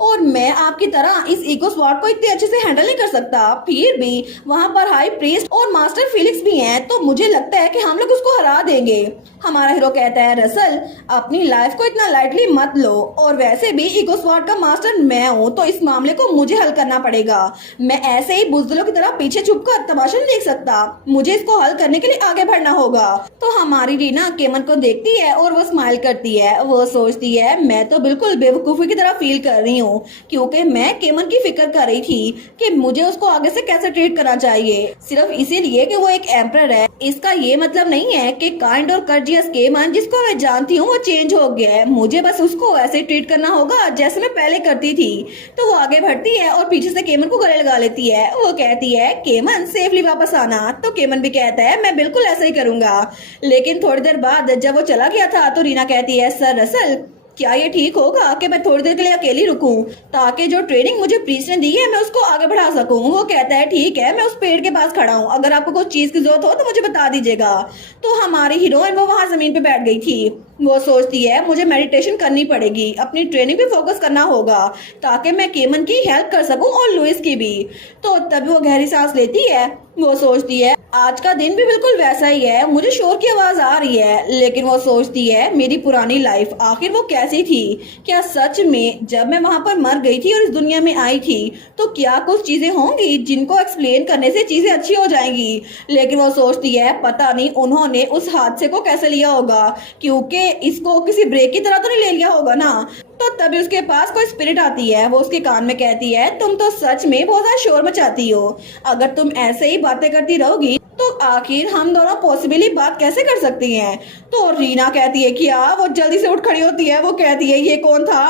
और मैं आपकी तरह इस ईगो स्वॉर्ड को इतने अच्छे से हैंडल नहीं कर सकता, फिर भी वहाँ पर हाई प्रीस्ट और मास्टर फिलिक्स भी हैं, तो मुझे लगता है कि हम लोग उसको हरा देंगे। हमारा हीरो कहता है रसल अपनी लाइफ को इतना लाइटली मत लो, और वैसे भी ईगो स्वॉर्ड का मास्टर मैं हूँ तो इस मामले को मुझे हल करना पड़ेगा, मैं ऐसे ही बुज़दिलों की तरह पीछे छुपकर तमाशा नहीं देख सकता, मुझे इसको हल करने के लिए आगे बढ़ना होगा। तो हमारी रीना केमन को देखती है और वो स्माइल करती है, वो सोचती है मैं तो बिल्कुल बेवकूफी की तरह फील कर रही हूँ, क्योंकि मैं केमन की फिक्र कर रही थी कि मुझे उसको आगे से कैसे ट्रीट करना चाहिए, सिर्फ इसीलिए कि वो एक एम्परर है। इसका ये मतलब नहीं है कि काइंड और कर्ज कॉन्शियस केमन जिसको मैं जानती हूँ वो चेंज हो गया है, मुझे बस उसको ऐसे ट्रीट करना होगा जैसे मैं पहले करती थी। तो वो आगे बढ़ती है और पीछे से केमन को गले लगा लेती है। वो कहती है केमन सेफली वापस आना। तो केमन भी कहता है मैं बिल्कुल ऐसा ही करूंगा। लेकिन थोड़ी देर बाद जब वो चला गया था तो रीना कहती है सर रसल क्या ये ठीक होगा कि मैं थोड़ी देर के लिए अकेली रुकूं ताकि जो ट्रेनिंग मुझे प्रीस ने दी है मैं उसको आगे बढ़ा सकूं। वो कहता है ठीक है, मैं उस पेड़ के पास खड़ा हूं, अगर आपको कुछ चीज की जरूरत हो तो मुझे बता दीजिएगा। तो हमारी हीरोइन वो वहां जमीन पे बैठ गई थी। वो सोचती है मुझे मेडिटेशन करनी पड़ेगी, अपनी ट्रेनिंग पे फोकस करना होगा ताकि मैं केमन की हेल्प कर सकूं और लुइस की भी। तो तभी वो गहरी सांस लेती है। वो सोचती है आज का दिन भी बिल्कुल वैसा ही है, मुझे शोर की आवाज आ रही है। लेकिन वो सोचती है मेरी पुरानी लाइफ आखिर वो कैसी थी, क्या सच में जब मैं वहां पर मर गई थी और इस दुनिया में आई थी तो क्या कुछ चीजें होंगी जिनको एक्सप्लेन करने से चीजें अच्छी हो जाएंगी। लेकिन वो सोचती है पता नहीं उन्होंने उस हादसे को कैसे लिया होगा, क्योंकि इसको किसी ब्रेक की तरह तो नहीं ले लिया होगा ना। तो तभी उसके पास कोई स्पिरिट आती है। वो उसके कान में कहती है तुम तो सच में बहुत ज्यादा शोर मचाती हो, अगर तुम ऐसे ही बातें करती रहोगी तो आखिर हम दोनों पॉसिबली बात कैसे कर सकती हैं। तो रीना कहती है क्या, वो जल्दी से उठ खड़ी होती है। वो कहती है ये कौन था।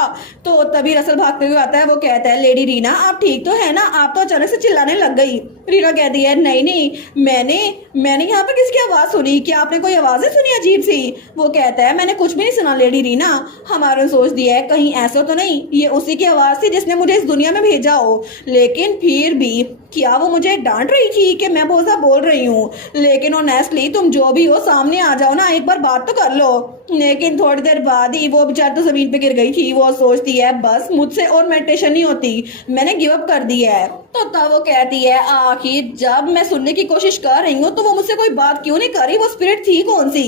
तो तभी रसल भागते हुए आता है। वो कहता है लेडी रीना आप ठीक तो है ना, आप तो अचानक से चिल्लाने लग गई। रीना कहती है नहीं नहीं, मैंने यहाँ पर किसकी आवाज सुनी, क्या आपने कोई आवाजें सुनी अजीब सी। वो कहता है मैंने कुछ भी नहीं सुना लेडी रीना। हमारा सोच दिया है कहीं ऐसा तो नहीं ये उसी की आवाज थी जिसने मुझे इस दुनिया में भेजा हो। लेकिन फिर भी क्या वो मुझे डांट रही थी कि मैं बहुत ज्यादा बोल रही हूँ। लेकिन ऑनेस्टली तुम जो भी हो सामने आ जाओ ना, एक बार बात तो कर लो। लेकिन थोड़ी देर बाद ही वो बेचारी तो जमीन पे गिर गई थी। वो सोचती है बस मुझसे और मेडिटेशन नहीं होती, मैंने गिव अप कर दी है। तो तब वो कहती है आखिर जब मैं सुनने की कोशिश कर रही हूँ तो वो मुझसे कोई बात क्यों नहीं करी, वो स्पिरिट थी कौन सी।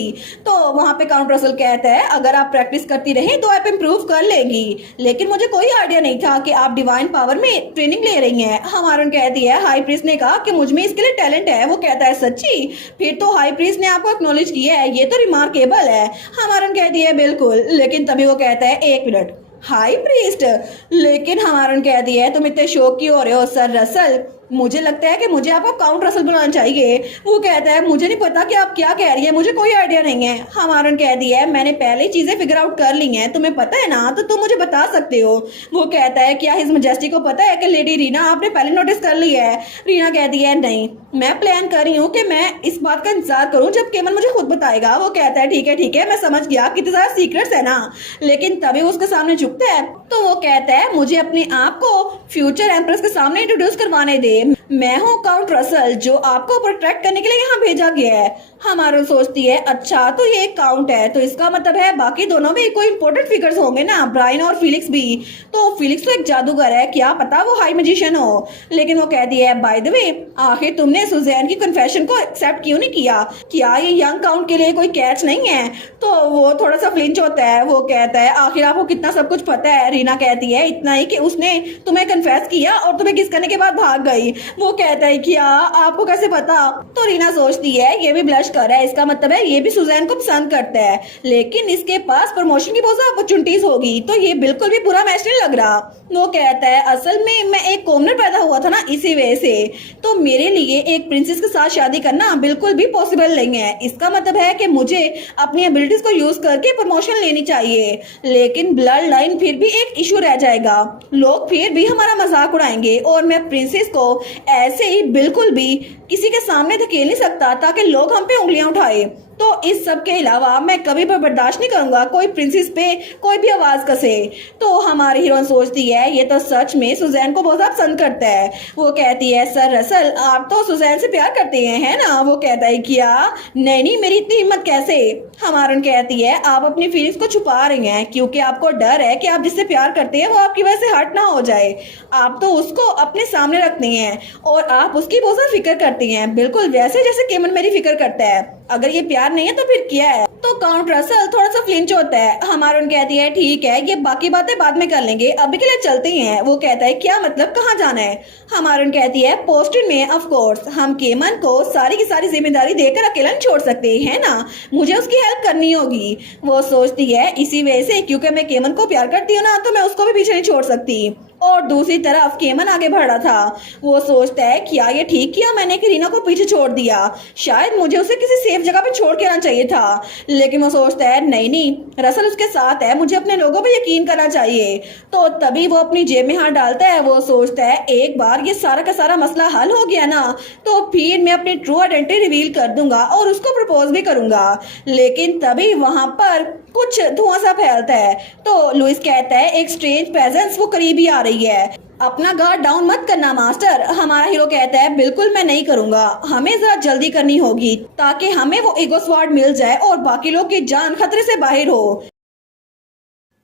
तो वहां पे काउंट रसल कहता है अगर आप प्रैक्टिस करती रही तो आप इम्प्रूव कर लेंगी, लेकिन मुझे कोई आइडिया नहीं था कि आप डिवाइन पावर में ट्रेनिंग ले रही हैं। हमारन कहती है हाई प्रीस्ट ने कहा कि मुझ में इसके लिए टैलेंट है। वो कहता है सच्ची, फिर तो हाई प्रीस्ट ने आपको एक्नॉलेज किया है, ये तो रिमार्केबल है। हमारन कहती है बिल्कुल। लेकिन तभी वो कहता है एक मिनट हाई प्रीस्ट। लेकिन हमारन कहती है तुम इतने शौक क्यों हो रहे हो सर रसल, मुझे लगता है कि मुझे आपको काउंट रसल बनाना चाहिए। वो कहता है मुझे नहीं पता कि आप क्या कह रही है, मुझे कोई आइडिया नहीं है। हमारन कहती है मैंने पहले ही चीजें फिगर आउट कर ली हैं, तुम्हें पता है ना, तो तुम मुझे बता सकते हो। वो कहता है क्या हिज मैजेस्टी को पता है कि लेडी रीना आपने पहले नोटिस कर ली है। रीना कहती है नहीं, मैं प्लान कर रही हूँ कि मैं इस बात का इंतजार करूँ जब केमन मुझे खुद बताएगा। वो कहता है ठीक है मैं समझ गया, कितने सारे सीक्रेट्स है ना। लेकिन तभी उसके सामने झुकता है। तो वो कहता है मुझे अपने आप को फ्यूचर एम्प्रेस के सामने इंट्रोड्यूस करवाने दे, मैं हूँ काउंट रसल जो आपको प्रोटेक्ट करने के लिए यहाँ भेजा गया है। हमारा सोचती है अच्छा तो ये एक काउंट है, तो इसका मतलब है बाकी दोनों भी कोई इंपॉर्टेंट फिगर्स होंगे ना, ब्रायन और फिलिक्स भी। तो फिलिक्स तो एक जादूगर है, क्या पता वो हाई मैजिशियन हो। लेकिन वो कहती है बाय द वे आखिर तुमने सुजैन की कन्फेशन को एक्सेप्ट क्यों नहीं किया, क्या ये यंग काउंट के लिए कोई कैच नहीं है। तो वो थोड़ा सा फ्लिंच होता है। वो कहता है आखिर आपको कितना सब कुछ पता है। रीना कहती है इतना ही कि उसने तुम्हें कन्फेस किया और तुम्हें किस करने के बाद भाग गई। वो कहता है क्या आपको कैसे पता। तो रीना सोचती है ये भी ब्लश कर रहा है, इसका मतलब है ये भी सुजैन को पसंद करता है, लेकिन इसके पास प्रमोशन की बहुत ज्यादा अपॉर्चुनिटीज होगी, तो ये बिल्कुल भी बुरा मैच नहीं लग रहा। वो कहता है असल में मैं एक कॉमनर पैदा हुआ था ना, इसी वजह से तो मेरे लिए एक प्रिंसेस के साथ शादी करना बिल्कुल भी पॉसिबल नहीं है। इसका मतलब है कि मुझे अपनी एबिलिटीज को यूज करके प्रमोशन लेनी चाहिए, लेकिन ब्लड लाइन फिर भी एक इशू रह जाएगा, लोग फिर भी हमारा मजाक उड़ाएंगे और मैं प्रिंसेस को ऐसे ही बिल्कुल भी किसी के सामने धकेल नहीं सकता ताकि लोग हम पे उंगलियां उठाए। तो इस सब के अलावा मैं कभी भी बर्दाश्त नहीं करूंगा कोई प्रिंसेस पे कोई भी आवाज कसे। तो हमारी हीरोइन सोचती है ये तो सच में सुजैन को बहुत ज्यादा पसंद करता है। वो कहती है सर रसल आप तो सुजैन से प्यार करते हैं है ना। वो कहता है क्या, नहीं मेरी इतनी हिम्मत कैसे। हमारन कहती है आप अपनी फीलिंग्स को छुपा रही हैं क्योंकि आपको डर है कि आप जिससे प्यार करते हैं वो आपकी वजह से हर्ट ना हो जाए। आप तो उसको अपने सामने रखती हैं और आप उसकी बहुत ज्यादा फिक्र करती हैं, बिल्कुल वैसे जैसे केमन मेरी फिक्र करता है। अगर ये प्यार नहीं है तो फिर क्या है। तो काउंट रसल थोड़ा सा फ्लिंच होता है। हमारन कहती है ठीक है ये बाकी बातें बाद में कर लेंगे, अभी के लिए चलते ही हैं। वो कहता है क्या मतलब कहाँ जाना है। हमारन कहती है पोस्टन में, ऑफ कोर्स हम केमन को सारी की सारी जिम्मेदारी देकर अकेला नहीं छोड़ सकते है ना, मुझे उसकी हेल्प करनी होगी। वो सोचती है इसी वजह से क्योंकि मैं केमन को प्यार करती हूँ ना तो मैं उसको भी पीछे नहीं छोड़ सकती। और दूसरी तरफ केमन आगे बढ़ रहा था। वो सोचता है क्या ये ठीक किया मैंने कि रीना को पीछे छोड़ दिया, शायद मुझे उसे किसी सेफ जगह पे छोड़ के आना चाहिए था। लेकिन वो सोचता है नहीं, रसल उसके साथ है, मुझे अपने लोगों पे यकीन करना चाहिए। तो तभी वो अपनी जेब में हाथ डालता है। वो सोचता है एक बार ये सारा का सारा मसला हल हो गया ना, तो फिर मैं अपनी ट्रू आइडेंटिटी रिवील कर दूंगा और उसको प्रपोज भी करूंगा। लेकिन तभी वहां पर कुछ धुआं सा फैलता है। तो लुइस कहता है एक स्ट्रेंज प्रेजेंस वो करीब ही आ रही है, अपना गार्ड डाउन मत करना मास्टर। हमारा हीरो कहता है बिल्कुल मैं नहीं करूंगा, हमें जरा जल्दी करनी होगी ताकि हमें वो ईगो स्वॉर्ड मिल जाए और बाकी लोग की जान खतरे से बाहर हो।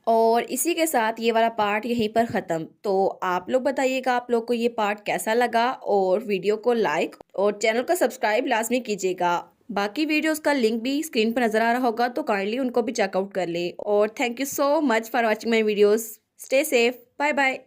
और इसी के साथ ये वाला पार्ट यहीं पर ख़त्म। तो आप लोग बताइएगा आप लोग को ये पार्ट कैसा लगा, और वीडियो को लाइक और चैनल को सब्सक्राइब लाजमी कीजिएगा। बाकी वीडियोस का लिंक भी स्क्रीन पर नज़र आ रहा होगा, तो काइंडली उनको भी चेकआउट कर ले। और thank you so much for watching my videos. Stay safe, bye bye.